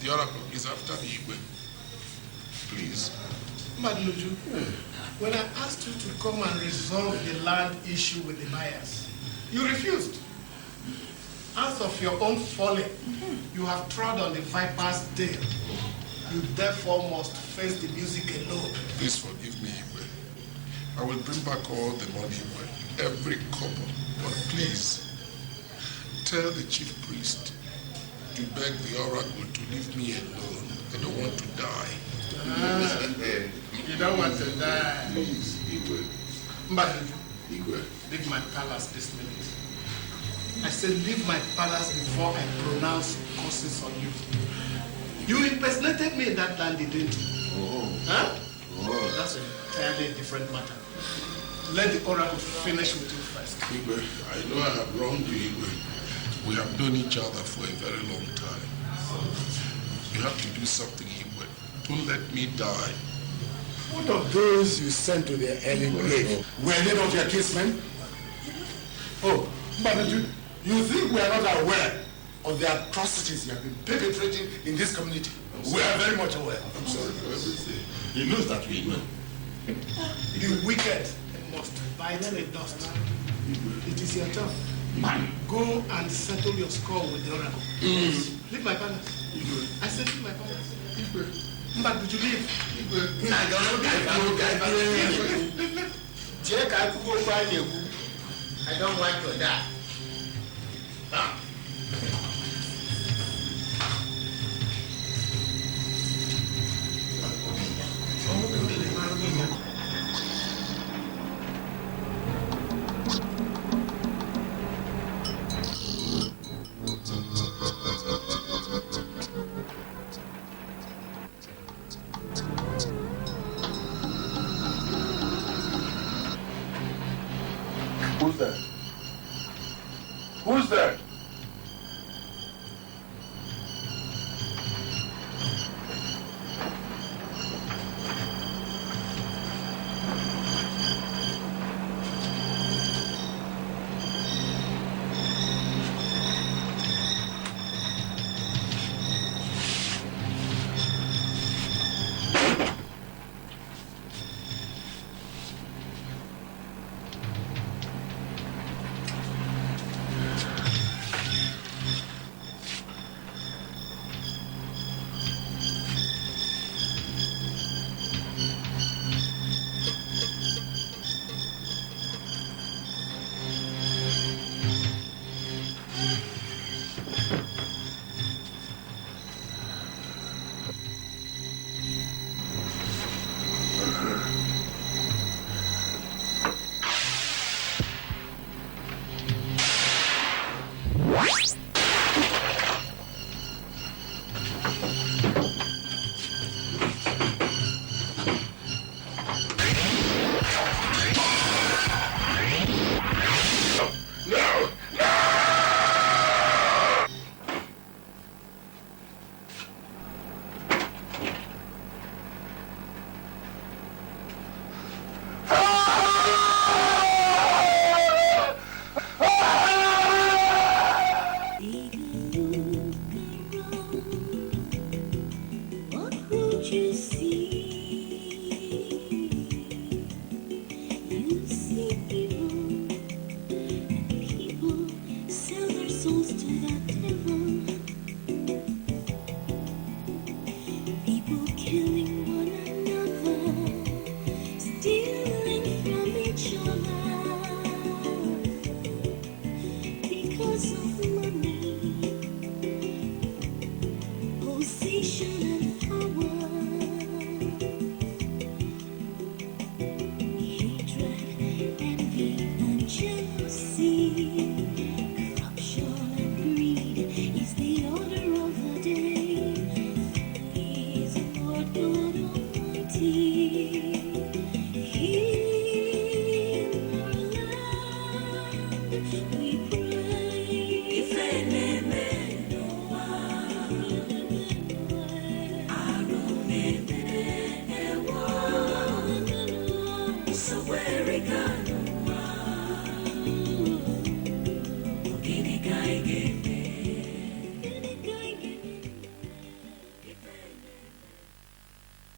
The oracle is after me, Igwe. Please. Madluju, when I asked you to come and resolve the land issue with the Mayas, you refused. Out of your own folly, you have trod on the viper's tail. You therefore must face the music alone. Please forgive me, Igwe. I will bring back all the money, Igwe. Every copper. But please, tell the chief priest to beg the oracle to leave me alone. I don't want to die. You don't want to die. Please, Igwe. Mbadiju, Igwe. leave my palace this minute. I said leave my palace before I pronounce curses on you. You impersonated me in that land, didn't you? Oh. Huh? Oh. That's an entirely different matter. Let the oracle finish with you first. Igwe, I know I have wronged you, Igwe. We have known each other for a very long time. You have to do something, Igwe. Don't let me die. What of those you sent to their early grave? Were they not your kinsmen? Oh, Mbadiju, you think we are not aware of the atrocities you have been perpetrating in this community? We are very much aware. I'm sorry for everything. He knows that we know. The wicked must bite the dust. It is your turn. Go and settle your score with the oracle. Leave my palace. I said leave my palace. But did you leave? I don't want to die. Who's there? Who's there?